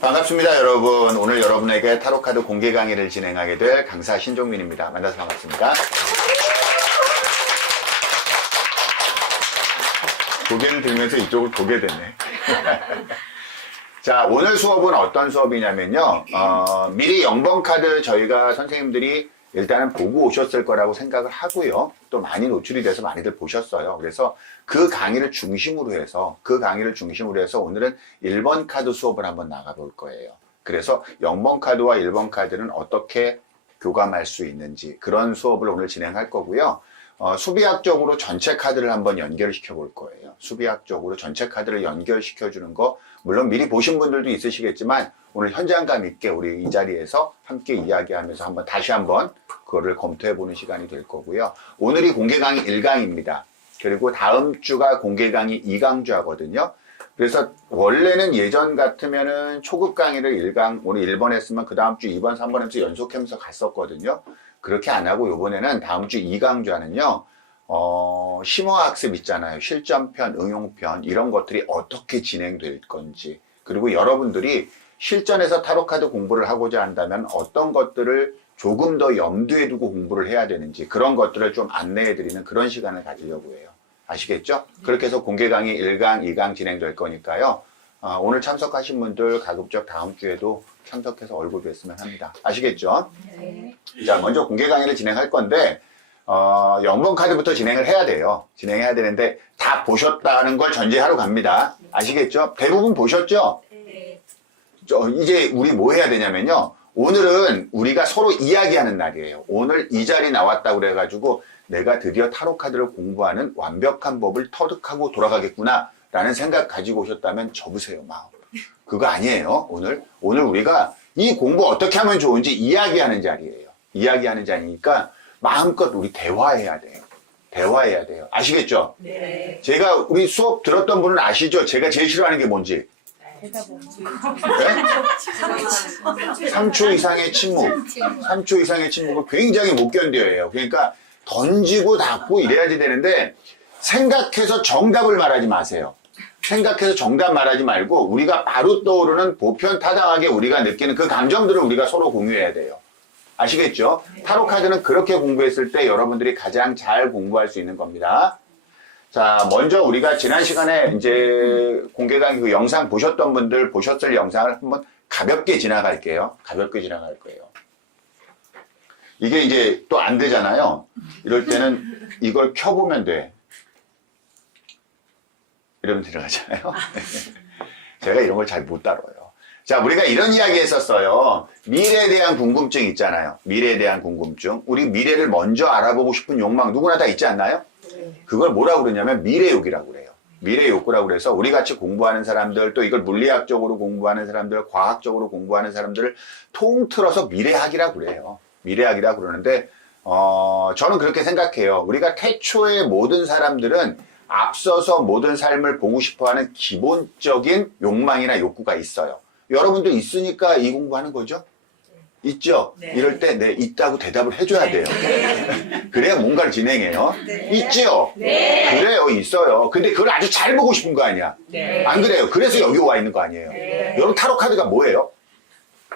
반갑습니다, 여러분. 오늘 여러분에게 타로카드 공개 강의를 진행하게 될 강사 신종민입니다. 만나서 반갑습니다. 고개를 들면서 이쪽을 보게 됐네. 자, 오늘 수업은 어떤 수업이냐면요. 미리 0번 카드 저희가 선생님들이 일단은 보고 오셨을 거라고 생각을 하고요. 또 많이 노출이 돼서 많이들 보셨어요. 그래서 그 강의를 중심으로 해서 오늘은 1번 카드 수업을 한번 나가볼 거예요. 그래서 0번 카드와 1번 카드는 어떻게 교감할 수 있는지 그런 수업을 오늘 진행할 거고요. 수비학적으로 전체 카드를 한번 연결시켜 볼 거예요. 수비학적으로 전체 카드를 연결시켜 주는 거 물론 미리 보신 분들도 있으시겠지만 오늘 현장감 있게 우리 이 자리에서 함께 이야기하면서 다시 한번 그거를 검토해 보는 시간이 될 거고요. 오늘이 공개 강의 1강입니다. 그리고 다음 주가 공개 강의 2강주 하거든요. 그래서 원래는 예전 같으면은 초급 강의를 1강 오늘 1번 했으면 그 다음 주 2번, 3번 하면서 연속하면서 갔었거든요. 그렇게 안 하고 요번에는 다음 주 2강주하는요. 심화학습 있잖아요. 실전편, 응용편 이런 것들이 어떻게 진행될 건지 그리고 여러분들이 실전에서 타로카드 공부를 하고자 한다면 어떤 것들을 조금 더 염두에 두고 공부를 해야 되는지 그런 것들을 좀 안내해 드리는 그런 시간을 가지려고 해요. 아시겠죠? 그렇게 해서 공개 강의 1강, 2강 진행될 거니까요. 오늘 참석하신 분들 가급적 다음 주에도 참석해서 얼굴 뵀으면 합니다. 아시겠죠? 네. 자, 먼저 공개 강의를 진행할 건데 0번 카드부터 진행을 해야 돼요. 진행해야 되는데 다 보셨다는 걸 전제하러 갑니다. 아시겠죠? 대부분 보셨죠? 네. 이제 우리 뭐 해야 되냐면요. 오늘은 우리가 서로 이야기하는 날이에요. 오늘 이 자리 나왔다고 그래가지고 내가 드디어 타로 카드를 공부하는 완벽한 법을 터득하고 돌아가겠구나 라는 생각 가지고 오셨다면 접으세요, 마음. 그거 아니에요, 오늘. 오늘 우리가 이 공부 어떻게 하면 좋은지 이야기하는 자리예요. 이야기하는 자리니까 마음껏 우리 대화해야 돼요. 대화해야 돼요. 아시겠죠? 네. 제가 우리 수업 들었던 분은 아시죠? 제가 제일 싫어하는 게 뭔지. 네? 3초 이상의 침묵. 3초 이상의 침묵을 굉장히 못 견뎌해요. 그러니까 던지고 닫고 이래야지 되는데 생각해서 정답을 말하지 마세요. 생각해서 정답 말하지 말고 우리가 바로 떠오르는 보편타당하게 우리가 느끼는 그 감정들을 우리가 서로 공유해야 돼요. 아시겠죠? 타로 카드는 그렇게 공부했을 때 여러분들이 가장 잘 공부할 수 있는 겁니다. 자, 먼저 우리가 지난 시간에 이제 공개 강의 그 영상 보셨던 분들 보셨을 영상을 한번 가볍게 지나갈게요. 가볍게 지나갈 거예요. 이게 이제 또 안 되잖아요. 이럴 때는 이걸 켜보면 돼. 이러면 들어가잖아요. 제가 이런 걸 잘 못 다뤄요. 자, 우리가 이런 이야기 했었어요. 미래에 대한 궁금증 있잖아요. 미래에 대한 궁금증. 우리 미래를 먼저 알아보고 싶은 욕망 누구나 다 있지 않나요? 그걸 뭐라고 그러냐면 미래욕이라고 그래요. 미래욕구라고 그래서 우리 같이 공부하는 사람들 또 이걸 물리학적으로 공부하는 사람들 과학적으로 공부하는 사람들을 통틀어서 미래학이라고 그래요. 미래학이라고 그러는데 저는 그렇게 생각해요. 우리가 태초의 모든 사람들은 앞서서 모든 삶을 보고 싶어하는 기본적인 욕망이나 욕구가 있어요. 여러분도 있으니까 이 공부하는 거죠? 있죠? 네. 이럴 때 네, 있다고 대답을 해줘야 돼요. 그래야 뭔가를 진행해요. 네. 있죠? 네. 그래요, 있어요. 근데 그걸 아주 잘 보고 싶은 거 아니야? 네. 안 그래요? 그래서 여기 와 있는 거 아니에요? 네. 여러분 타로 카드가 뭐예요?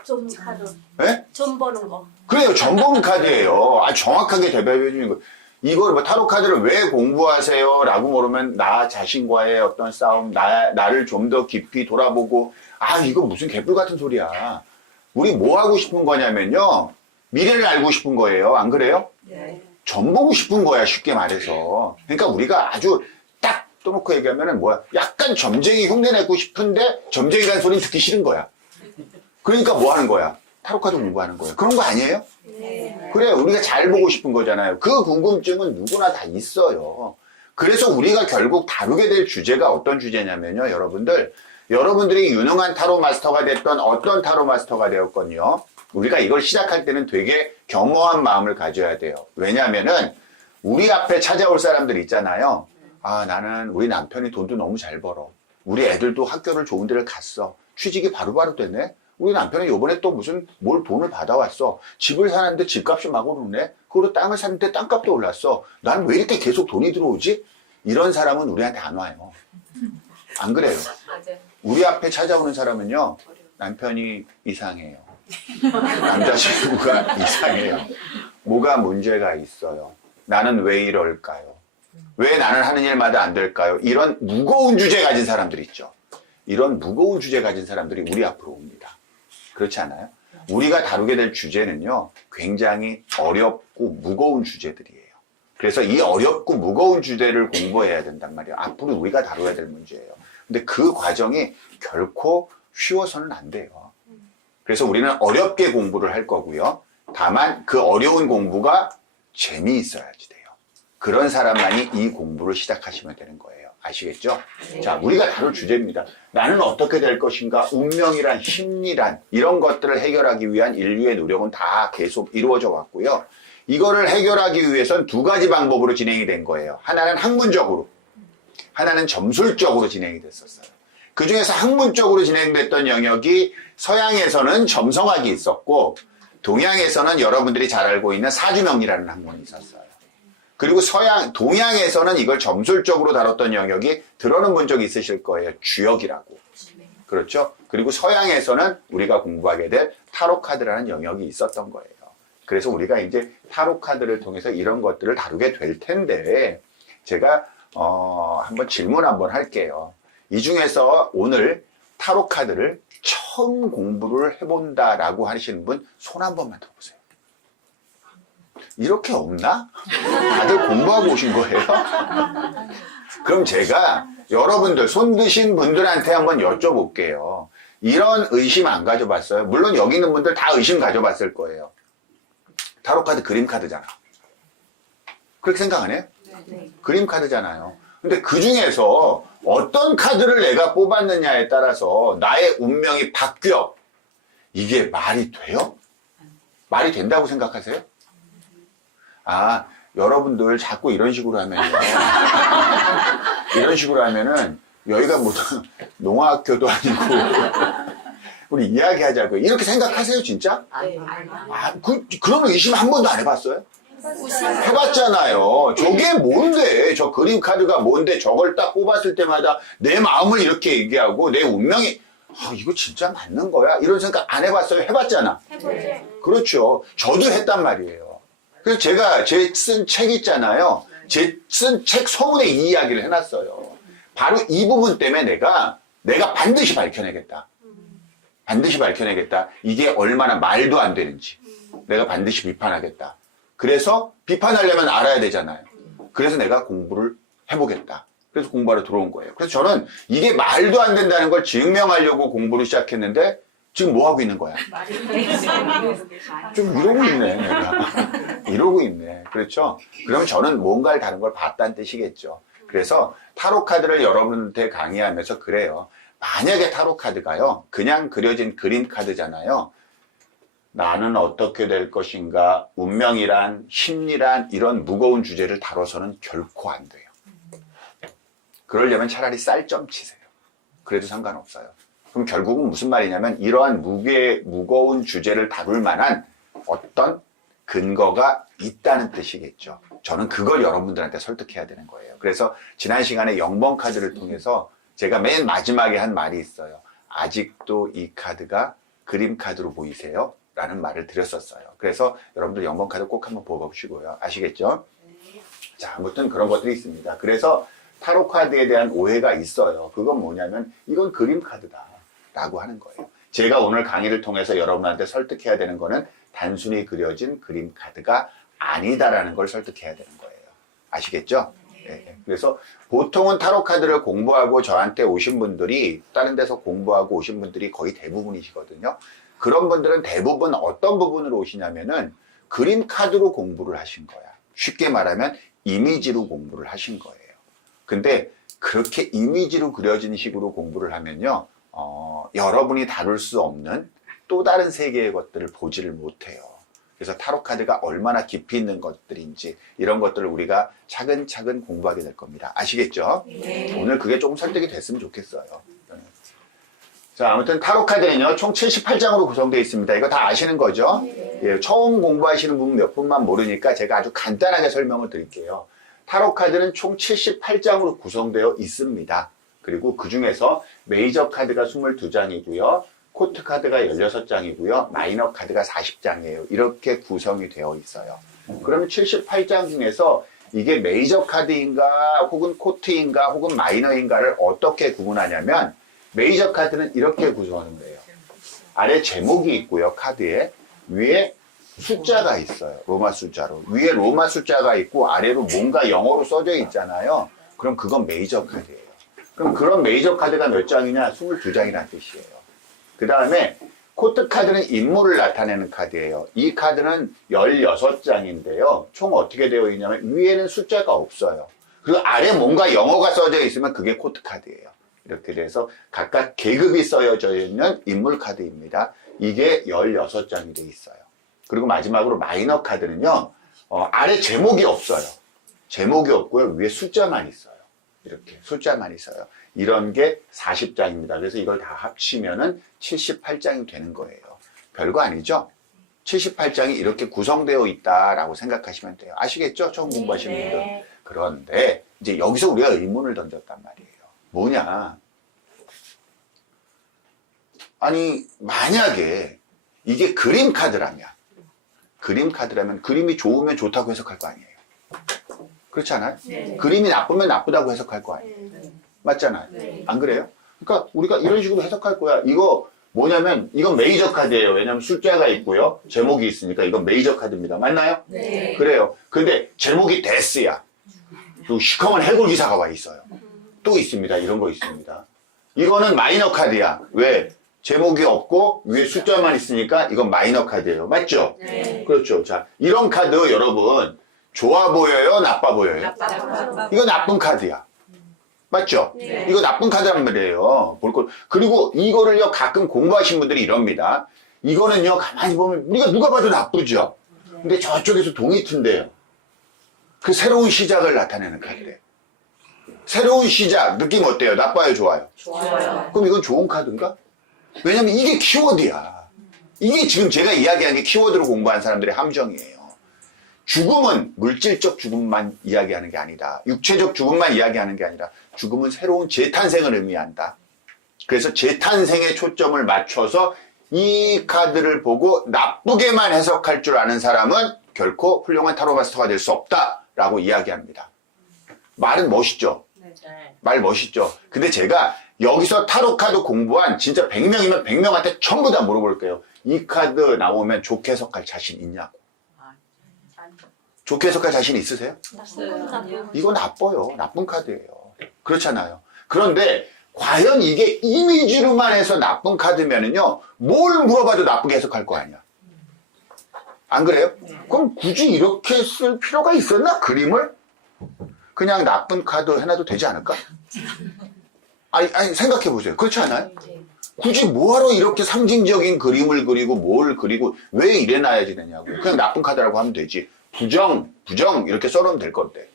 좀 카드. 네? 좀 버는 거. 그래요, 전범 카드예요. 아주 정확하게 대답해 주는 거. 이걸 뭐 타로 카드를 왜 공부하세요? 라고 물으면 나 자신과의 어떤 싸움, 나를 좀 더 깊이 돌아보고 이거 무슨 개뿔 같은 소리야. 우리 뭐 하고 싶은 거냐면요. 미래를 알고 싶은 거예요. 안 그래요? 네. 점 보고 싶은 거야, 쉽게 말해서. 그러니까 우리가 아주 딱 떠놓고 얘기하면은 약간 점쟁이 흉내 내고 싶은데 점쟁이라는 소리는 듣기 싫은 거야. 그러니까 뭐 하는 거야? 타로카드 공부하는 거야. 그런 거 아니에요? 네. 그래, 우리가 잘 보고 싶은 거잖아요. 그 궁금증은 누구나 다 있어요. 그래서 우리가 결국 다루게 될 주제가 어떤 주제냐면요, 여러분들이 유능한 타로 마스터가 됐던 어떤 타로 마스터가 되었건요. 우리가 이걸 시작할 때는 되게 겸허한 마음을 가져야 돼요. 왜냐하면은 우리 앞에 찾아올 사람들 있잖아요. 나는 우리 남편이 돈도 너무 잘 벌어. 우리 애들도 학교를 좋은 데를 갔어. 취직이 바로바로 됐네. 우리 남편은 요번에 또 뭘 돈을 받아왔어. 집을 사는데 집값이 막 오르네. 그리고 땅을 샀는데 땅값도 올랐어. 난 왜 이렇게 계속 돈이 들어오지? 이런 사람은 우리한테 안 와요. 안 그래요? 맞아요. 우리 앞에 찾아오는 사람은요. 남편이 이상해요. 남자친구가 이상해요. 뭐가 문제가 있어요. 나는 왜 이럴까요? 왜 나는 하는 일마다 안 될까요? 이런 무거운 주제 가진 사람들 있죠. 이런 무거운 주제 가진 사람들이 우리 앞으로 옵니다. 그렇지 않아요? 우리가 다루게 될 주제는요, 굉장히 어렵고 무거운 주제들이에요. 그래서 이 어렵고 무거운 주제를 공부해야 된단 말이에요. 앞으로 우리가 다뤄야 될 문제예요. 근데 그 과정이 결코 쉬워서는 안 돼요. 그래서 우리는 어렵게 공부를 할 거고요. 다만 그 어려운 공부가 재미있어야지 돼요. 그런 사람만이 이 공부를 시작하시면 되는 거예요. 아시겠죠? 네. 자, 우리가 다룰 주제입니다. 나는 어떻게 될 것인가? 운명이란, 심리란 이런 것들을 해결하기 위한 인류의 노력은 다 계속 이루어져 왔고요. 이거를 해결하기 위해선 두 가지 방법으로 진행이 된 거예요. 하나는 학문적으로, 하나는 점술적으로 진행이 됐었어요. 그 중에서 학문적으로 진행됐던 영역이 서양에서는 점성학이 있었고 동양에서는 여러분들이 잘 알고 있는 사주명리라는 학문이 있었어요. 그리고 동양에서는 이걸 점술적으로 다뤘던 영역이 들어는 본 적 있으실 거예요. 주역이라고. 그렇죠? 그리고 서양에서는 우리가 공부하게 될 타로카드라는 영역이 있었던 거예요. 그래서 우리가 이제 타로카드를 통해서 이런 것들을 다루게 될 텐데 제가 한번 질문 한번 할게요. 이 중에서 오늘 타로카드를 처음 공부를 해본다라고 하시는 분 손 한 번만 들어보세요. 이렇게 없나? 다들 공부하고 오신 거예요? 그럼 제가 여러분들 손 드신 분들한테 한번 여쭤볼게요. 이런 의심 안 가져봤어요? 물론 여기 있는 분들 다 의심 가져봤을 거예요. 타로카드 그림카드잖아. 그렇게 생각 안 해요? 네. 그림카드잖아요. 근데 그 중에서 어떤 카드를 내가 뽑았느냐에 따라서 나의 운명이 바뀌어. 이게 말이 돼요? 말이 된다고 생각하세요? 아, 여러분들 자꾸 이런 식으로 하면요. 이런 식으로 하면은 여기가 무슨 농아학교도 아니고 우리 이야기하자고요. 이렇게 생각하세요, 진짜? 네. 아, 그런 의심 한 번도 안 해봤어요? 해봤잖아요. 저게 뭔데? 저 그림 카드가 뭔데? 저걸 딱 뽑았을 때마다 내 마음을 이렇게 얘기하고 내 운명이 이거 진짜 맞는 거야? 이런 생각 안 해봤어요? 해봤잖아. 해보죠. 그렇죠. 저도 했단 말이에요. 그래서 제가 제 쓴 책 있잖아요. 제 쓴 책 서문에 이 이야기를 해놨어요. 바로 이 부분 때문에 내가 반드시 밝혀내겠다. 반드시 밝혀내겠다. 이게 얼마나 말도 안 되는지. 내가 반드시 비판하겠다. 그래서 비판하려면 알아야 되잖아요. 그래서 내가 공부를 해보겠다. 그래서 공부하러 들어온 거예요. 그래서 저는 이게 말도 안 된다는 걸 증명하려고 공부를 시작했는데 지금 뭐 하고 있는 거야? 좀 이러고 있네, 내가. 이러고 있네. 그렇죠? 그럼 저는 뭔가를 다른 걸 봤다는 뜻이겠죠. 그래서 타로카드를 여러분한테 강의하면서 그래요. 만약에 타로카드가요, 그냥 그려진 그림 카드잖아요. 나는 어떻게 될 것인가, 운명이란, 심리란 이런 무거운 주제를 다뤄서는 결코 안 돼요. 그러려면 차라리 쌀 좀 치세요. 그래도 상관없어요. 그럼 결국은 무슨 말이냐면 이러한 무거운 주제를 다룰 만한 어떤 근거가 있다는 뜻이겠죠. 저는 그걸 여러분들한테 설득해야 되는 거예요. 그래서 지난 시간에 0번 카드를 통해서 제가 맨 마지막에 한 말이 있어요. 아직도 이 카드가 그림 카드로 보이세요? 라는 말을 드렸었어요. 그래서 여러분들 0번 카드 꼭 한번 보시고요. 아시겠죠? 자, 아무튼 그런 것들이 있습니다. 그래서 타로 카드에 대한 오해가 있어요. 그건 뭐냐면 이건 그림 카드다 라고 하는 거예요. 제가 오늘 강의를 통해서 여러분한테 설득해야 되는 거는 단순히 그려진 그림 카드가 아니다라는 걸 설득해야 되는 거예요. 아시겠죠? 네. 그래서 보통은 타로 카드를 공부하고 저한테 오신 분들이 다른 데서 공부하고 오신 분들이 거의 대부분이시거든요. 그런 분들은 대부분 어떤 부분으로 오시냐면은 그림 카드로 공부를 하신 거야. 쉽게 말하면 이미지로 공부를 하신 거예요. 근데 그렇게 이미지로 그려진 식으로 공부를 하면요, 여러분이 다룰 수 없는 또 다른 세계의 것들을 보지를 못해요. 그래서 타로카드가 얼마나 깊이 있는 것들인지 이런 것들을 우리가 차근차근 공부하게 될 겁니다. 아시겠죠? 네. 오늘 그게 조금 설득이 됐으면 좋겠어요. 자, 아무튼 타로카드는요, 총 78장으로 구성되어 있습니다. 이거 다 아시는 거죠? 예, 처음 공부하시는 분 몇 분만 모르니까 제가 아주 간단하게 설명을 드릴게요. 타로카드는 총 78장으로 구성되어 있습니다. 그리고 그 중에서 메이저 카드가 22장이고요. 코트 카드가 16장이고요. 마이너 카드가 40장이에요. 이렇게 구성이 되어 있어요. 그러면 78장 중에서 이게 메이저 카드인가 혹은 코트인가 혹은 마이너인가를 어떻게 구분하냐면 메이저 카드는 이렇게 구성하는 거예요. 아래 제목이 있고요. 카드에 위에 숫자가 있어요. 로마 숫자로. 위에 로마 숫자가 있고 아래로 뭔가 영어로 써져 있잖아요. 그럼 그건 메이저 카드예요. 그럼 그런 메이저 카드가 몇 장이냐? 22장이라는 뜻이에요. 그 다음에 코트 카드는 인물을 나타내는 카드예요. 이 카드는 16장인데요. 총 어떻게 되어 있냐면 위에는 숫자가 없어요. 그리고 아래 뭔가 영어가 써져 있으면 그게 코트 카드예요. 이렇게 돼서 각각 계급이 써져 있는 인물 카드입니다. 이게 16장이 돼 있어요. 그리고 마지막으로 마이너 카드는요. 아래 제목이 없어요. 제목이 없고요. 위에 숫자만 있어요. 이렇게 숫자만 있어요. 이런 게 40장입니다. 그래서 이걸 다 합치면은 78장이 되는 거예요. 별거 아니죠? 78장이 이렇게 구성되어 있다라고 생각하시면 돼요. 아시겠죠? 처음 공부하시는 분들. 그런데 이제 여기서 우리가 의문을 던졌단 말이에요. 뭐냐? 아니 만약에 이게 그림 카드라면 그림이 좋으면 좋다고 해석할 거 아니에요. 그렇지 않아요? 네. 그림이 나쁘면 나쁘다고 해석할 거 아니에요. 맞잖아요. 네. 안 그래요? 그러니까 우리가 이런 식으로 해석할 거야. 이거 뭐냐면 이건 메이저 카드예요. 왜냐면 숫자가 있고요. 제목이 있으니까 이건 메이저 카드입니다. 맞나요? 네. 그래요. 근데 제목이 데스야. 또 시커먼 해골 기사가 와 있어요. 또 있습니다. 이런 거 있습니다. 이거는 마이너 카드야. 왜? 제목이 없고 위에 숫자만 있으니까 이건 마이너 카드예요. 맞죠? 네. 그렇죠. 자, 이런 카드 여러분 좋아 보여요? 나빠 보여요? 이거 나쁜 카드야. 맞죠? 네. 이거 나쁜 카드란 말이에요. 그리고 이거를요, 가끔 공부하신 분들이 이럽니다. 이거는요, 가만히 보면, 우리가 누가 봐도 나쁘죠? 근데 저쪽에서 동이 튼대요. 그 새로운 시작을 나타내는 카드래요. 새로운 시작, 느낌 어때요? 나빠요? 좋아요? 좋아요. 그럼 이건 좋은 카드인가? 왜냐면 이게 키워드야. 이게 지금 제가 이야기한 게 키워드로 공부한 사람들의 함정이에요. 죽음은 물질적 죽음만 이야기하는 게 아니다. 육체적 죽음만 이야기하는 게 아니라 죽음은 새로운 재탄생을 의미한다. 그래서 재탄생에 초점을 맞춰서 이 카드를 보고 나쁘게만 해석할 줄 아는 사람은 결코 훌륭한 타로마스터가 될 수 없다라고 이야기합니다. 말은 멋있죠? 말 멋있죠? 근데 제가 여기서 타로 카드 공부한 진짜 100명이면 100명한테 전부 다 물어볼게요. 이 카드 나오면 좋게 해석할 자신 있냐고. 좋게 해석할 자신 있으세요? 이거 나빠요. 나쁜 카드예요. 그렇잖아요. 그런데 과연 이게 이미지로만 해서 나쁜 카드면은요, 뭘 물어봐도 나쁘게 해석할 거 아니야. 안 그래요? 그럼 굳이 이렇게 쓸 필요가 있었나? 그림을? 그냥 나쁜 카드 해놔도 되지 않을까? 아니 생각해 보세요. 그렇지 않아요? 굳이 뭐하러 이렇게 상징적인 그림을 그리고 뭘 그리고 왜 이래놔야지 되냐고. 그냥 나쁜 카드라고 하면 되지. 부정 이렇게 써놓으면 될 건데.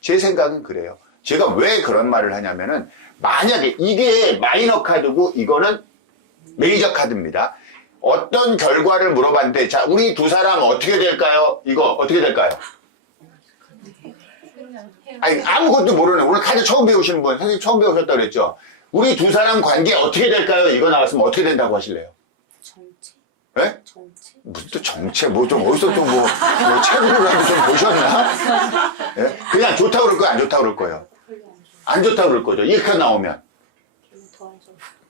제 생각은 그래요. 제가 왜 그런 말을 하냐면은 만약에 이게 마이너 카드고 이거는 메이저 카드입니다. 어떤 결과를 물어봤는데 자 우리 두 사람 어떻게 될까요? 이거 어떻게 될까요? 아니 아무것도 모르는 오늘 카드 처음 배우시는 분 선생님 처음 배우셨다고 그랬죠? 우리 두 사람 관계 어떻게 될까요? 이거 나왔으면 어떻게 된다고 하실래요? 정체? 예? 정체? 무슨 또 정체 뭐 좀 어디서 또 뭐 책으로라도 좀 보셨나? 예? 그냥 좋다고 그럴 거예요? 안 좋다고 그럴 거예요? 안 좋다고 그럴 거죠. 이 카드 나오면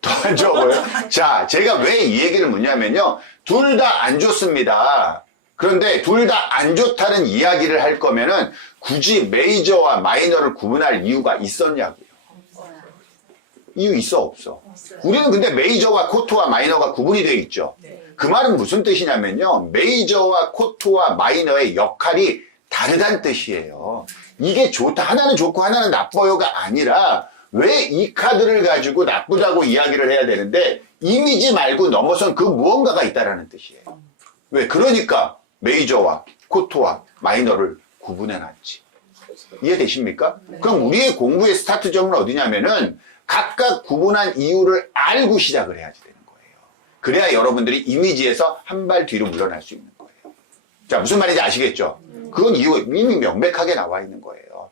더 안 좋아 보여요? 자, 제가 왜 이 얘기를 묻냐면요. 둘 다 안 좋습니다. 그런데 둘 다 안 좋다는 이야기를 할 거면은 굳이 메이저와 마이너를 구분할 이유가 있었냐고요. 이유 있어 없어? 우리는 근데 메이저와 코트와 마이너가 구분이 되어 있죠. 그 말은 무슨 뜻이냐면요. 메이저와 코트와 마이너의 역할이 다르다는 뜻이에요. 이게 좋다, 하나는 좋고 하나는 나빠요가 아니라 왜 이 카드를 가지고 나쁘다고 이야기를 해야 되는데 이미지 말고 넘어선 그 무언가가 있다라는 뜻이에요. 왜? 그러니까 메이저와 코트와 마이너를 구분해놨지. 이해되십니까? 그럼 우리의 공부의 스타트점은 어디냐면은 각각 구분한 이유를 알고 시작을 해야지 되는 거예요. 그래야 여러분들이 이미지에서 한 발 뒤로 물러날 수 있는 거예요. 자, 무슨 말인지 아시겠죠? 그건 이유가 이미 명백하게 나와 있는 거예요.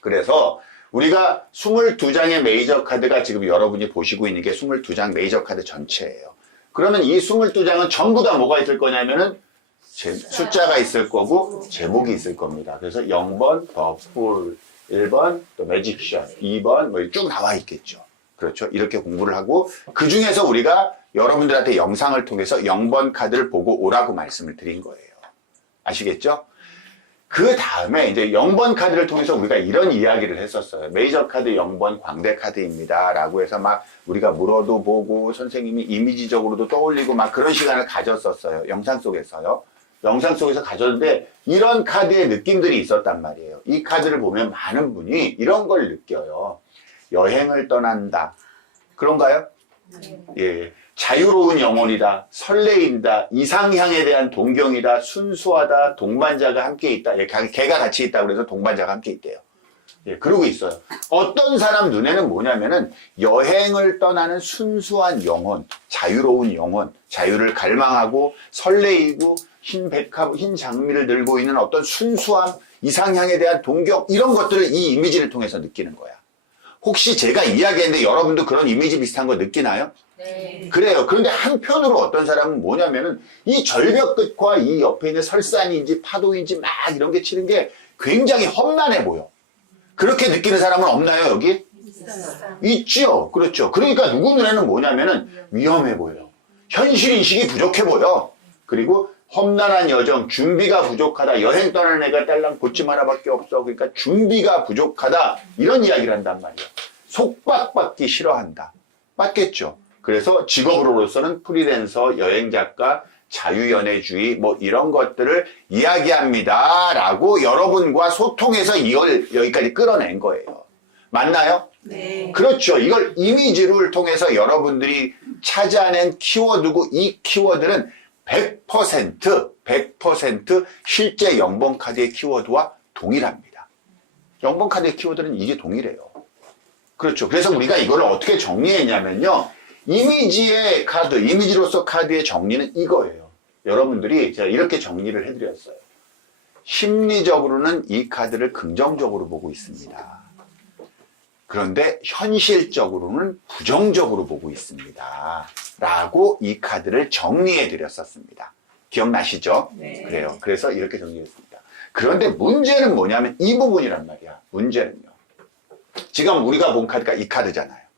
그래서 우리가 22장의 메이저 카드가 지금 여러분이 보시고 있는 게 22장 메이저 카드 전체예요. 그러면 이 22장은 전부 다 뭐가 있을 거냐면은 숫자가 있을 거고 제목이 있을 겁니다. 그래서 0번, 더 풀, 1번, 또 매직샷, 2번 뭐 쭉 나와 있겠죠. 그렇죠. 이렇게 공부를 하고 그 중에서 우리가 여러분들한테 영상을 통해서 0번 카드를 보고 오라고 말씀을 드린 거예요. 아시겠죠? 그 다음에 이제 0번 카드를 통해서 우리가 이런 이야기를 했었어요. 메이저 카드 0번 광대 카드입니다. 라고 해서 막 우리가 물어도 보고 선생님이 이미지적으로도 떠올리고 막 그런 시간을 가졌었어요. 영상 속에서요. 영상 속에서 가졌는데 이런 카드의 느낌들이 있었단 말이에요. 이 카드를 보면 많은 분이 이런 걸 느껴요. 여행을 떠난다. 그런가요? 예. 자유로운 영혼이다. 설레인다. 이상향에 대한 동경이다. 순수하다. 동반자가 함께 있다. 예, 개가 같이 있다. 그래서 동반자가 함께 있대요. 예, 그러고 있어요. 어떤 사람 눈에는 뭐냐면은 여행을 떠나는 순수한 영혼, 자유로운 영혼, 자유를 갈망하고 설레이고 흰 백합, 흰 장미를 들고 있는 어떤 순수함, 이상향에 대한 동경, 이런 것들을 이 이미지를 통해서 느끼는 거야. 혹시 제가 이야기했는데 여러분도 그런 이미지 비슷한 거 느끼나요? 네. 그래요. 그런데 한편으로 어떤 사람은 뭐냐면은 이 절벽 끝과 이 옆에 있는 설산인지 파도인지 막 이런 게 치는 게 굉장히 험난해 보여. 그렇게 느끼는 사람은 없나요, 여기? 있지요. 그렇죠. 그러니까 누구 눈에는 뭐냐면은 위험해 보여. 현실인식이 부족해 보여. 그리고 험난한 여정, 준비가 부족하다. 여행 떠나는 애가 딸랑 보침 하나밖에 없어. 그러니까 준비가 부족하다. 이런 이야기를 한단 말이에요. 속박받기 싫어한다. 맞겠죠? 그래서 직업으로서는 프리랜서, 여행작가, 자유연애주의 뭐 이런 것들을 이야기합니다. 라고 여러분과 소통해서 이걸 여기까지 끌어낸 거예요. 맞나요? 네. 그렇죠. 이걸 이미지를 통해서 여러분들이 찾아낸 키워드고 이 키워드는 100% 실제 0번 카드의 키워드와 동일합니다. 0번 카드의 키워드는 이게 동일해요. 그렇죠. 그래서 우리가 이걸 어떻게 정리했냐면요. 이미지의 카드, 이미지로서 카드의 정리는 이거예요. 여러분들이 제가 이렇게 정리를 해드렸어요. 심리적으로는 이 카드를 긍정적으로 보고 있습니다. 그런데 현실적으로는 부정적으로 보고 있습니다. 라고 이 카드를 정리해 드렸었습니다. 기억나시죠? 네. 그래요. 그래서 이렇게 정리했습니다. 그런데 문제는 뭐냐면 이 부분이란 말이야. 문제는요. 지금 우리가 본 카드가 이 카드잖아요.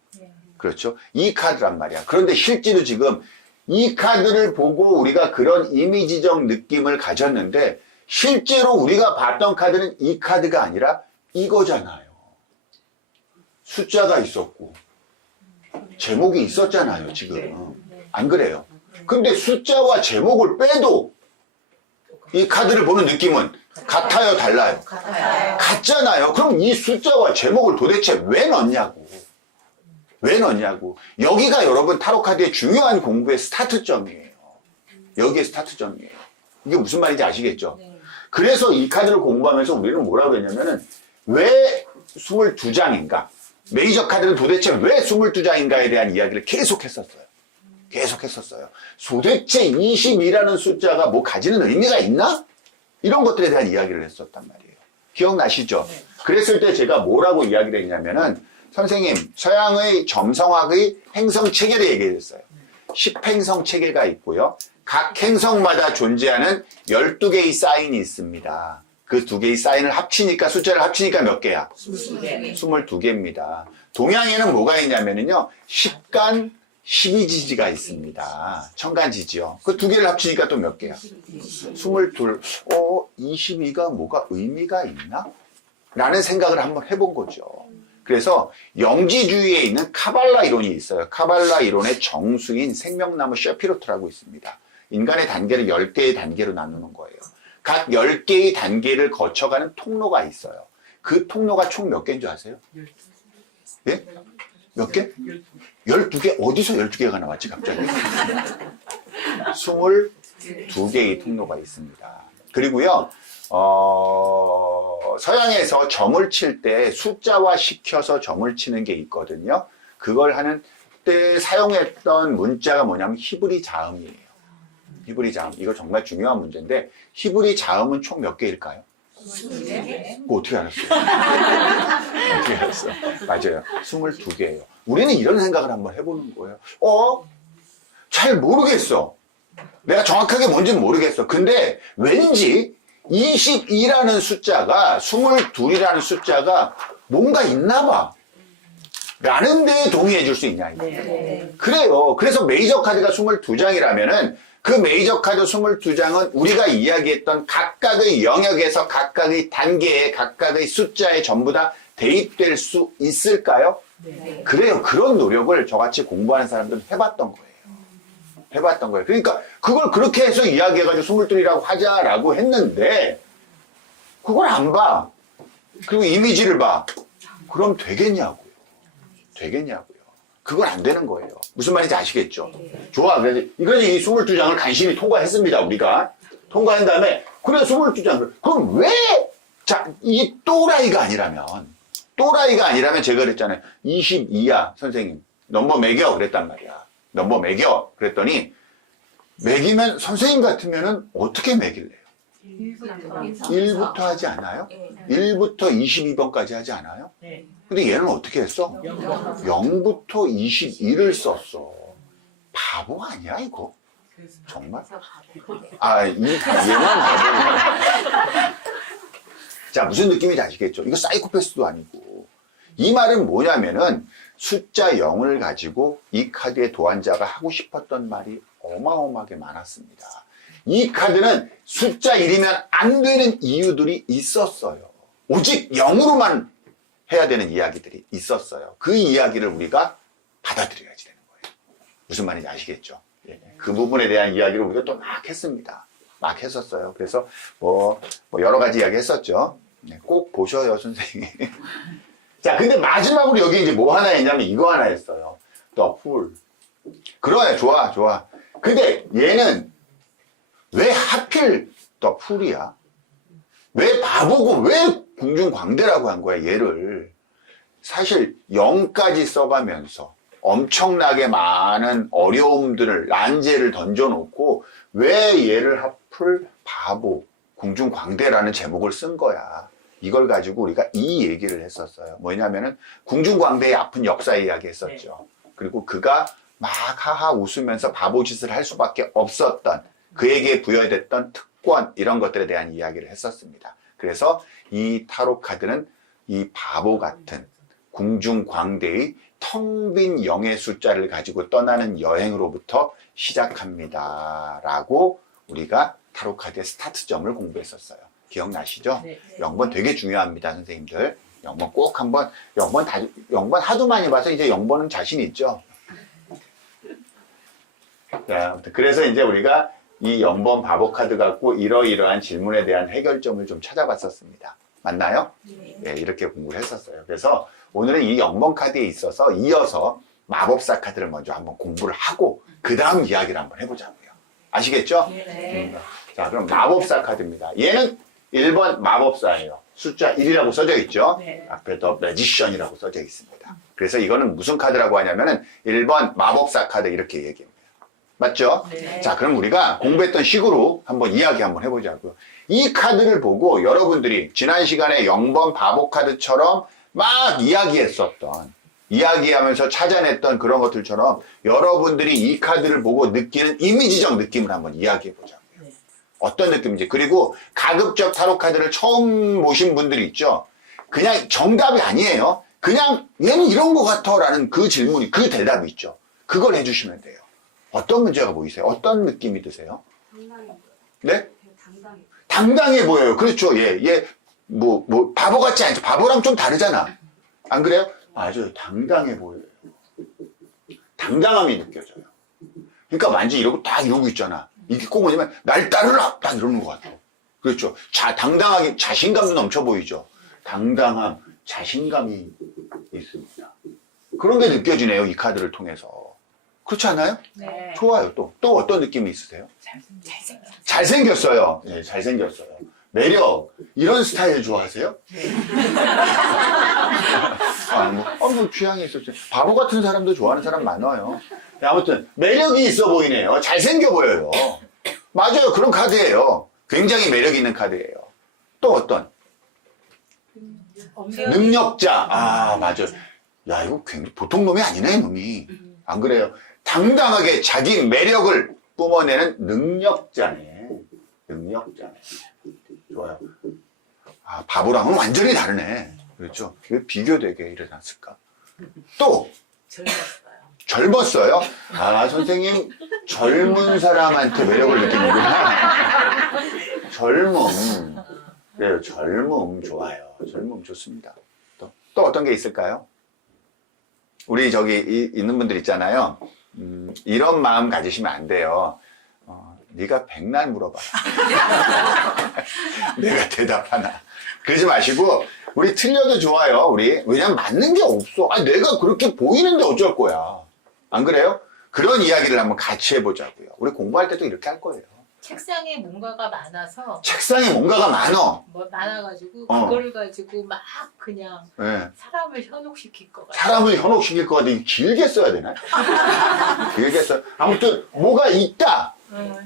그렇죠? 이 카드란 말이야. 그런데 실제로 지금 이 카드를 보고 우리가 그런 이미지적 느낌을 가졌는데 실제로 우리가 봤던 카드는 이 카드가 아니라 이거잖아요. 숫자가 있었고 제목이 있었잖아요, 지금. 안 그래요? 근데 숫자와 제목을 빼도 이 카드를 보는 느낌은 같아요, 달라요? 같아요. 같잖아요. 그럼 이 숫자와 제목을 도대체 왜 넣냐고. 왜 넣냐고. 여기가 여러분 타로카드의 중요한 공부의 스타트점이에요. 여기에 스타트점이에요. 이게 무슨 말인지 아시겠죠? 그래서 이 카드를 공부하면서 우리는 뭐라고 했냐면은 왜 22장인가? 메이저 카드는 도대체 왜 22장인가에 대한 이야기를 계속 했었어요. 도대체 22라는 숫자가 뭐 가지는 의미가 있나? 이런 것들에 대한 이야기를 했었단 말이에요. 기억나시죠? 그랬을 때 제가 뭐라고 이야기를 했냐면은 선생님, 서양의 점성학의 행성 체계를 얘기했어요. 10행성 체계가 있고요. 각 행성마다 존재하는 12개의 사인이 있습니다. 그 두 개의 사인을 합치니까, 숫자를 합치니까 몇 개야? 22개입니다. 동양에는 뭐가 있냐면요. 10간 12지지가 있습니다. 천간지지요. 그 두 개를 합치니까 또 몇 개야? 22. 22가 뭐가 의미가 있나? 라는 생각을 한번 해본 거죠. 그래서 영지주의에 있는 카발라 이론이 있어요. 카발라 이론의 정수인 생명나무 셰피로트라고 있습니다. 인간의 단계를 10개의 단계로 나누는 거예요. 각 10개의 단계를 거쳐가는 통로가 있어요. 그 통로가 총 몇 개인 줄 아세요? 예? 몇 개? 12개? 어디서 12개가 나왔지 갑자기? 22개의 통로가 있습니다. 그리고요. 서양에서 점을 칠 때 숫자화 시켜서 점을 치는 게 있거든요. 그걸 하는 때 사용했던 문자가 뭐냐면 히브리 자음이에요. 히브리 자음. 이거 정말 중요한 문제인데 히브리 자음은 총 몇 개일까요? 그거 어떻게 알았어요? 어떻게 알았어요? 맞아요. 22개예요. 우리는 이런 생각을 한번 해보는 거예요. 잘 모르겠어. 내가 정확하게 뭔지는 모르겠어. 근데 왠지 22라는 숫자가, 22이라는 숫자가 뭔가 있나 봐. 라는 데에 동의해 줄 수 있냐. 네. 그래요. 그래서 메이저 카드가 22장이라면은 그 메이저 카드 22장은 우리가 이야기했던 각각의 영역에서 각각의 단계에 각각의 숫자에 전부 다 대입될 수 있을까요? 네. 그래요. 그런 노력을 저같이 공부하는 사람들은 해봤던 거예요. 해봤던 거예요. 그러니까 그걸 그렇게 해서 이야기해가지고 22이라고 하자라고 했는데 그걸 안 봐. 그리고 이미지를 봐. 그럼 되겠냐고요. 되겠냐고요. 그건 안 되는 거예요. 무슨 말인지 아시겠죠? 좋아. 그래서 이거는 이 22장을 간신히 통과했습니다. 우리가. 통과한 다음에 그래 22장. 그럼 왜? 자, 이게 또라이가 아니라면 제가 그랬잖아요. 22야 선생님. 넘버 매겨 그랬단 말이야. 넘버 매겨 그랬더니 매기면 선생님 같으면은 어떻게 매길래요? 1부터 하지 않아요? 1부터 22번까지 하지 않아요? 네. 근데 얘는 어떻게 했어? 0부터 22를 썼어. 바보 아니야 이거? 정말? 얘만 바보야. 자, 무슨 느낌인지 아시겠죠? 이거 사이코패스도 아니고. 이 말은 뭐냐면은 숫자 0을 가지고 이 카드의 도안자가 하고 싶었던 말이 어마어마하게 많았습니다. 이 카드는 숫자 1이면 안 되는 이유들이 있었어요. 오직 0으로만 해야 되는 이야기들이 있었어요. 그 이야기를 우리가 받아들여야지 되는 거예요. 무슨 말인지 아시겠죠? 그 부분에 대한 이야기를 우리가 또 막 했습니다. 막 했었어요. 그래서 뭐 여러 가지 이야기 했었죠. 꼭 보셔요, 선생님. 자, 근데 마지막으로 여기 이제 뭐 하나 했냐면 이거 하나 했어요. The Fool. 그래, 좋아. 근데 얘는 왜 하필 The Fool이야? 왜 바보고 왜 궁중광대라고 한 거야, 얘를. 사실 0까지 써가면서 엄청나게 많은 어려움들을, 난제를 던져놓고 왜 얘를 하필 바보, 궁중광대라는 제목을 쓴 거야. 이걸 가지고 우리가 이 얘기를 했었어요. 뭐냐면은 궁중광대의 아픈 역사 이야기 했었죠. 그리고 그가 막 하하 웃으면서 바보짓을 할 수밖에 없었던 그에게 부여됐던 특권 이런 것들에 대한 이야기를 했었습니다. 그래서 이 타로 카드는 이 바보 같은 궁중광대의 텅 빈 0의 숫자를 가지고 떠나는 여행으로부터 시작합니다. 라고 우리가 타로 카드의 스타트점을 공부했었어요. 기억나시죠? 네. 0번 되게 중요합니다, 선생님들. 0번 꼭 한번, 0번 하도 많이 봐서 이제 0번은 자신 있죠? 네, 아무튼 그래서 이제 우리가 이 0번 바보 카드 갖고 이러이러한 질문에 대한 해결점을 좀 찾아봤었습니다. 맞나요? 네, 이렇게 공부를 했었어요. 그래서 오늘은 이 0번 카드에 있어서 이어서 마법사 카드를 먼저 한번 공부를 하고 그 다음 이야기를 한번 해보자고요. 아시겠죠? 네. 자, 그럼 마법사 카드입니다. 얘는 1번 마법사예요. 숫자 1이라고 써져 있죠? 네. 앞에 더 매지션이라고 써져 있습니다. 그래서 이거는 무슨 카드라고 하냐면은 1번 마법사 카드 이렇게 얘기합니다. 맞죠? 네. 자, 그럼 우리가 공부했던 식으로 한번 이야기 한번 해보자고요. 이 카드를 보고 여러분들이 지난 시간에 0번 바보 카드처럼 막 이야기하면서 찾아냈던 그런 것들처럼 여러분들이 이 카드를 보고 느끼는 이미지적 느낌을 한번 이야기해보자고요. 네. 어떤 느낌인지. 그리고 가급적 타로 카드를 처음 보신 분들이 있죠. 그냥 정답이 아니에요. 그냥 얘는 이런 것 같아 라는 그 질문이, 그 대답이 있죠. 그걸 해주시면 돼요. 어떤 문제가 보이세요? 어떤 느낌이 드세요? 당당해 보여요. 네? 당당해. 당당해 보여요. 그렇죠. 얘 바보 같지 않죠. 바보랑 좀 다르잖아. 안 그래요? 맞아요. 당당해 보여요. 당당함이 느껴져요. 그러니까 완전 이러고 딱 이러고 있잖아. 이게 꼭 뭐냐면 날 따르라 딱 이러는 것 같아. 그렇죠. 당당하게 자신감도 넘쳐 보이죠. 당당함, 자신감이 있습니다. 그런 게 느껴지네요. 이 카드를 통해서. 그렇지 않아요? 네. 좋아요. 또 어떤 느낌이 있으세요? 잘생겼어요. 잘생겼어요. 네, 잘생겼어요. 매력. 이런 스타일 좋아하세요? 네. 뭐 취향이 있었죠. 바보 같은 사람도 좋아하는 사람 많아요. 네, 아무튼 매력이 있어 보이네요. 잘생겨 보여요. 맞아요. 그런 카드예요. 굉장히 매력 있는 카드예요. 또 어떤? 엄청 능력자. 아, 맞아. 야, 이거 굉장히 보통 놈이 아니네, 놈이. 안 그래요? 당당하게 자기 매력을 뿜어내는 능력자네. 능력자네. 좋아요. 아, 바보랑은 완전히 다르네. 그렇죠? 왜 비교되게 일어났을까? 또, 젊었어요. 젊었어요? 아, 선생님, 젊은 사람한테 매력을 느끼는구나. 젊음. 그래요, 젊음 좋아요. 젊음 좋습니다. 또 어떤 게 있을까요? 우리 저기 있는 분들 있잖아요. 이런 마음 가지시면 안 돼요. 네가 백날 물어봐. 내가 대답하나. 그러지 마시고 우리 틀려도 좋아요. 우리 왜냐면 맞는 게 없어. 아, 내가 그렇게 보이는데 어쩔 거야. 안 그래요? 그런 이야기를 한번 같이 해보자고요. 우리 공부할 때도 이렇게 할 거예요. 책상에 뭔가가 많아서 책상에 뭔가가 많어. 뭐 많아가지고 어. 그걸 가지고 막 그냥 네. 사람을 현혹시킬 것 같아요. 사람을 현혹시킬 것 같은데 길게 써야 되나? 길게 써. 아무튼 뭐가 있다.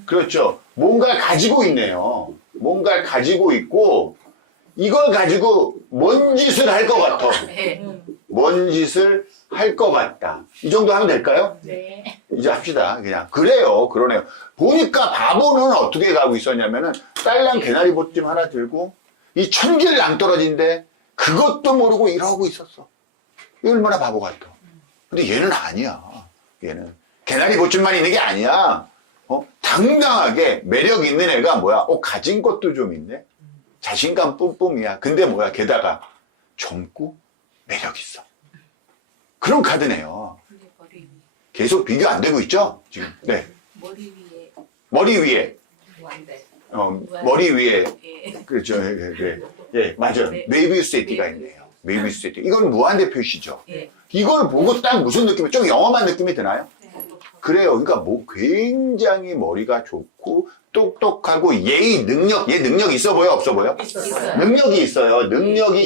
그렇죠. 뭔가를 가지고 있네요. 뭔가를 가지고 있고 이걸 가지고 뭔 짓을 할 것 같아. 네. 뭔 짓을 할 것 같다. 이 정도 하면 될까요? 네. 이제 합시다. 그냥 그래요. 그러네요. 보니까 바보는 어떻게 가고 있었냐면은 딸랑 개나리 보찜 하나 들고 이 천길 낭떠러진데 그것도 모르고 이러고 있었어. 이거 얼마나 바보 같아. 근데 얘는 아니야. 얘는 개나리 보찜만 있는 게 아니야. 당당하게 매력 있는 애가 뭐야? 가진 것도 좀 있네. 자신감 뿜뿜이야. 근데 뭐야? 게다가 젊고 매력 있어. 그런 카드네요. 근데 머리 위에 계속 비교 안 되고 있죠? 지금. 네. 머리 위에 머리 위에. 무한대. 머리 위에. 예. 그렇죠. 예, 맞아요. 네. 메이비우스에티가 네. 있네요. 메이비우스에티. 이건 무한대 표시죠. 예. 이걸 보고 딱 무슨 느낌이, 좀 영험한 느낌이 드나요? 네. 그래요. 그러니까 뭐 굉장히 머리가 좋고 똑똑하고 얘 능력 있어 보여? 없어 보여? 있어요. 능력이 있어요. 능력이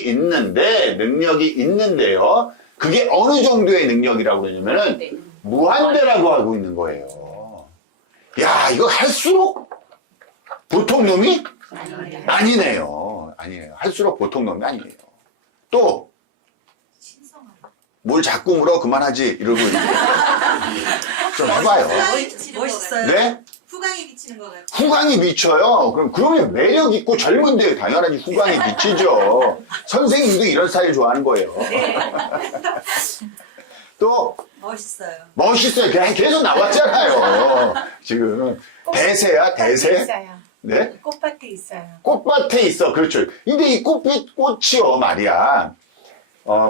있는데요. 그게 어느 정도의 능력이라고 그러냐면은 네. 무한대라고 하고 있는 거예요. 야, 이거 할수록 보통 놈이 아니네요. 아니에요. 할수록 보통 놈이 아니에요. 또, 신성한. 뭘 자꾸 물어 그만하지 이러고 좀 해봐요. 멋있어요. 네? 후광이 비치는 것 같아요. 후광이 비쳐요. 그러면 매력 있고 젊은데 당연하지 후광이 비치죠. 선생님도 이런 스타일 좋아하는 거예요. 또 멋있어요. 멋있어요. 계속 나왔잖아요. 지금 대세야 대세. 있어요. 네? 꽃밭에 있어요. 꽃밭에 있어. 그렇죠. 근데 이 꽃이요 말이야.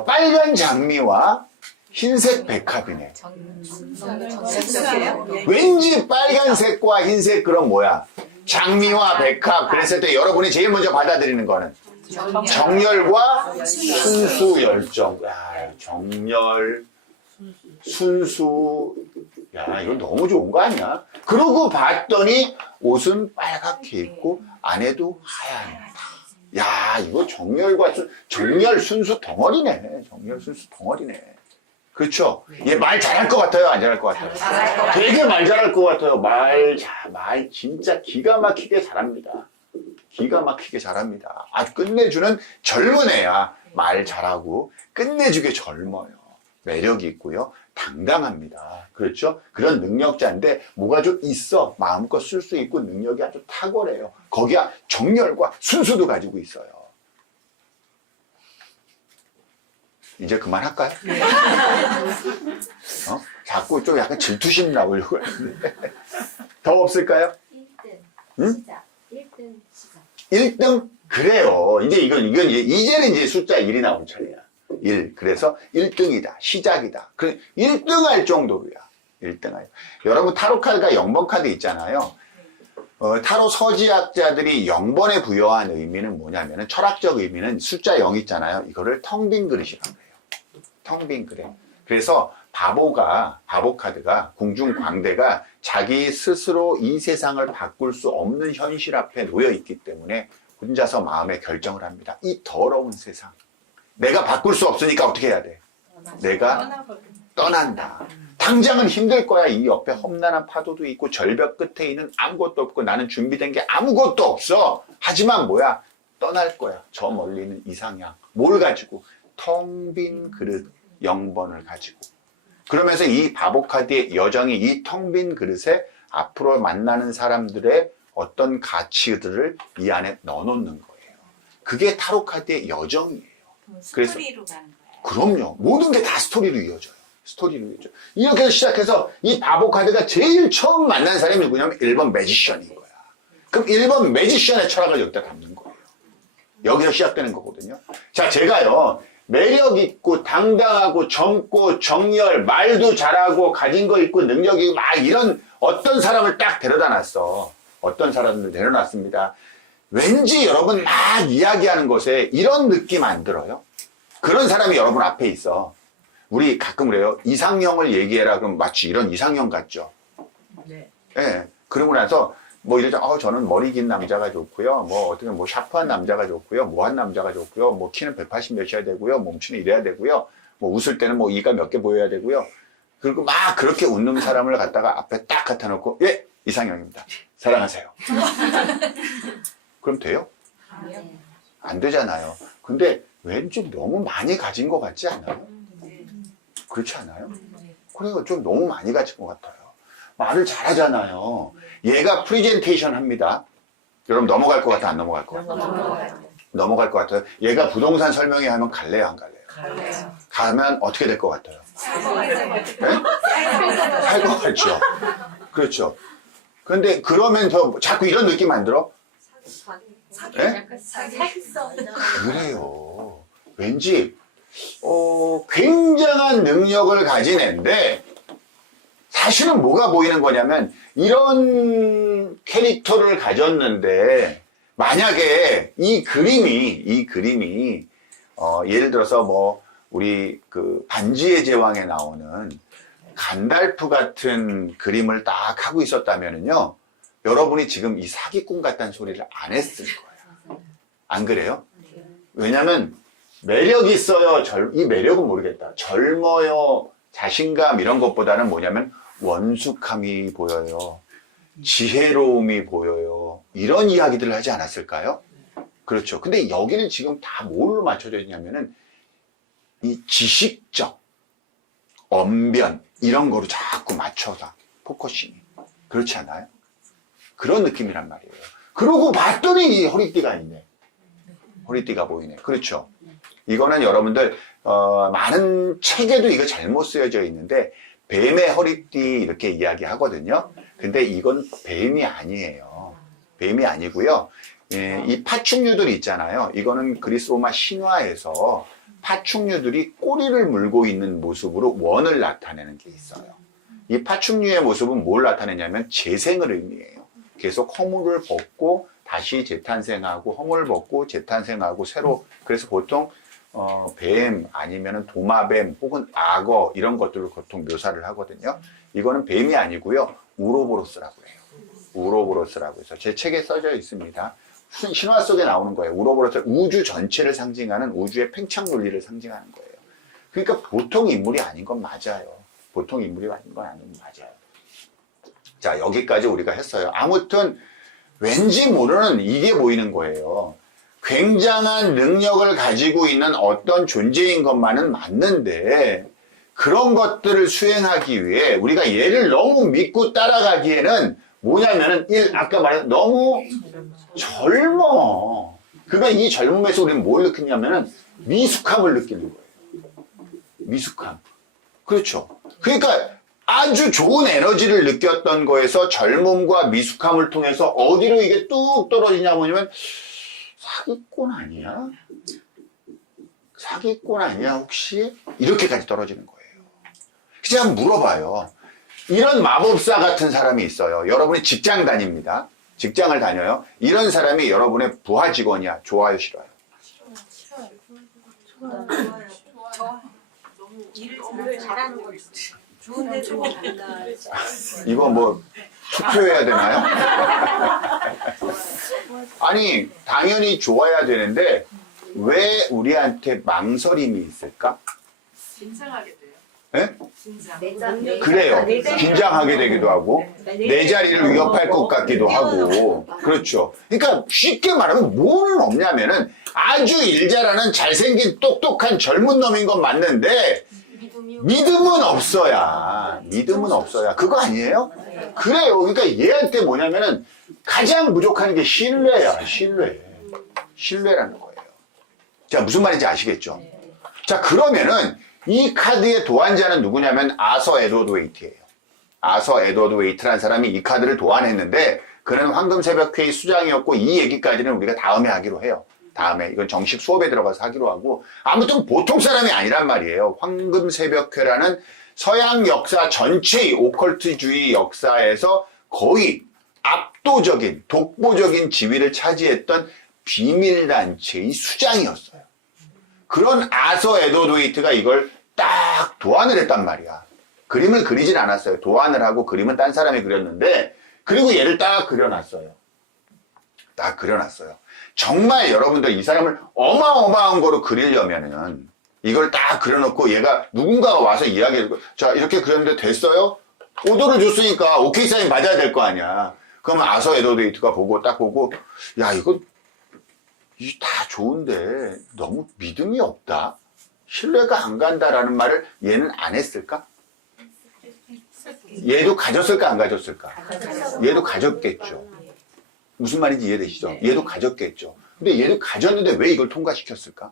빨간 장미와 흰색 백합이네. 정성이에요? 왠지 빨간색과 흰색 그런 뭐야. 장미와 백합. 그랬을 때 여러분이 제일 먼저 받아들이는 거는 정열과 순수 열정. 야, 정열, 순수. 야, 이거 너무 좋은 거 아니야? 그러고 봤더니 옷은 빨갛게 입고 안에도 하얀. 야, 이거 정열 순수 덩어리네. 정열 순수 덩어리네. 그렇죠? 얘 말 잘할 것 같아요? 안 잘할 것 같아요? 잘할 것 같아요. 되게 말 잘할 것 같아요. 말 진짜 기가 막히게 잘합니다. 기가 막히게 잘합니다. 아주 끝내주는 젊은 애야. 말 잘하고 끝내주게 젊어요. 매력이 있고요. 당당합니다. 그렇죠? 그런 능력자인데 뭐가 좀 있어. 마음껏 쓸 수 있고 능력이 아주 탁월해요. 거기야 정열과 순수도 가지고 있어요. 이제 그만할까요? 자꾸 좀 약간 질투심 나오려고 하는데. 더 없을까요? 1등 응? 시작. 1등 시작. 1등? 그래요. 이제는 이제 숫자 1이 나온 차례야. 1. 그래서 1등이다. 시작이다. 1등 할 정도로야. 1등 할. 여러분, 타로카드가 0번 카드 있잖아요. 타로 서지학자들이 0번에 부여한 의미는 뭐냐면은, 철학적 의미는 숫자 0 있잖아요. 이거를 텅 빈 그릇이라고 해요. 텅 빈 그릇. 그래서 바보 카드가, 궁중광대가 자기 스스로 이 세상을 바꿀 수 없는 현실 앞에 놓여 있기 때문에 혼자서 마음의 결정을 합니다. 이 더러운 세상. 내가 바꿀 수 없으니까 어떻게 해야 돼? 내가 떠난다. 당장은 힘들 거야. 이 옆에 험난한 파도도 있고 절벽 끝에 있는 아무것도 없고 나는 준비된 게 아무것도 없어. 하지만 뭐야? 떠날 거야. 저 멀리는 이상향. 뭘 가지고? 텅 빈 그릇 0번을 가지고. 그러면서 이 바보 카드의 여정이 이 텅 빈 그릇에 앞으로 만나는 사람들의 어떤 가치들을 이 안에 넣어놓는 거예요. 그게 타로 카드의 여정이에요. 그래서- 스토리로 가는 거야. 그럼요. 모든 게 다 스토리로 이어져요. 스토리로 이어져요. 이렇게 해서 시작해서 이 바보 카드가 제일 처음 만난 사람이 누구냐면 1번 매지션인 거야. 그럼 1번 매지션의 철학을 여기다 담는 거예요. 여기서 시작되는 거거든요. 자, 제가요, 매력 있고, 당당하고, 젊고, 정열, 말도 잘하고, 가진 거 있고, 능력이 있고, 막 이런 어떤 사람을 딱 데려다 놨어. 어떤 사람을 내려놨습니다. 왠지 여러분 막 이야기하는 것에 이런 느낌 안 들어요? 그런 사람이 여러분 앞에 있어. 우리 가끔 그래요. 이상형을 얘기해라. 그럼 마치 이런 이상형 같죠? 네. 예. 그러고 나서 뭐 이러자, 저는 머리 긴 남자가 좋고요. 뭐 어떻게 뭐 샤프한 남자가 좋고요. 뭐한 남자가 좋고요. 뭐 키는 180 몇이어야 되고요. 몸치는 이래야 되고요. 뭐 웃을 때는 뭐 이가 몇 개 보여야 되고요. 그리고 막 그렇게 웃는 사람을 갖다가 앞에 딱 갖다 놓고, 예, 이상형입니다. 사랑하세요. 그럼 돼요? 네. 안 되잖아요. 근데 왠지 너무 많이 가진 것 같지 않아요? 그렇지 않아요? 그래요. 좀 너무 많이 가진 것 같아요. 말을 잘하잖아요. 얘가 프리젠테이션 합니다. 여러분 넘어갈 것 같아, 안 넘어갈 것 같아요? 넘어갈 것 같아요. 얘가 부동산 설명회 하면 갈래요, 안 갈래요? 갈래요. 가면 어떻게 될 것 같아요? 네? 할 것 같죠. 그렇죠. 근데 그러면서 자꾸 이런 느낌 안 들어? 네? 사기성. 그래요. 왠지 굉장한 능력을 가진 애인데 사실은 뭐가 보이는 거냐면 이런 캐릭터를 가졌는데 만약에 이 그림이 예를 들어서 뭐 우리 그 반지의 제왕에 나오는 간달프 같은 그림을 딱 하고 있었다면은요, 여러분이 지금 이 사기꾼 같다는 소리를 안 했을 거예요. 안 그래요? 왜냐면 매력이 있어요. 이 매력은 모르겠다. 젊어요. 자신감 이런 것보다는 뭐냐면 원숙함이 보여요. 지혜로움이 보여요. 이런 이야기들을 하지 않았을까요? 그렇죠. 근데 여기는 지금 다 뭘로 맞춰져 있냐면은 이 지식적, 언변 이런 거로 자꾸 맞춰서 포커싱이. 그렇지 않아요? 그런 느낌이란 말이에요. 그러고 봤더니 이 허리띠가 있네. 허리띠가 보이네. 그렇죠. 이거는 여러분들 많은 책에도 이거 잘못 쓰여져 있는데 뱀의 허리띠 이렇게 이야기하거든요. 근데 이건 뱀이 아니에요. 뱀이 아니고요. 이 파충류들 있잖아요. 이거는 그리스 로마 신화에서 파충류들이 꼬리를 물고 있는 모습으로 원을 나타내는 게 있어요. 이 파충류의 모습은 뭘 나타내냐면 재생을 의미해요. 계속 허물을 벗고 다시 재탄생하고 허물을 벗고 재탄생하고 새로. 그래서 보통 뱀 아니면은 도마뱀 혹은 악어 이런 것들을 보통 묘사를 하거든요. 이거는 뱀이 아니고요. 우로보로스라고 해요. 우로보로스라고 해서 제 책에 써져 있습니다. 신화 속에 나오는 거예요. 우로보로스 우주 전체를 상징하는 우주의 팽창 논리를 상징하는 거예요. 그러니까 보통 인물이 아닌 건 맞아요. 보통 인물이 아닌 건 맞아요. 자, 여기까지 우리가 했어요. 아무튼 왠지 모르는 이게 보이는 거예요. 굉장한 능력을 가지고 있는 어떤 존재인 것만은 맞는데 그런 것들을 수행하기 위해 우리가 얘를 너무 믿고 따라가기에는 뭐냐면은 아까 말한 너무 젊어. 그러니까 이 젊음에서 우리는 뭘 느끼냐면은 미숙함을 느끼는 거예요. 미숙함. 그렇죠. 그러니까 아주 좋은 에너지를 느꼈던 거에서 젊음과 미숙함을 통해서 어디로 이게 뚝 떨어지냐 뭐냐면 사기꾼 아니야? 사기꾼 아니야 혹시? 이렇게까지 떨어지는 거예요. 그냥 물어봐요. 이런 마법사 같은 사람이 있어요. 여러분이 직장 다닙니다. 직장을 다녀요. 이런 사람이 여러분의 부하 직원이야. 좋아요, 싫어요? 좋아요. 너무 일을 잘하는 거 좋은데 좋아한다. 이거 뭐 투표해야 되나요? 아니 당연히 좋아야 되는데 왜 우리한테 망설임이 있을까? 긴장하게 돼요. 예? 내장. 그래요. 긴장하게 되기도 하고 내 자리를 위협할 것 같기도 하고 그렇죠. 그러니까 쉽게 말하면 뭐는 없냐면은 아주 일 잘하는 잘생긴 똑똑한 젊은 놈인 건 맞는데 믿음은 없어야 그거 아니에요? 그래요. 그러니까 얘한테 뭐냐면은 가장 부족한 게 신뢰야. 신뢰라는 거예요. 자, 무슨 말인지 아시겠죠? 자, 그러면은 이 카드의 도안자는 누구냐면 아서 에드워드 웨이트예요. 아서 에드워드 웨이트라는 사람이 이 카드를 도안했는데 그는 황금새벽회의 수장이었고 이 얘기까지는 우리가 다음에 하기로 해요. 다음에 이건 정식 수업에 들어가서 하기로 하고 아무튼 보통 사람이 아니란 말이에요. 황금새벽회라는 서양 역사 전체의 오컬트주의 역사에서 거의 압도적인 독보적인 지위를 차지했던 비밀단체의 수장이었어요. 그런 아서 에드워드 웨이트가 이걸 딱 도안을 했단 말이야. 그림을 그리진 않았어요. 도안을 하고 그림은 딴 사람이 그렸는데 그리고 얘를 딱 그려놨어요. 정말 여러분들 이 사람을 어마어마한 거로 그리려면은 이걸 딱 그려놓고 얘가 누군가가 와서 이야기해주고 자 이렇게 그렸는데 됐어요? 오더를 줬으니까 오케이 사인 받아야 될 거 아니야. 그럼 아서 에드워드 웨이트가 딱 보고 야 이거 다 좋은데 너무 믿음이 없다. 신뢰가 안 간다라는 말을 얘는 안 했을까? 얘도 가졌을까 안 가졌을까? 얘도 가졌겠죠. 무슨 말인지 이해되시죠? 얘도 가졌겠죠. 근데 얘도 가졌는데 왜 이걸 통과시켰을까?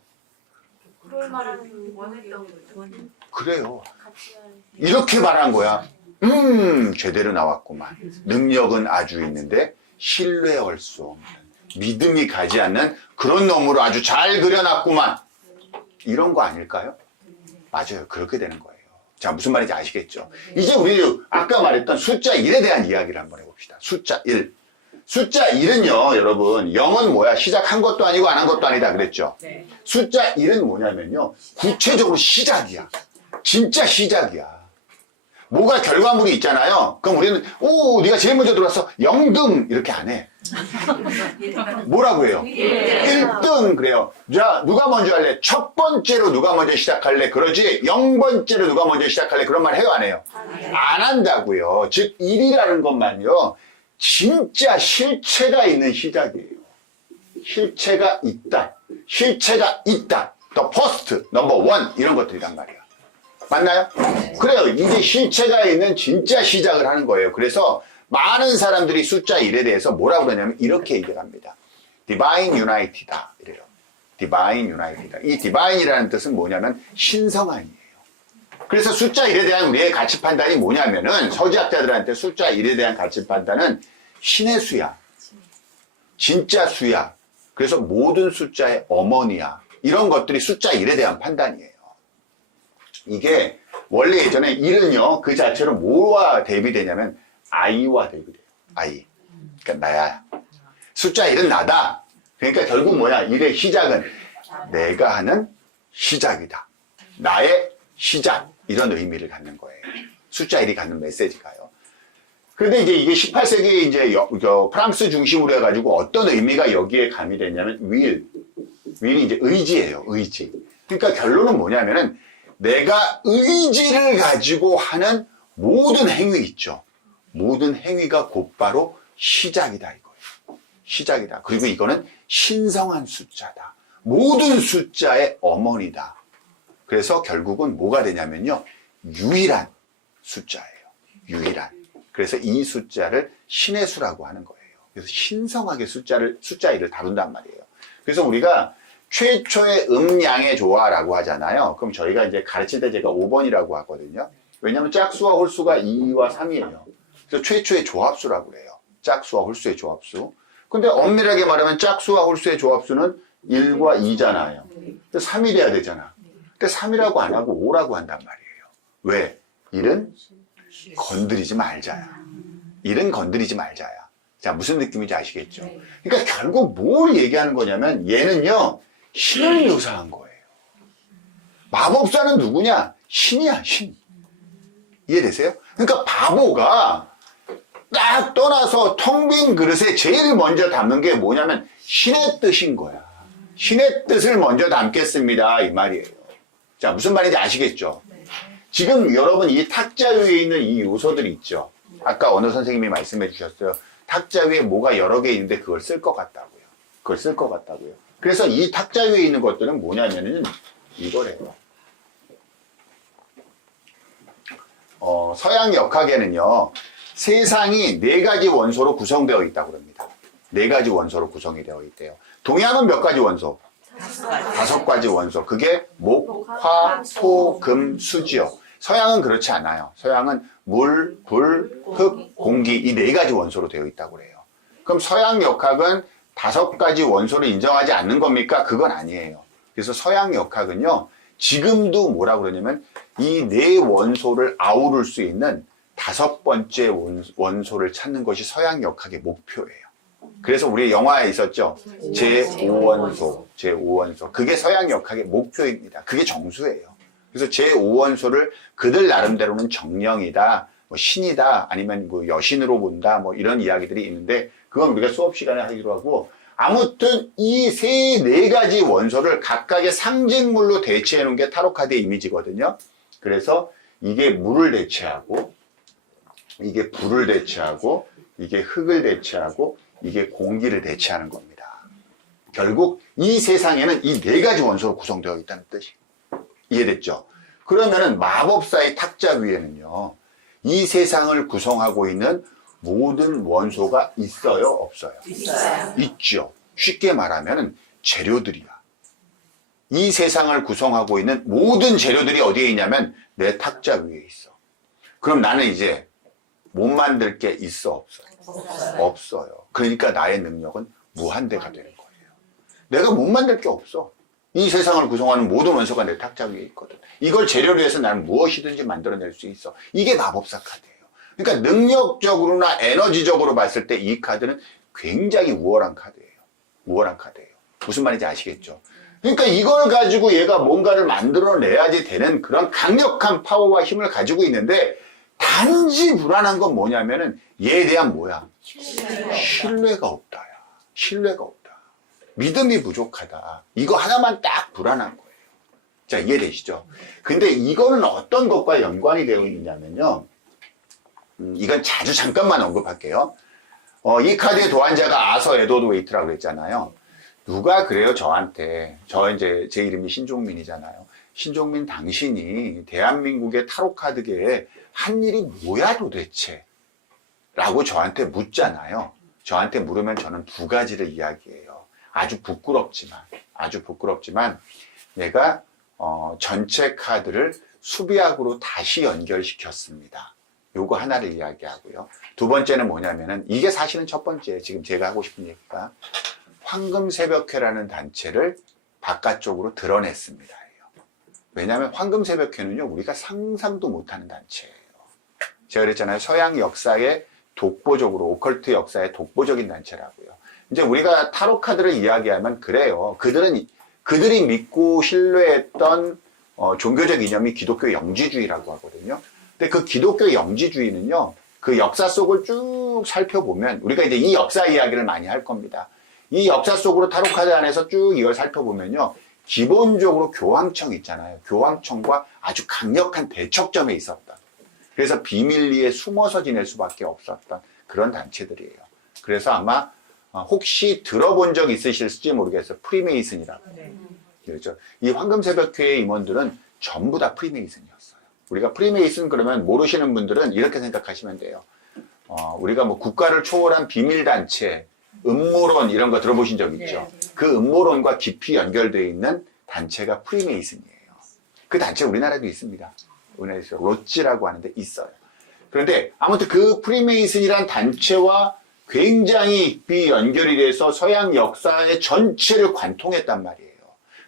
그래요. 이렇게 말한 거야. 제대로 나왔구만. 능력은 아주 있는데 신뢰할 수 없는 믿음이 가지 않는 그런 놈으로 아주 잘 그려놨구만. 이런 거 아닐까요? 맞아요. 그렇게 되는 거예요. 자, 무슨 말인지 아시겠죠? 이제 우리 아까 말했던 숫자 1에 대한 이야기를 한번 해봅시다. 숫자 1. 숫자 1은요, 여러분, 0은 뭐야? 시작한 것도 아니고 안 한 것도 아니다 그랬죠? 네. 숫자 1은 뭐냐면요, 구체적으로 시작이야. 진짜 시작이야. 뭐가 결과물이 있잖아요. 그럼 우리는 네가 제일 먼저 들어왔어. 0등 이렇게 안 해. 뭐라고 해요? 1등 그래요. 자, 누가 먼저 할래? 첫 번째로 누가 먼저 시작할래? 그러지 0번째로 누가 먼저 시작할래? 그런 말 해요, 안 해요? 안 한다고요. 즉 1이라는 것만요. 진짜 실체가 있는 시작이에요. 실체가 있다. The first, number one 이런 것들이란 말이야. 맞나요? 그래요. 이제 실체가 있는 진짜 시작을 하는 거예요. 그래서 많은 사람들이 숫자 1에 대해서 뭐라고 그러냐면 이렇게 얘기를 합니다. Divine United다. 이래요. Divine United다. 이 Divine이라는 뜻은 뭐냐면 신성한이에요. 그래서 숫자 1에 대한 우리의 가치 판단이 뭐냐면은 서지학자들한테 숫자 1에 대한 가치 판단은 신의 수야. 진짜 수야. 그래서 모든 숫자의 어머니야. 이런 것들이 숫자 1에 대한 판단이에요. 이게 원래 예전에 1은요 그 자체로 뭐와 대비되냐면 I와 대비돼요. I. 그러니까 나야. 숫자 1은 나다. 그러니까 결국 뭐야? 1의 시작은 내가 하는 시작이다. 나의 시작. 이런 의미를 갖는 거예요. 숫자 1이 갖는 메시지가요. 그런데 이제 이게 18세기에 이제 프랑스 중심으로 해가지고 어떤 의미가 여기에 가미되냐면 will이 이제 의지예요. 의지. 그러니까 결론은 뭐냐면은 내가 의지를 가지고 하는 모든 행위 있죠. 모든 행위가 곧바로 시작이다 이거예요. 시작이다. 그리고 이거는 신성한 숫자다. 모든 숫자의 어머니다. 그래서 결국은 뭐가 되냐면요. 유일한 숫자예요. 유일한. 그래서 이 숫자를 신의 수라고 하는 거예요. 그래서 신성하게 숫자 1을 다룬단 말이에요. 그래서 우리가 최초의 음양의 조화라고 하잖아요. 그럼 저희가 이제 가르칠 때 제가 5번이라고 하거든요. 왜냐하면 짝수와 홀수가 2와 3이에요. 그래서 최초의 조합수라고 그래요. 짝수와 홀수의 조합수. 근데 엄밀하게 말하면 짝수와 홀수의 조합수는 1과 2잖아요. 그래서 3이 돼야 되잖아. 근데 3이라고 안 하고 5라고 한단 말이에요. 왜? 1은 건드리지 말자야. 1은 건드리지 말자야. 자, 무슨 느낌인지 아시겠죠? 그러니까 결국 뭘 얘기하는 거냐면 얘는요. 신을 묘사한 거예요. 마법사는 누구냐? 신이야, 신. 이해되세요? 그러니까 바보가 딱 떠나서 텅 빈 그릇에 제일 먼저 담는 게 뭐냐면 신의 뜻인 거야. 신의 뜻을 먼저 담겠습니다. 이 말이에요. 자, 무슨 말인지 아시겠죠? 지금 여러분 이 탁자 위에 있는 이 요소들이 있죠. 아까 어느 선생님이 말씀해 주셨어요. 탁자 위에 뭐가 여러 개 있는데 그걸 쓸 것 같다고요. 그걸 쓸 것 같다고요. 그래서 이 탁자 위에 있는 것들은 뭐냐면은 이거래요. 서양 역학에는요, 세상이 4가지 원소로 구성되어 있다고 합니다. 4가지 원소로 구성이 되어 있대요. 동양은 몇 가지 원소? 5가지 원소. 그게 목, 화, 토, 금, 수지요. 서양은 그렇지 않아요. 서양은 물, 불, 흙, 공기 이 4가지 원소로 되어 있다고 그래요. 그럼 서양 역학은 5가지 원소를 인정하지 않는 겁니까? 그건 아니에요. 그래서 서양 역학은요, 지금도 뭐라고 그러냐면 이 4원소를 아우를 수 있는 5번째 원소를 찾는 것이 서양 역학의 목표예요. 그래서 우리 영화에 있었죠. 제5원소, 제5원소. 그게 서양 역학의 목표입니다. 그게 정수예요. 그래서 제5원소를 그들 나름대로는 정령이다, 뭐 신이다, 아니면 뭐 여신으로 본다, 뭐 이런 이야기들이 있는데 그건 우리가 수업 시간에 하기로 하고, 아무튼 이 4가지 원소를 각각의 상징물로 대체해 놓은 게 타로카드의 이미지거든요. 그래서 이게 물을 대체하고, 이게 불을 대체하고, 이게 흙을 대체하고, 이게 공기를 대체하는 겁니다. 결국 이 세상에는 이 4가지 원소로 구성되어 있다는 뜻이 이해됐죠? 그러면은 마법사의 탁자 위에는요, 이 세상을 구성하고 있는 모든 원소가 있어요, 없어요? 있어요. 있죠. 쉽게 말하면 재료들이야. 이 세상을 구성하고 있는 모든 재료들이 어디에 있냐면 내 탁자 위에 있어. 그럼 나는 이제 못 만들 게 있어, 없어요? 없어요. 그러니까 나의 능력은 무한대가 되는 거예요. 내가 못 만들 게 없어. 이 세상을 구성하는 모든 원소가 내 탁자 위에 있거든. 이걸 재료로 해서 나는 무엇이든지 만들어낼 수 있어. 이게 마법사 카드예요. 그러니까 능력적으로나 에너지적으로 봤을 때 이 카드는 굉장히 우월한 카드예요. 우월한 카드예요. 무슨 말인지 아시겠죠? 그러니까 이걸 가지고 얘가 뭔가를 만들어내야지 되는 그런 강력한 파워와 힘을 가지고 있는데, 단지 불안한 건 뭐냐면은 얘에 대한 뭐야? 신뢰가 없다. 야. 신뢰가 없다. 믿음이 부족하다. 이거 하나만 딱 불안한 거예요. 자, 이해되시죠? 근데 이거는 어떤 것과 연관이 되어 있느냐면요. 이건 자주 잠깐만 언급할게요. 이 카드의 도안자가 아서 에드워드 웨이트라고 그랬잖아요. 누가 그래요, 저한테. 이제 제 이름이 신종민이잖아요. 신종민 당신이 대한민국의 타로카드계에 한 일이 뭐야 도대체? 라고 저한테 묻잖아요. 저한테 물으면 저는 2가지를 이야기해요. 아주 부끄럽지만 내가 전체 카드를 수비학으로 다시 연결시켰습니다. 요거 하나를 이야기하고요. 2번째는 뭐냐면은, 이게 사실은 첫 번째, 지금 제가 하고 싶은 얘기가 황금새벽회라는 단체를 바깥쪽으로 드러냈습니다. 왜냐하면 황금새벽회는요, 우리가 상상도 못하는 단체예요. 제가 그랬잖아요. 서양 역사의 독보적으로, 오컬트 역사의 독보적인 단체라고요. 이제 우리가 타로 카드를 이야기하면 그래요. 그들이 믿고 신뢰했던 종교적 이념이 기독교 영지주의라고 하거든요. 근데 그 기독교 영지주의는요, 그 역사 속을 쭉 살펴보면, 우리가 이제 이 역사 이야기를 많이 할 겁니다. 이 역사 속으로 타로 카드 안에서 쭉 이걸 살펴보면요, 기본적으로 교황청 있잖아요. 교황청과 아주 강력한 대척점에 있었던, 그래서 비밀리에 숨어서 지낼 수밖에 없었던 그런 단체들이에요. 그래서 아마 혹시 들어본 적 있으실지 모르겠어요. 프리메이슨이라고. 그렇죠. 이 황금새벽회의 임원들은 전부 다 프리메이슨이었어요. 우리가 프리메이슨 그러면 모르시는 분들은 이렇게 생각하시면 돼요. 우리가 뭐 국가를 초월한 비밀단체, 음모론 이런 거 들어보신 적 있죠? 그 음모론과 깊이 연결되어 있는 단체가 프리메이슨이에요. 그 단체 우리나라에도 있습니다. 우리나라에서 로찌라고 하는데 있어요. 그런데 아무튼 그 프리메이슨이란 단체와 굉장히 깊이 연결이 돼서 서양 역사의 전체를 관통했단 말이에요.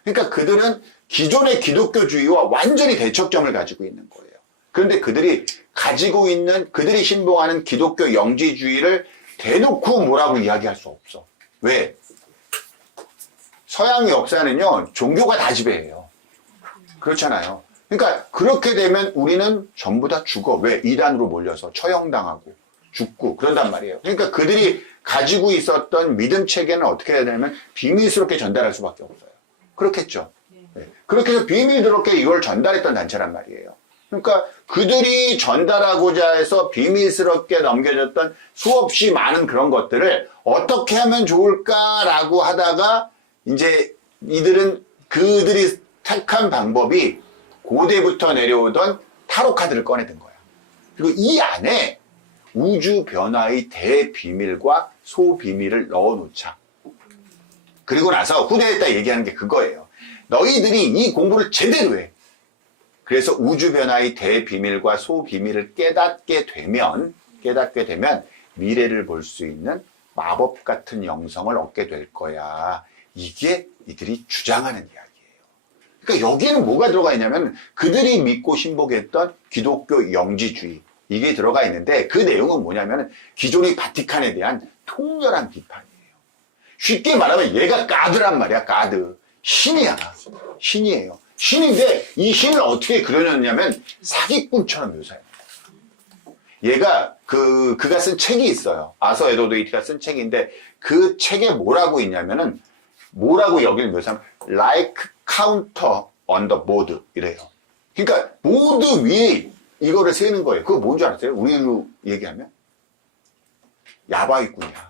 그러니까 그들은 기존의 기독교주의와 완전히 대척점을 가지고 있는 거예요. 그런데 그들이 가지고 있는, 그들이 신봉하는 기독교 영지주의를 대놓고 뭐라고 이야기할 수 없어. 왜? 서양 역사는요, 종교가 다 지배해요. 그렇잖아요. 그러니까 그렇게 되면 우리는 전부 다 죽어. 왜? 이단으로 몰려서 처형당하고 죽고 그런단 말이에요. 그러니까 그들이 가지고 있었던 믿음 체계는 어떻게 해야 되냐면 비밀스럽게 전달할 수밖에 없어요. 그렇겠죠. 네. 그렇게 해서 비밀스럽게 이걸 전달했던 단체란 말이에요. 그러니까 그들이 전달하고자 해서 비밀스럽게 넘겨졌던 수없이 많은 그런 것들을 어떻게 하면 좋을까라고 하다가 이제 이들은 그들이 택한 방법이 고대부터 내려오던 타로 카드를 꺼내든 거야. 그리고 이 안에 우주 변화의 대비밀과 소비밀을 넣어놓자. 그리고 나서 후대에 딱 얘기하는 게 그거예요. 너희들이 이 공부를 제대로 해. 그래서 우주 변화의 대비밀과 소비밀을 깨닫게 되면 미래를 볼 수 있는 마법 같은 영성을 얻게 될 거야. 이게 이들이 주장하는 이야기예요. 그러니까 여기에는 뭐가 들어가 있냐면 그들이 믿고 신복했던 기독교 영지주의 이게 들어가 있는데 그 내용은 뭐냐면 기존의 바티칸에 대한 통렬한 비판이에요. 쉽게 말하면 얘가 가드란 말이야. 가드. 신이야. 신이에요. 신인데 이 신을 어떻게 그려놨냐면 사기꾼처럼 묘사해요. 얘가 그가 쓴 책이 있어요. 아서 에도드 이트가 쓴 책인데 그 책에 뭐라고 있냐면은 뭐라고 여기를 묘사하면 like counter on the board 이래요. 그러니까 보드 위에 이거를 세는 거예요. 그거 뭔 줄 알았어요? 우리로 얘기하면 야바이꾼이야.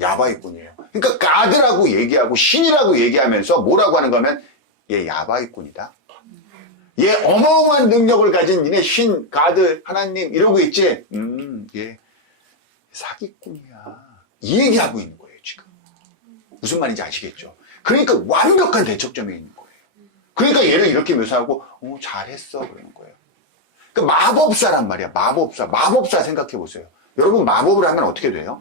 야바이꾼이에요. 그러니까 가드라고 얘기하고 신이라고 얘기하면서 뭐라고 하는 거면 얘 야바이꾼이다. 얘 어마어마한 능력을 가진 니네 신, 가드, 하나님 이러고 있지? 얘 사기꾼이야. 이 얘기하고 있는 거예요, 지금. 무슨 말인지 아시겠죠? 그러니까 완벽한 대척점에 있는 거예요. 그러니까 얘를 이렇게 묘사하고 잘했어 그러는 거예요. 그러니까 마법사란 말이야. 마법사 생각해 보세요. 여러분 마법을 하면 어떻게 돼요?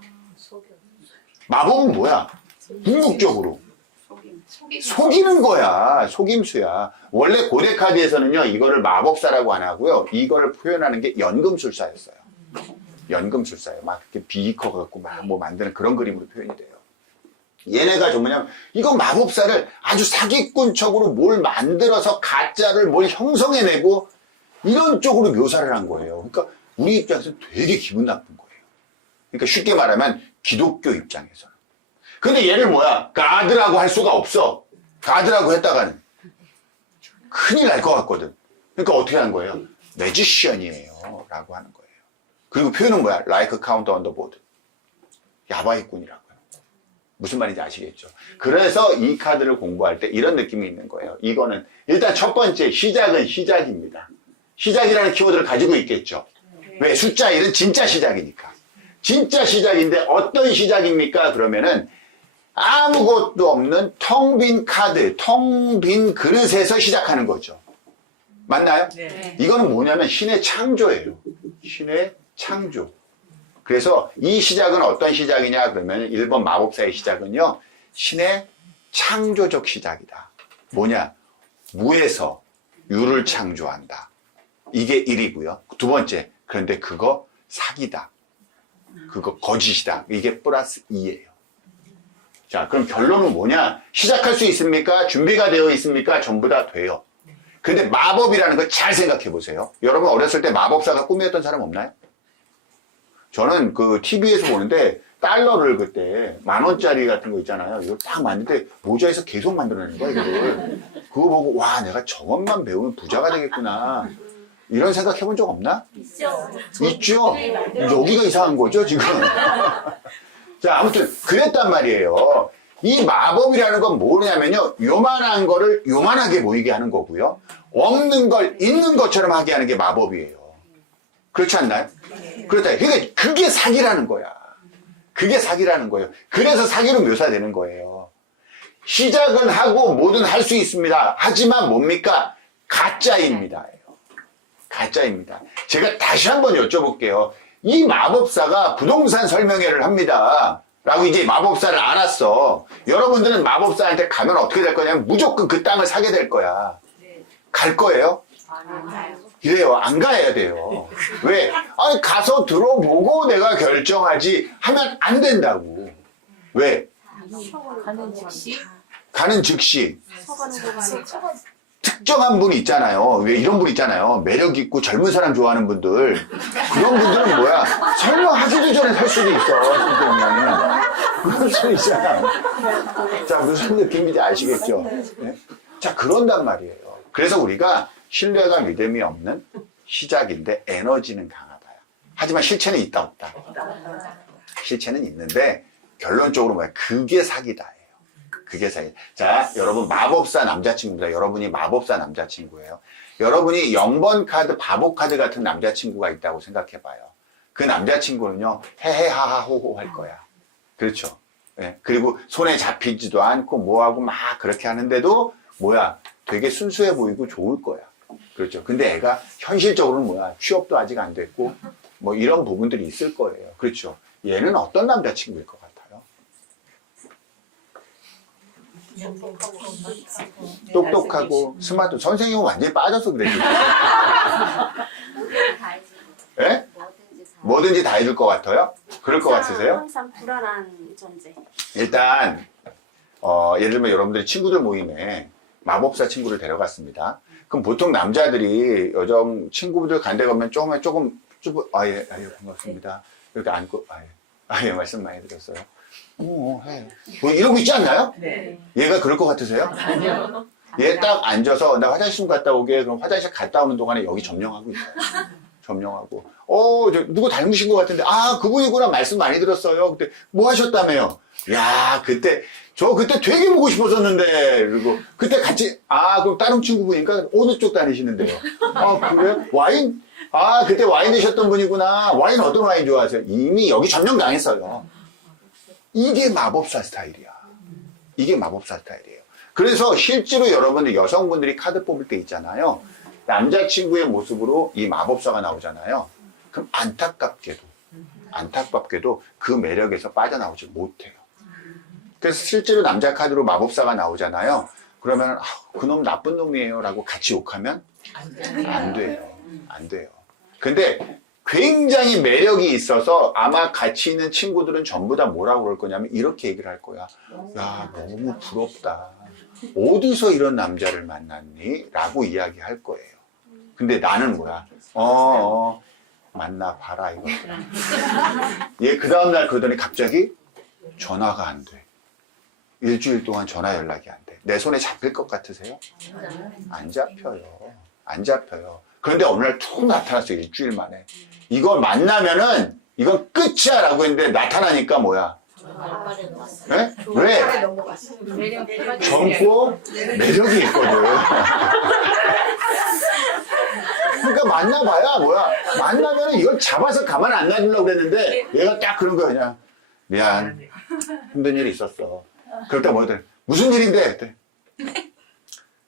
마법은 뭐야? 궁극적으로 속이는 거야. 속임수야. 원래 고대 카드에서는요 이거를 마법사라고 안 하고요 이거를 표현하는 게 연금술사였어요. 연금술사예요. 막 이렇게 비커 갖고 막 뭐 만드는 그런 그림으로 표현이 돼요. 얘네가 좀 뭐냐면 이거 마법사를 아주 사기꾼적으로 뭘 만들어서 가짜를 뭘 형성해내고 이런 쪽으로 묘사를 한 거예요. 그러니까 우리 입장에서는 되게 기분 나쁜 거예요. 그러니까 쉽게 말하면 기독교 입장에서는. 근데 얘를 뭐야? 가드라고 할 수가 없어. 가드라고 했다가는 큰일 날 것 같거든. 그러니까 어떻게 하는 거예요? 매지션이에요. 라고 하는 거예요. 그리고 표현은 뭐야? like counter on the board. 야바이꾼이라고요. 무슨 말인지 아시겠죠? 그래서 이 카드를 공부할 때 이런 느낌이 있는 거예요. 이거는 일단 첫 번째 시작은 시작입니다. 시작이라는 키워드를 가지고 있겠죠. 왜? 숫자 1은 진짜 시작이니까. 진짜 시작인데 어떤 시작입니까? 그러면은 아무것도 없는 텅 빈 카드, 텅 빈 그릇에서 시작하는 거죠. 맞나요? 네. 이거는 뭐냐면 신의 창조예요. 신의 창조. 그래서 이 시작은 어떤 시작이냐 그러면 1번 마법사의 시작은요. 신의 창조적 시작이다. 뭐냐? 무에서 유를 창조한다. 이게 1이고요. 두 번째, 그런데 그거 사기다. 그거 거짓이다. 이게 플러스 2예요. 자, 그럼 결론은 뭐냐? 시작할 수 있습니까? 준비가 되어 있습니까? 전부 다 돼요. 근데 마법이라는 걸 잘 생각해 보세요. 여러분 어렸을 때 마법사가 꿈이었던 사람 없나요? 저는 그 TV에서 보는데 달러를 그때 10,000원짜리 같은 거 있잖아요. 이걸 딱 만드는데 모자에서 계속 만들어내는 거야, 이거를. 그거 보고 와, 내가 저것만 배우면 부자가 되겠구나. 이런 생각 해본 적 없나? 있죠? 여기가 이상한 거죠, 지금. 자, 아무튼 그랬단 말이에요. 이 마법이라는 건 뭐냐면요. 요만한 거를 요만하게 보이게 하는 거고요. 없는 걸 있는 것처럼 하게 하는 게 마법이에요. 그렇지 않나요? 그렇다. 그러니까 그게 사기라는 거야. 그게 사기라는 거예요. 그래서 사기로 묘사되는 거예요. 시작은 하고 뭐든 할 수 있습니다. 하지만 뭡니까? 가짜입니다. 가짜입니다. 제가 다시 한번 여쭤볼게요. 이 마법사가 부동산 설명회를 합니다. 라고 이제 마법사를 알았어. 여러분들은 마법사한테 가면 어떻게 될 거냐면 무조건 그 땅을 사게 될 거야. 갈 거예요? 이래요. 안 가야 돼요. 왜? 아니, 가서 들어보고 내가 결정하지 하면 안 된다고. 왜? 가는 즉시 가는 즉시. 서가는 동안에 특정한 분 있잖아요. 왜 이런 분 있잖아요. 매력 있고 젊은 사람 좋아하는 분들. 그런 분들은 뭐야? 설명하기도 전에 살 수도 있어. 선생님은. 그럴 수 있잖아. 자, 무슨 느낌인지 아시겠죠? 네? 자, 그런단 말이에요. 그래서 우리가 신뢰가 믿음이 없는 시작인데 에너지는 강하다야. 하지만 실체는 있다 없다. 실체는 있는데 결론적으로 뭐야? 그게 사기다예요. 그게 사기. 자, 여러분 마법사 남자친구입니다. 여러분이 마법사 남자친구예요. 여러분이 0번 카드, 바보 카드 같은 남자친구가 있다고 생각해봐요. 그 남자친구는요, 헤헤하하호호 할 거야. 그렇죠. 예. 그리고 손에 잡히지도 않고 뭐하고 막 그렇게 하는데도 뭐야? 되게 순수해 보이고 좋을 거야. 그렇죠. 근데 애가 현실적으로는 뭐야? 취업도 아직 안 됐고 뭐 이런 부분들이 있을 거예요. 그렇죠. 얘는 어떤 남자친구일 것 같아요? 똑똑하고 스마트. 선생님은 완전히 빠져서 그래. 예? 뭐든지 다 해줄 것 같아요? 그럴 것 같으세요? 항상 불안한 존재. 일단 예를 들면 여러분들이 친구들 모임에 마법사 친구를 데려갔습니다. 그럼 보통 남자들이 여정 친구들 간데 가면 조금 아예 반갑습니다. 이렇게 안고 아예 말씀 많이 드렸어요. 해. 뭐 이러고 있지 않나요? 네. 얘가 그럴 것 같으세요? 아니요. 얘 딱 앉아서 나 화장실 좀 갔다 오게. 그럼 화장실 갔다 오는 동안에 여기 점령하고 있어요. 점령하고 저 누구 닮으신 것 같은데 그분이구나 말씀 많이 들었어요. 그때 뭐 하셨다며요? 야 그때 되게 보고 싶었었는데 그리고 그때 같이 그럼 다른 친구분인가 어느 쪽 다니시는데요? 그래? 와인? 그때 와인 드셨던 분이구나. 와인 어떤 와인 좋아하세요? 이미 여기 점령당했어요. 이게 마법사 스타일이야. 이게 마법사 스타일이에요. 그래서 실제로 여러분들 여성분들이 카드 뽑을 때 있잖아요. 남자친구의 모습으로 이 마법사가 나오잖아요. 그럼 안타깝게도 그 매력에서 빠져나오지 못해요. 그래서 실제로 남자 카드로 마법사가 나오잖아요. 그러면 그놈 나쁜 놈이에요 라고 같이 욕하면 안 돼요. 안 돼요. 근데 굉장히 매력이 있어서 아마 같이 있는 친구들은 전부 다 뭐라고 그럴 거냐면 이렇게 얘기를 할 거야. 야, 너무 부럽다. 어디서 이런 남자를 만났니? 라고 이야기할 거예요. 근데 나는 뭐야? 만나봐라 이거더라. 얘 그 다음날 그러더니 갑자기 전화가 안 돼. 일주일 동안 전화 연락이 안 돼. 내 손에 잡힐 것 같으세요? 안 잡혀요. 안 잡혀요. 그런데 어느 날 툭 나타났어요. 일주일 만에. 이걸 만나면은 이건 끝이야 라고 했는데 나타나니까 뭐야? 네? 왜? 젊고 매력이 있거든. 그러니까 만나봐야 뭐야? 만나면은 이걸 잡아서 가만 안 놔두려고 그랬는데 얘가 딱 그런 거야 그냥. 미안. 힘든 일이 있었어. 그럴 때 뭐든 무슨 일인데? 그때